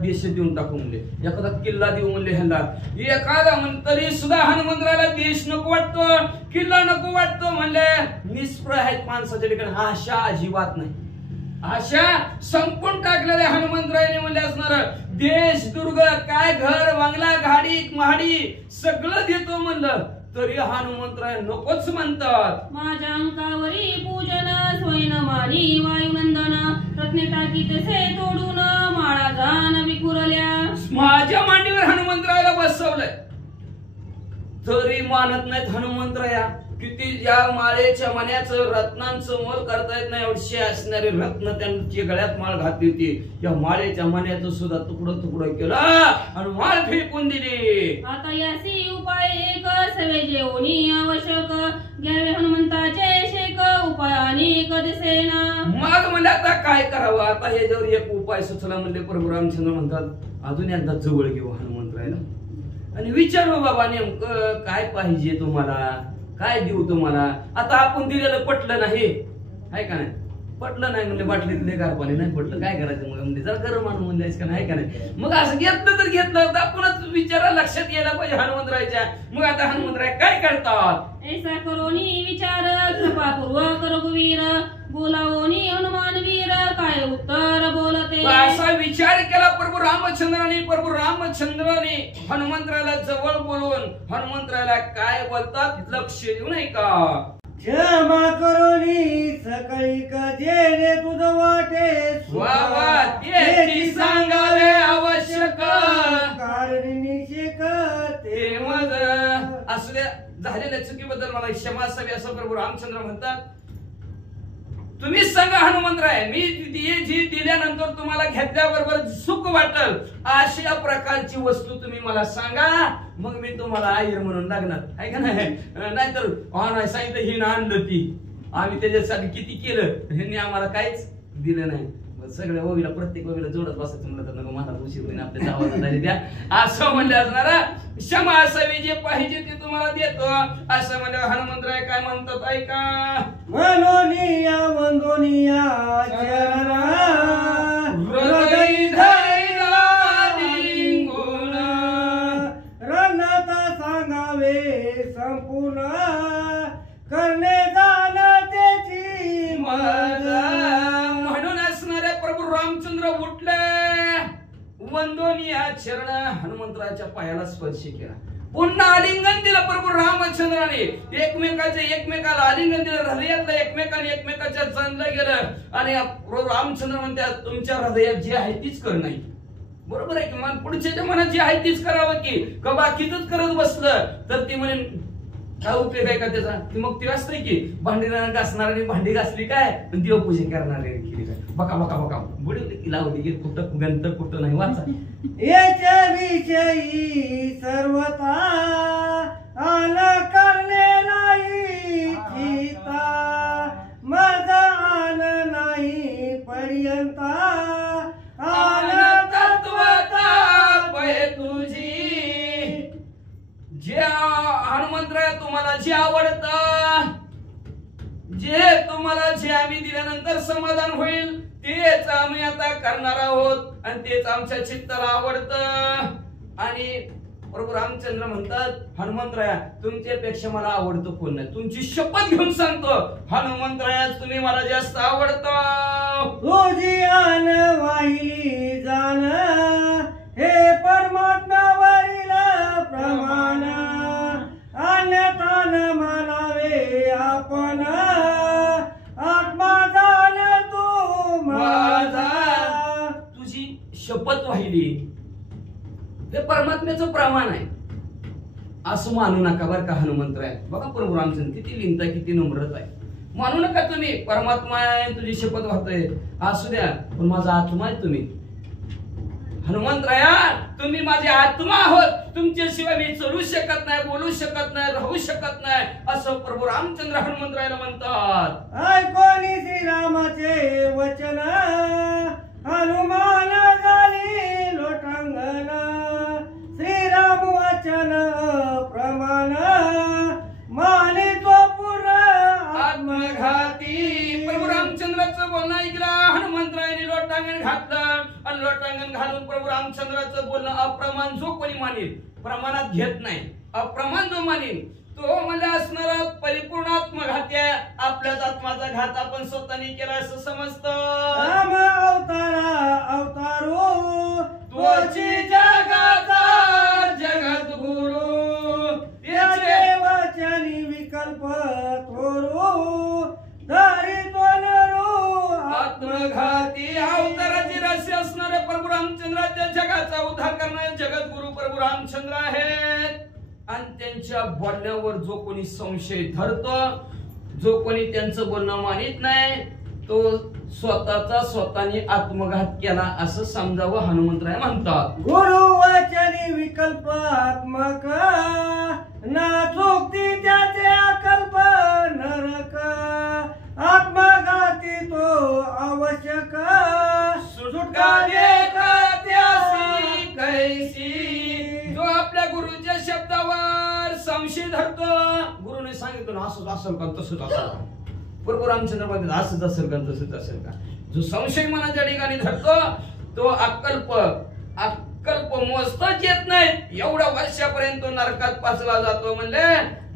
देश देऊन टाकू म्हणले एखादा किल्ला देऊ म्हणले ह्याला एखादा तरी सुद्धा हनुमंतरायला देश नको वाटतो किल्ला नको वाटतो म्हणले निष्प्रय आहेत माणसाच्या ठिकाणी आशा अजिबात नाही आशा संपून टाकलेल्या हनुमंतरायने म्हणले असणार देश दुर्ग काय घर बंगला गाडी महाडी सगळं देतो म्हणलं तरी हनुमंतराय नकोच म्हणतात. माझ्या अंकावरी पूजन स्वयं मानी वायुनंदन रत्ने टाकी तसे तोडून माळा जान विकुरल्या. माझ्या मांडीवर हनुमंतरायला बसवलंय तरी मानत नाहीत हनुमंतराया किती या माळेच्या मण्याचं रत्नांचं मोल करता येत नाही एवढे असणारे रत्न त्यांची गळ्यात माळ घातली होती या माळेच्या मण्याचं सुद्धा तुकडं तुकडं केलं आणि माळ फेकून दिली. आता यासी उपाय एक सवे जेवणी आवश्यक घ्यावे हनुमंताचे शेक उपायाने कधसेना. मग म्हणलं आता काय करावं आता हे जर एक उपाय सुचला म्हणले प्रभू रामचंद्र म्हणतात अजून एकदा जवळ घेऊ हनुमंतरायला आणि विचारू बाबा नेमकं काय पाहिजे तुम्हाला काय देऊ तुम्हाला. आता आपण दिलेलं पटलं नाही आहे का नाही पटलं नाही म्हणजे बाटलीतले गार पाणी नाही पटलं काय करायचं मग म्हणजे जरा गरम आणून म्हणजे का नाही का नाही मग असं घेतलं तर घेतलं तर आपणच विचारा लक्षात यायला पाहिजे हनुमंतरायच्या. मग आता हनुमंतराय काय करतात ऐसा करोनी विचार कृपापूर्वक रघुवीर बोलावोनी हनुमान वीर काय उत्तर बोलते. असा विचार केला प्रभू रामचंद्राने हनुमंतरायला जवळ बोलवून हनुमंतरायला काय बोलतात लक्ष देऊ नाही का. क्षमा करोनी सकाळी कधे तुझ वाटे वा त्याची सांगावे आवश्यक कारण निषेक ते मग असू द्या झालेल्या चुकीबद्दल मला क्षमा असावी असं प्रभू रामचंद्र म्हणतात. तुम्ही सांगा हनुमंतराय मी जी दिल्यानंतर तुम्हाला घेतल्याबरोबर सुख वाटल अशा प्रकारची वस्तू तुम्ही मला सांगा मग मी तुम्हाला आयर म्हणून लागणार आहे का नाही नाहीतर नाही सांगितलं ही आणलं ती आम्ही त्याच्यासाठी किती केलं ह्यांनी आम्हाला काहीच दिलं नाही. सगळ्या ओवीला प्रत्येक ओवीला जोडत बसायचं म्हणलं तर नको मला उशीर होईल आपल्या गावाला झाले द्या असं म्हणलं असणार क्षमा असावी जे पाहिजे ते तुम्हाला देतो असं म्हणलं. हनुमंतराय काय म्हणतात ऐका. मनोनिया वंदोनिया चरणा हृदय धैर्य लिंगुण रणता सांगावे संपूर्ण करणे जाणतेची मजा. म्हणून असणारे प्रभू रामचंद्र उठले वंदोनिया चरण हनुमंतराच्या पायाला स्पर्श केला पुन्हा आलिंगन दिलं प्रभू रामचंद्राने, एकमेकाला आलिंगन दिलं, हृदयातलं एकमेकाने एकमेकाच्या जाणलं गेलं. आणि प्रभू रामचंद्र म्हणतात तुमच्या हृदयात जे आहे तीच कर नाही. बरोबर आहे की मन पुढच्या मनात जे आहे तीच करावं की का बाकीच करत बसलं तर ती म्हणे काय उपयोग आहे का त्याचा. मग ती असतंय की भांडी घासणाऱ्याने भांडी घासली काय पण देवपूजा करणारे केली काय बका बका बका बुडवली की लावली की कुठं गंत कुठं नाही वाचा. याच्या विषयी सर्वता आन करणे नाही चिता, माझा आन नाही पर्यंता आन तत्वता पै तुझी. जे हनुमंतराय तुम्हाला जे आवडतं, जे तुम्हाला जे आम्ही दिल्यानंतर समाधान होईल तेच आम्ही आता करणार आहोत आणि तेच आमच्या चित्ताला आवडतं. आणि प्रभू रामचंद्र म्हणतात हनुमंतराया तुमच्यापेक्षा मला आवडतं कोण नाही. तुमची शपथ घेऊन सांगतो हनुमंतराया तुम्ही मला जास्त आवडतं. तुझी आन वाहिली जाण हे परमात्म्यावरील प्रमाण, अन्यथा न मानावे आपण आत्मा जाण तू माझा. तुझी शपथ वाहिली ते परमात्म्याचं प्रमाण आहे असं मानू नका बरं का हनुमंतराय. बघा प्रभू रामचंद्र किती लिहिता किती नम्रता आहे. मानू नका तुम्ही परमात्मा आहे तुझी शपथ वाहतोय असू द्या पण माझा आत्मा आहे तुम्ही. हनुमंतराया तुम्ही माझे आत्मा आहोत, तुमच्याशिवाय मी चलू शकत नाही, बोलू शकत नाही, राहू शकत नाही असं प्रभू रामचंद्र हनुमंतरायाला म्हणतात. ऐकोनी श्रीरामाचे वचन हनुमान झाली लोटांगण, श्रीराम वचन प्रमाण मानितो पूर्ण आत्मघाती. प्रभू रामचंद्राचं बोलणं ऐकलं हनुमंतरायाने लोटांगण घातलं आणि लोटांगण घालून प्रभू रामचंद्राचं बोलणं अप्रमाण जो कोणी मानेल प्रमाणात घेत नाही अप्रमाण जो मानेल तो मला असणारा परिपूर्ण आत्मघाती आहे. आपल्याच आत्माचा घात आपण स्वतःने केला असं समजतं. राम अवतारो तोची जगाचा जगत गुरु याचे वचनी विकल्प थोरू धरी तो नरू आत्मघाती. अवताराची रहस्य असणारे प्रभू रामचंद्राच्या जगाचा उद्धार करणारे जगत गुरु प्रभू रामचंद्र आहेत. आणि त्यांच्या बोलण्यावर जो कोणी संशय धरतो, जो कोणी त्यांचं बोलणं मानित नाही तो स्वतःचा स्वतःने आत्मघात केला असं समजावं हनुमंतराय म्हणतात. गुरु वचनी विकल्पात्मक ना चुकती त्याचे अकल्प नरक, आत्मघाती तो आवश्यक सुटका देता त्यासी कैसी. जो आपल्या गुरुच्या शब्दावर संशय धरतो, गुरुने सांगितलं ना असंच असेल का तसंच असेल का, प्रभू रामचंद्र म्हणतात असंच असेल का तसंच असेल का. जो संशय मनाच्या ठिकाणी धरतो तो अकल्प मोजताच येत नाही एवढ्या वर्षापर्यंत तो नरकात पाचला जातो. म्हणले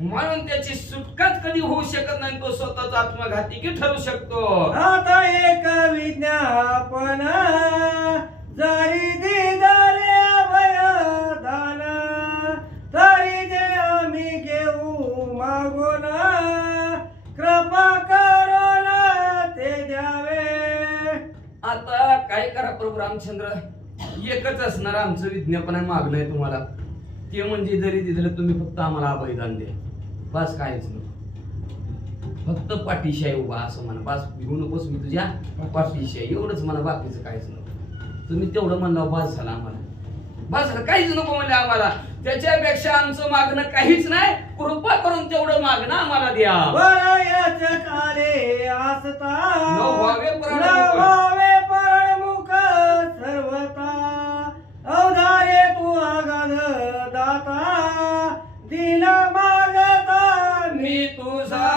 म्हणून त्याची सुटकाच कधी होऊ शकत नाही. तो स्वतःच आत्मघाती की ठरू शकतो. आता एक विज्ञापन जरी दिले अभयदान, तरी जे आम्ही घेऊ मागून कृपा करून ते द्यावे. आता काय करा प्रभू रामचंद्र एकच असणार आमचं विज्ञापन आहे मागणं आहे तुम्हाला. ते म्हणजे जरी दिलं तुम्ही फक्त आम्हाला अभयदान द्या बस काहीच नको. फक्त पाठीशी आहे उभा असं म्हणा बस. घेऊ नकोस मी तुझ्या पाठीशी आहे एवढंच म्हणा बाकीचं काहीच नको. तुम्ही तेवढं म्हणलं बस झालं आम्हाला बस झालं काहीच नको म्हणले आम्हाला. त्याच्यापेक्षा आमचं मागणं काहीच नाही. कृपा करून तेवढं मागणं आम्हाला द्या. वरयाच आले आसता न व्हावे परमुख सर्वता, अवधारे तू आगाध दाता दिन मागता मी तुझा.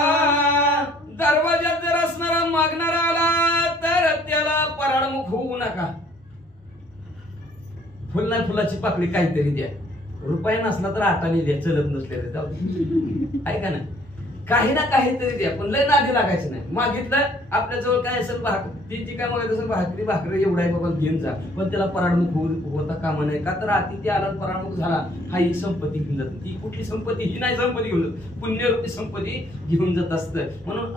दरवाजात जर असणारा मागणारा आला तर त्याला पराडमुख होऊ नका. फुल नाही फुलाची पाकळी काहीतरी द्या. रुपये नसला तर आटाने द्या चलत नसले जाऊ ऐका ना काही ना काहीतरी द्या, पण लय नादी लागायचं नाही. मागितलं आपल्या जवळ काय असेल ती जी काय मागत असेल भाकरी एवढा आहे बाबा घेऊन जा, पण त्याला पराडमुख होता कामा नाही. का तर अतिथी आला पराडमुख झाला हा ही संपत्ती घेऊन जात. ती कुठली संपत्ती? ही नाही संपत्ती घेऊन जात, पुण्यरूपी संपत्ती घेऊन जात असतं. म्हणून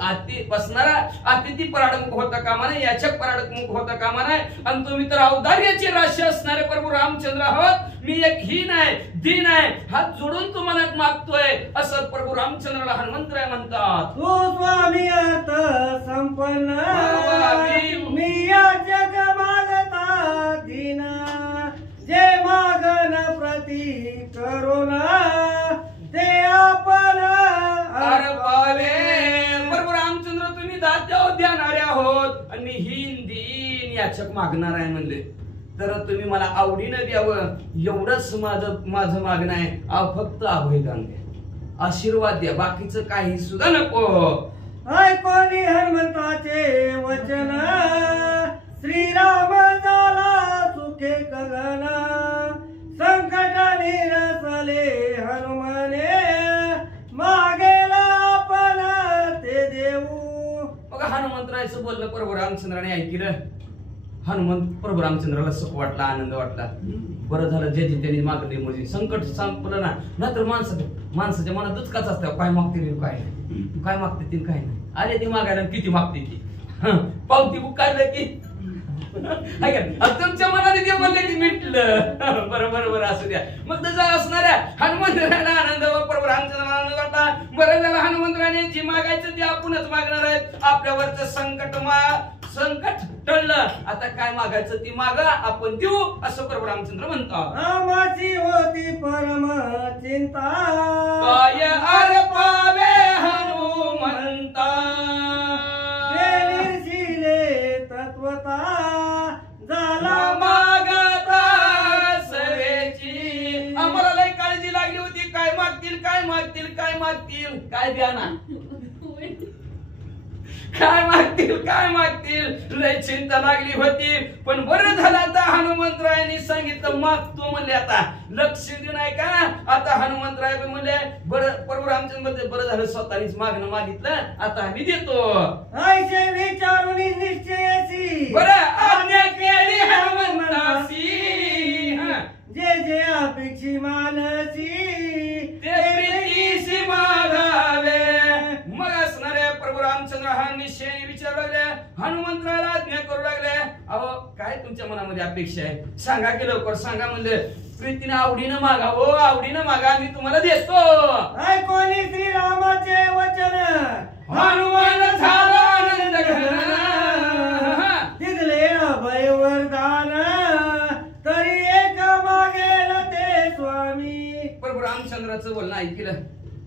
बसणारा अतिथी पराडमुख होता कामा नाही, याचक पराडमुख होता कामा नाही. आणि तुम्ही तर औदार्याची राशी असणारे प्रभू रामचंद्र आहोत. मी एक हीन आहे, दीन आहे, हात जोडून तुम्हाला मागतोय असं प्रभू रामचंद्राला हनुमंतराय म्हणतात. तू स्वामी अर्थ संपन्न, मी या जग मागता दीन, जे मागन प्रती करुणा ते आपण अर्पावे. प्रभू रामचंद्र तुम्ही दात्यावर देणारे आहोत आणि हीन दीन याचक मागणार आहे म्हणले. तर तुम्ही मला आवडीनं द्यावं एवढंच माझं मागणं आहे. फक्त अभयदान द्या, आशीर्वाद द्या, बाकीचं काही सुद्धा नको. ऐकोनी हनुमंताचे वचन, श्रीराम झाला सुखे गगन, संकट निरसले हनुमने, मागेला आपण ते देऊ. बघा हनुमंतरायचं बोललं प्रभू रामचंद्राने ऐकलं. हनुमंत प्रभू रामचंद्राला सुख वाटला, आनंद वाटला. बरं झालं जे त्यांनी मागले म्हणजे संकट संपलं ना. नाहीतर माणसाच्या मनात दुचकाच असतं, काय मागतील काय नाही, काय मागतील काय नाही. अरे ती मागायला किती मागते की पावती बुक काढलं की तुमच्या मनाने ते म्हणले की मिटलं. बरोबर असू द्या. मग तसं असणाऱ्या हनुमंतराला आनंद व प्रभू रामचंद्राला आनंद वाटला. बरं झालं हनुमंतराने जे मागायचं ते आपणच मागणार आहेत. आपल्यावरचं संकट टळलं, आता काय मागायचं ती मागा, आपण देऊ असं प्रभू रामचंद्र म्हणतात. रामाची होती परम चिंता, काय अर्पावे हनुमंता, निर्शिले तत्वता झाला मागता सवेची. आम्हाला लय काळजी लागली होती, काय मागतील काय द्या ना, काय मागतील लय चिंता लागली होती. पण बरं झालं आता हनुमंतरायांनी सांगितलं मागतो म्हणले. आता लक्ष देऊ नाही का, आता हनुमंतराय म्हणले बरं प्रभू रामचंद्र बरं झालं स्वतःनीच मागणं मागितलं, आता आम्ही देतो. ऐसे विचारून निश्चयाची बरं आज्ञा केली हनुमंतासी, जे अपेक्षी मानसी ते प्रीतीशी मागावे. मग असणारे प्रभू रामचंद्र हा निश्चयाने विचारू लागले, हनुमंतराला आज्ञा करू लागले. अहो काय तुमच्या मनामध्ये अपेक्षा आहे सांगा की लवकर सांगा. म्हणले प्रीतीने आवडीनं मागा, हो आवडीनं मागा, मी तुम्हाला देतो. ऐकोनी श्रीरामाचे वचन, हनुमान झाला आनंद घन, तिथले अभय वरदान, तरी एक मागेल ते स्वामी. प्रभू रामचंद्राचं बोलणं ऐकलं.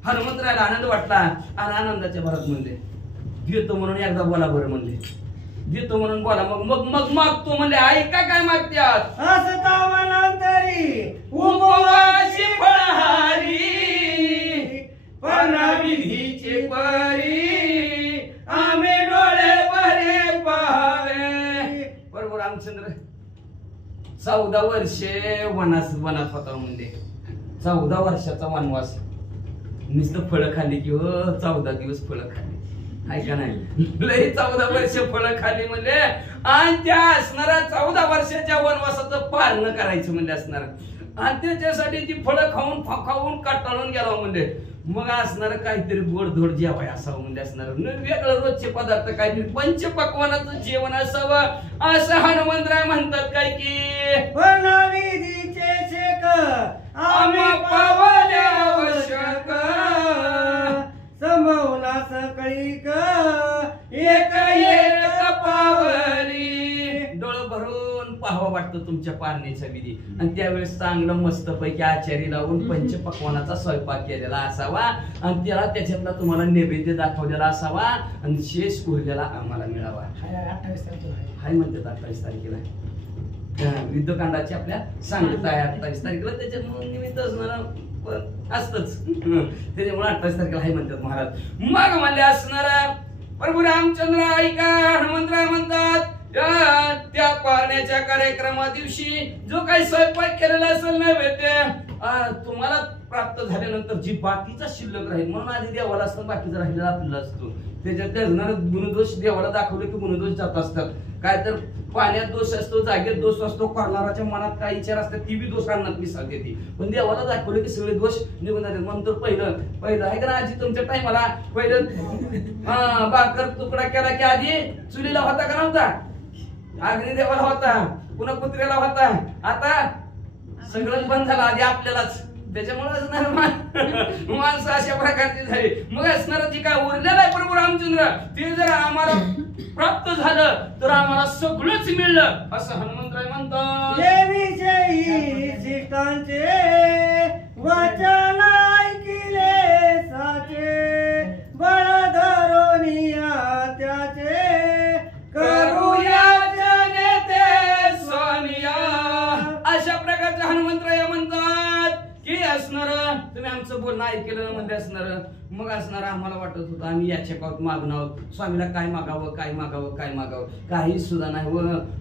हनुमंतराला आनंद वाटला आणि आनंदाच्या भरात म्हणले देतो म्हणून एकदा बोला बरं म्हणले. देतो म्हणून बोला. मग मागतो म्हणले. ऐका काय मागत्यात. असता मनांतरी उपवासी फळहारी, परविधीचे परी, आम्ही डोळे बरे पाहावे. प्रभू रामचंद्र 14 वर्षे वनात होता म्हणजे 14 वर्षाचा वनवास. नुसतं फळं खाल्ली की 14 दिवस फळं खाल्ली, ऐका नाही लय 14 वर्ष फळं खाल्ली म्हणले. आणि त्या असणारा 14 वर्षाच्या वनवासाचं पालन करायचं म्हणजे असणार. आणि त्याच्यासाठी ती फळं खाऊन काटाळून गेला म्हणजे. मग असणार काहीतरी गोडधोड जेवाय असावं म्हणजे असणार. वेगळं रोजचे पदार्थ काहीतरी पंचपक्वानाचं जेवण असावं असं हनुमंतराय म्हणतात. काय की परविधीचे शेक आम्ही पावले आवश्यक, संभवना सकळीक एक पावली. डोळं भरून पाहावं वाटतं तुमच्या पारणीचा विधी. आणि त्यावेळेस चांगलं मस्त पैकी आचारी लावून पंचपक्वानाचा स्वयंपाक केलेला असावा आणि त्याला त्याच्यातला तुम्हाला नैवेद्य दाखवलेला असावा आणि शेष उरलेला आम्हाला मिळावा. हाय म्हणतात 28 तारखेला युद्धकांडाची आपल्या सांगत आहे. 28 तारखेला त्याच्यामुळे निमित्त असणार असतच, त्याच्यामुळे 28 तारखेला हाय म्हणतात महाराज. मग म्हणले असणारा प्रभू रामचंद्र ऐका. हनुमंतराय म्हणतात त्या पारण्याच्या कार्यक्रमा दिवशी जो काही स्वयंपाक केलेला असेल नैवेद्य तुम्हाला प्राप्त झाल्यानंतर जी बाकीचा शिल्लक राहील म्हणून आधी देवाला असतं, बाकीचा राहिलेला आपल्याला असतो. त्याच्यात गुणदोष देवाला दाखवले की गुणदोष जात असतात. काय तर पाण्यात दोष असतो, जागेत दोष असतो, करणाराच्या मनात काय विचार असतात ती बी दोष आणण्यात मिसळते ती. पण देवाला दाखवले की सगळे दोष निघून जातात. म्हणून तर पहिलं आहे का ना आजी तुमच्या टायमाला पहिलं बाकर तुकडा केला की आधी चुलीला होता का नव्हता, अग्निदेवाला होता, पुन्हा कुत्र्याला होता, आता सगळं बंद झालं आधी आपल्यालाच. त्याच्यामुळे माणसं अशा प्रकारची झाली. मग असणार जी काय उरलेलं आहे प्रभू रामचंद्र ते जर आम्हाला प्राप्त झालं तर आम्हाला सगळंच मिळलं असं हनुमंतराय म्हणतात. देवीचे शिष्टांचे वचन ऐकिले साचे, बळ धरोनिया त्याचे करूया नेते स्वामिया. अशा प्रकारचे हनुमंतराय म्हणतात की असणार तुम्ही आमचं बोलणं ऐकलं म्हणजे असणार. मग असणार आम्हाला वाटत होतं आम्ही याच्या काळात मागणं आहोत, स्वामीला काय मागावं काय मागावं काय मागावं काही सुद्धा नाही. व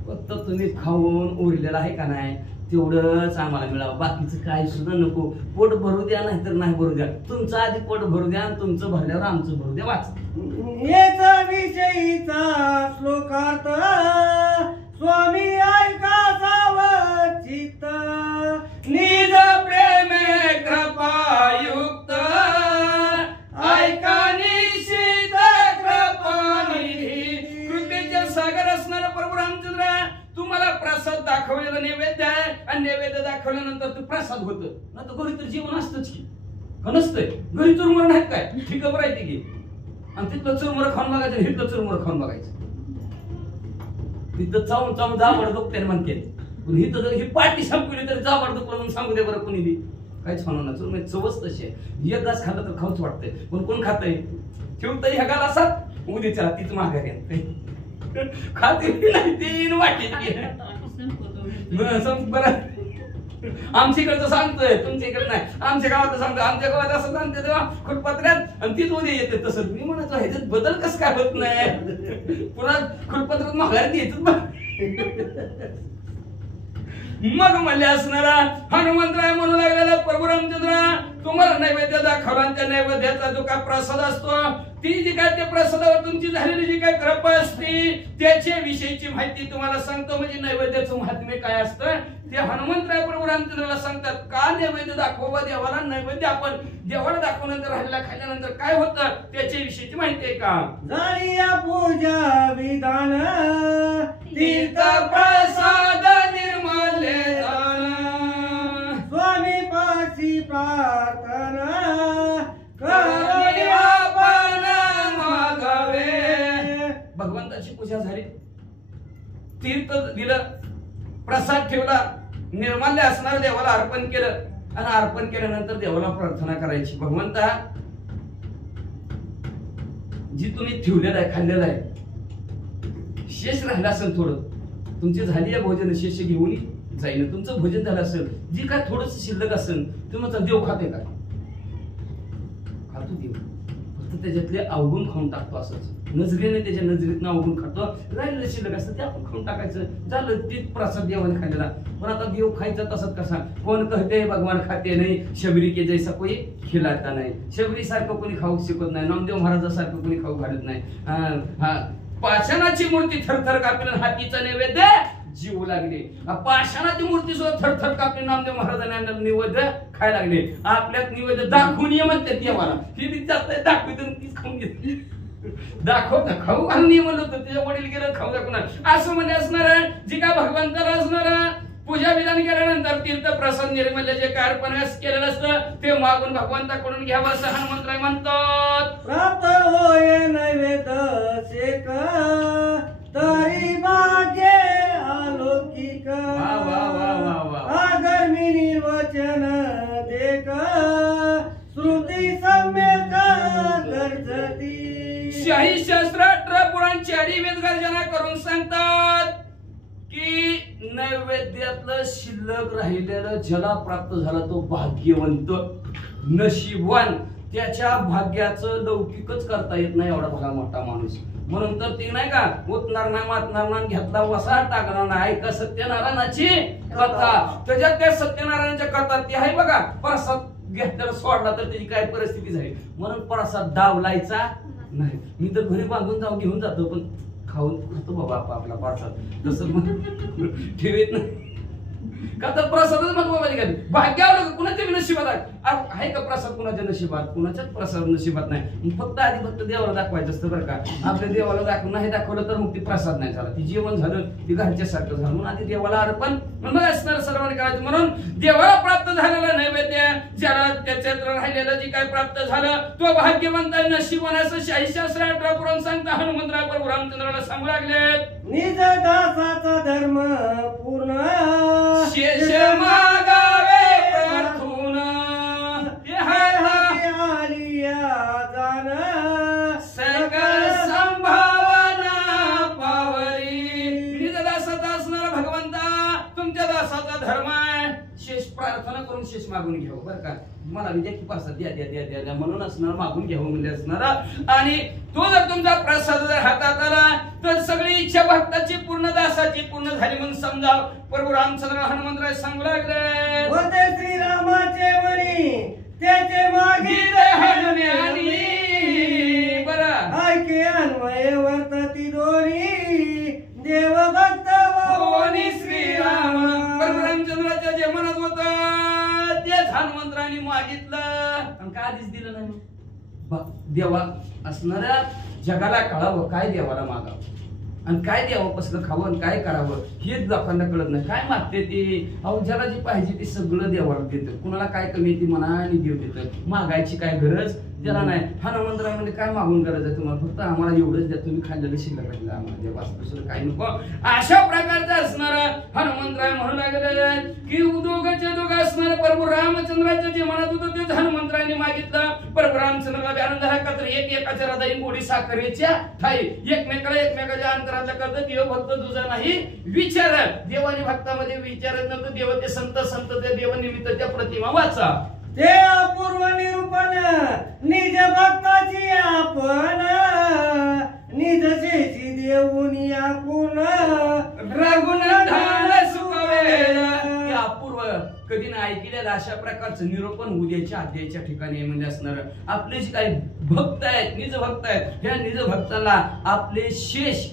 फक्त तुम्ही खाऊन उरलेलं आहे का नाही तेवढंच आम्हाला मिळावं, बाकीचं काही सुद्धा नको. पोट भरू द्या नाहीतर नाही भरू द्या, तुमचं आधी पोट भरू द्या आणि तुमचं भरल्यावर आमचं भरू द्या. वाच याचा विषयीचा श्लोकार्थ स्वामी ऐका सावचित्त, निज प्रेमे कृपायुक्त ऐका निशित कृपानिधी. कृपेचे सागर असणारा प्रभू रामचंद्र तुम्हाला प्रसाद दाखवलेला नैवेद्य आहे आणि नैवेद्य दाखवल्यानंतर ते प्रसाद होतं. ना तर घरी तर जेवण असतंच की नसतंय, घरी चुरमुर नाहीत काय ठीक आहे राहते की, आणि तिथलं चुरमुर खाऊन बघायचं आणि हिथलं चुरमुर खाऊन बघायचं. तिथं चावून चावून जाबड दुखते म्हणते, पण हिथं जर ही पाठी संपली तर जाबड दुखलं म्हणून सांगू दे बरं कोणी बी काहीच होणार नाही. चुरमुर चवच तशी आहे, एक घास खाल्लं तर खाऊच वाटतंय. पण कोण खातंय ठेवतंय ह्या गालासात उद्याच्या तीच माघारी आणते खाते नाही तीन वाटी बरं. आमच्या इकडचं सांगतोय तुमच्या इकडे नाही, आमच्या गावात सांगतो. आमच्या गावात असं सांगते तेव्हा खुटपत्र्यात आणि तीच उद्या येते तसं. मी म्हणतो ह्याच्यात बदल कसं काय होत नाही, पुन्हा खुटपत्रात माघारी येतच. मग म्हणले असणारा हनुमंतराय म्हणू लागलेला प्रभू रामचंद्र तुम्हाला नैवेद्य दाखवला आणि त्या नैवेद्याचा जो काय प्रसाद असतो ती जी काय त्या प्रसादावर तुमची झालेली जी काय कृपा असते त्याच्या विषयीची माहिती तुम्हाला सांगतो. म्हणजे नैवेद्याचं महात्म्य काय असतं ते हनुमंतराय प्रभू रामचंद्राला सांगतात. का नैवेद्य दाखवा देवाला, नैवेद्य आपण देवाला दाखवल्यानंतर राहिलेला खाल्ल्यानंतर काय होतं त्याच्या विषयीची माहिती आहे का. झालिया पूजा विधान तीर्थ प्रसाद निर्मले दान, स्वामी पाशी प्रार्थना करुण्या पण मागावे. भगवंताची पूजा झाली, तीर्थ दिलं, प्रसाद ठेवला, निर्माल्य असणार देवाला अर्पण केलं आणि अर्पण केल्यानंतर देवाला प्रार्थना करायची. भगवंता जी तुम्ही ठेवलेलं आहे खाल्लेलं आहे शेष राहिलं असेल थोडं, तुमची झाली आहे भोजन शेष घेऊन जाईन, तुमचं भोजन झालं असेल जी काय थोडस शिल्लक असेल तुम्ही देव खाते का, खातो देव, फक्त त्याच्यातले अवगुण खाऊन टाकतो. असंच नजरेने त्याच्या नजरेतनं अवगुण खातो, राहिलेलं शिल्लक असतं ते आपण खाऊन टाकायचं. झालं तीच प्रसाद देवाने खाल्लेला. पण आता देव खायचा तसंच कसा, कोण कहते भगवान खाते नाही, शबरी के जैसा कोणी खिलाता नाही. शबरी सारखं कोणी खाऊ शिकत नाही, नामदेव महाराजासारखं कोणी खाऊ घालत नाही. पाषाणाची मूर्ती थरथर कापली, हातीचा नैवेद्य जीव लागले. पाषाणाची मूर्ती सुद्धा थरथर कापली, नामदेव महाराजांना नैवेद्य खायला लागले. आपल्यात नैवेद्य दाखवून ये म्हणते देवाला, ही बी जास्त दाखवत तीच खाऊन घेतली. दाखव खाऊ घालून ये म्हणलं होतं, त्याच्या वडील गेलं खाऊ दाखवणार असं म्हणजे असणार. जी काय भगवंताला असणार पूजा विधान केल्यानंतर तीर्थ प्रसाद निर्मल्य जे काय अर्पण केलेलं असतं ते मागून भगवंताकडून घ्यावं असं हनुमंतराय म्हणतात. प्राप्त होय नैवेद्य शेक तरी भाग्य अलौकिक, आगर्मिनी वचन देक श्रुती सम्यक गर्जती. शाही शास्त्र 18 पुराण 4 वेद गर्जना करून सांगतात की नैवेद्यातलं शिल्लक राहिलेलं ज्याला प्राप्त झाला तो भाग्यवंत नशीबवान. त्याच्या भाग्याचं लौकिकच करता येत नाही एवढा भला मोठा माणूस. म्हणून तर ते नाही का उतणार नाही मातणार नाही घेतला वसा टाकणार नाही का सत्यनारायणाची कथा. त्याच्यात त्या सत्यनारायणाच्या कथा ती आहे बघा. प्रसाद घेतल्याला सोडला तर त्याची काय परिस्थिती झाली. म्हणून प्रसाद दावलायचा नाही. मी तर घरी बांधून जाऊन घेऊन जातो, पण खाऊन खातो बाबा आपला प्रसाद, तसं मग ठेवीत नाही. का तर प्रसादच महत्वाची काय भाग्यावर कुणाच्या नशिबात आहे का प्रसाद? कुणाच्या नशिबात? कुणाच्याच प्रसाद नशिबात नाही. फक्त आधी फक्त देवाला दाखवायचं असतं बरं का. आपल्या देवाला नाही दाखवलं तर मग ती प्रसाद नाही झाला, ती जेवण झालं, ती घरच्या सारखं झालं. म्हणून आधी देवाला अर्पण मग असणार सर्वांनी करायचं. म्हणून देवाला प्राप्त झालेला नैवेद्य, ज्याला त्याच्यात राहिलेलं जे काय प्राप्त झालं तो भाग्यवंत नशिबवान असं शाहीशास्त्र 18 पुराण सांगता हनुमंतराव प्रभू रामचंद्राला सांगू लागले. निज दासाचा धर्म पूर्ण शेष मागावे प्रार्थून आलिया जाण सकल संभावना पावली. निज दासाचा असणारा भगवंता तुमच्या दासाचा धर्म आहे. शेष प्रार्थना करून शेष मागून घ्यावं बरं का. मला विद्या की प्रसाद द्या द्या द्या द्या म्हणून असणार, मागून घ्यावं म्हणजे असणारा. आणि तो जर तुमचा प्रसाद जर हातात आला तर सगळी इच्छा भक्ताची पूर्ण दासाची पूर्ण झाली म्हणून समजा. प्रभू रामचंद्र हनुमंतराय सांगू लागले. होते श्रीरामाचे वणी त्याचे गीत हनुमानी. बरं ऐके अन्वय वर्तती दोरी देव भक्त भगवानी श्रीराम. प्रभू रामचंद्राच्या जे मनात होत तेच हनुमंतराने मागितलं आणि का आधीच दिलं नाही. देवा असणाऱ्या जगाला कळावं काय देवाला मागावं आणि काय द्यावं, कसलं खावं आणि काय करावं हेच लोकांना कळत नाही. काय मागते ते अहो ज्याला जे पाहिजे ते सगळं देवाला देतं. कुणाला काय कमी येते मनाने देव देतं. मागायची काय गरज त्याला नाही. हनुमंतराव म्हणजे काय मागून गरज आहे तुम्हाला, फक्त आम्हाला एवढंच द्या, तुम्ही खाल्लेलं शिल्लक राहिलं आम्हाला देवा, दुसरं काही नको. अशा प्रकारचा असणारा हनुमंतराय म्हणू लागले की उदोगाच्या दोघ असणारा प्रभू रामचंद्राच्या जे मनात होतं तेच हनुमंतरायने मागितलं. प्रभू रामचंद्राला आनंद झाला का तर एक एकाच्या हृदयी गोडी साखरेच्या ठाई. एकमेकाच्या अंतरातला करत देव भक्त तुझा नाही विचार. देवाने भक्तामध्ये विचारत नव्हतं. देव ते संत त्या देव निमित्त त्या प्रतिमा वाचा. ते अपूर्व निरूपण निज भक्ताची आपण निज शेषी देऊनी आपण रघुनाथाला सुखवेल. हे अपूर्व कधी नाही ऐकलेलं अशा प्रकारचं निरूपण उद्याच्या अध्यायाच्या ठिकाणी म्हणजे असणार. आपले जे काही भक्त आहेत निज भक्त आहेत ह्या निज भक्ताला आपले शेष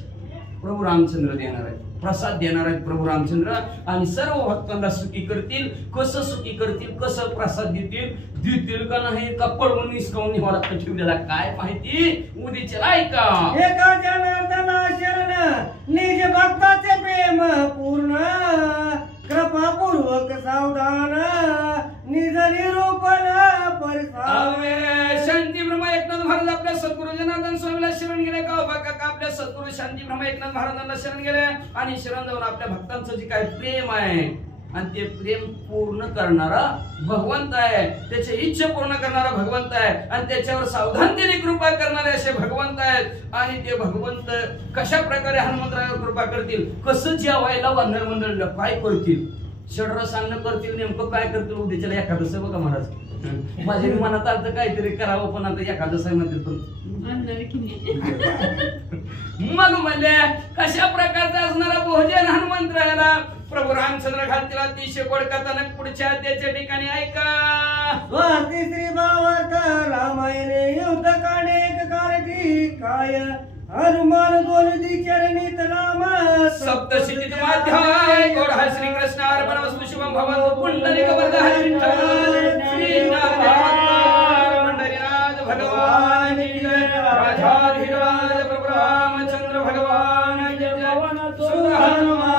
प्रभू रामचंद्र देणार आहेत, प्रसाद देणार आहेत प्रभू रामचंद्र. आणि सर्व भक्तांना सुखी करतील. कसं सुखी करतील, कसं प्रसाद देतील का नाही का पळवून निसकावून निवारा ठेवलेला काय माहिती उद्याच्या ऐका. एका जनार्दना शरण निज भक्ताचे प्रेम पूर्ण कृपापूर्वक सावधान निज निरूपण शांती ब्रह्मा एकनाथ महाराज आपल्या सद्गुरु जनार्दन स्वामीला शरण गेले का आपल्या सद्गुरु शांती ब्रह्मा एकनाथ महाराजांना शरण गेले आणि शरण जाऊन आपल्या भक्तांचं जे काय प्रेम आहे आणि ते प्रेम पूर्ण करणारा भगवंत आहे, त्याची इच्छा पूर्ण करणारा भगवंत आहे आणि त्याच्यावर सावधानतेने कृपा करणारे असे भगवंत आहेत. आणि ते भगवंत कशा प्रकारे हनुमंतरायावर कृपा करतील, कसं जेवायला वानर मंडळ काय करतील, षडरस अन्न करतील, नेमकं काय करतील उद्याच्याला एकादश बघा महाराज. माझ्या मनात आलं काहीतरी करावं पण आता एकादश आहे मध्ये पण मग म्हणजे कशा प्रकारचं असणारा भोजन हनुमंतरायाला प्रभू रामचंद्र घालतील. अतिशय गोड कथानक पुढच्या त्याच्या ठिकाणी ऐका. स्वाती श्री भावार्थ रामायणे युद्ध कानेक कारठी काय हनुमान दोन चरणित राम सप्तशतीत माध्याय गोड हा श्री कृष्ण अर्पण शुभम भवन्तु पुंडलिक वरदाय विठ्ठल श्री नारायण पंढरीनाथ भगवान की जय. राजाधिराज प्रभु रामचंद्र भगवान की जय. सुंदर हनुमान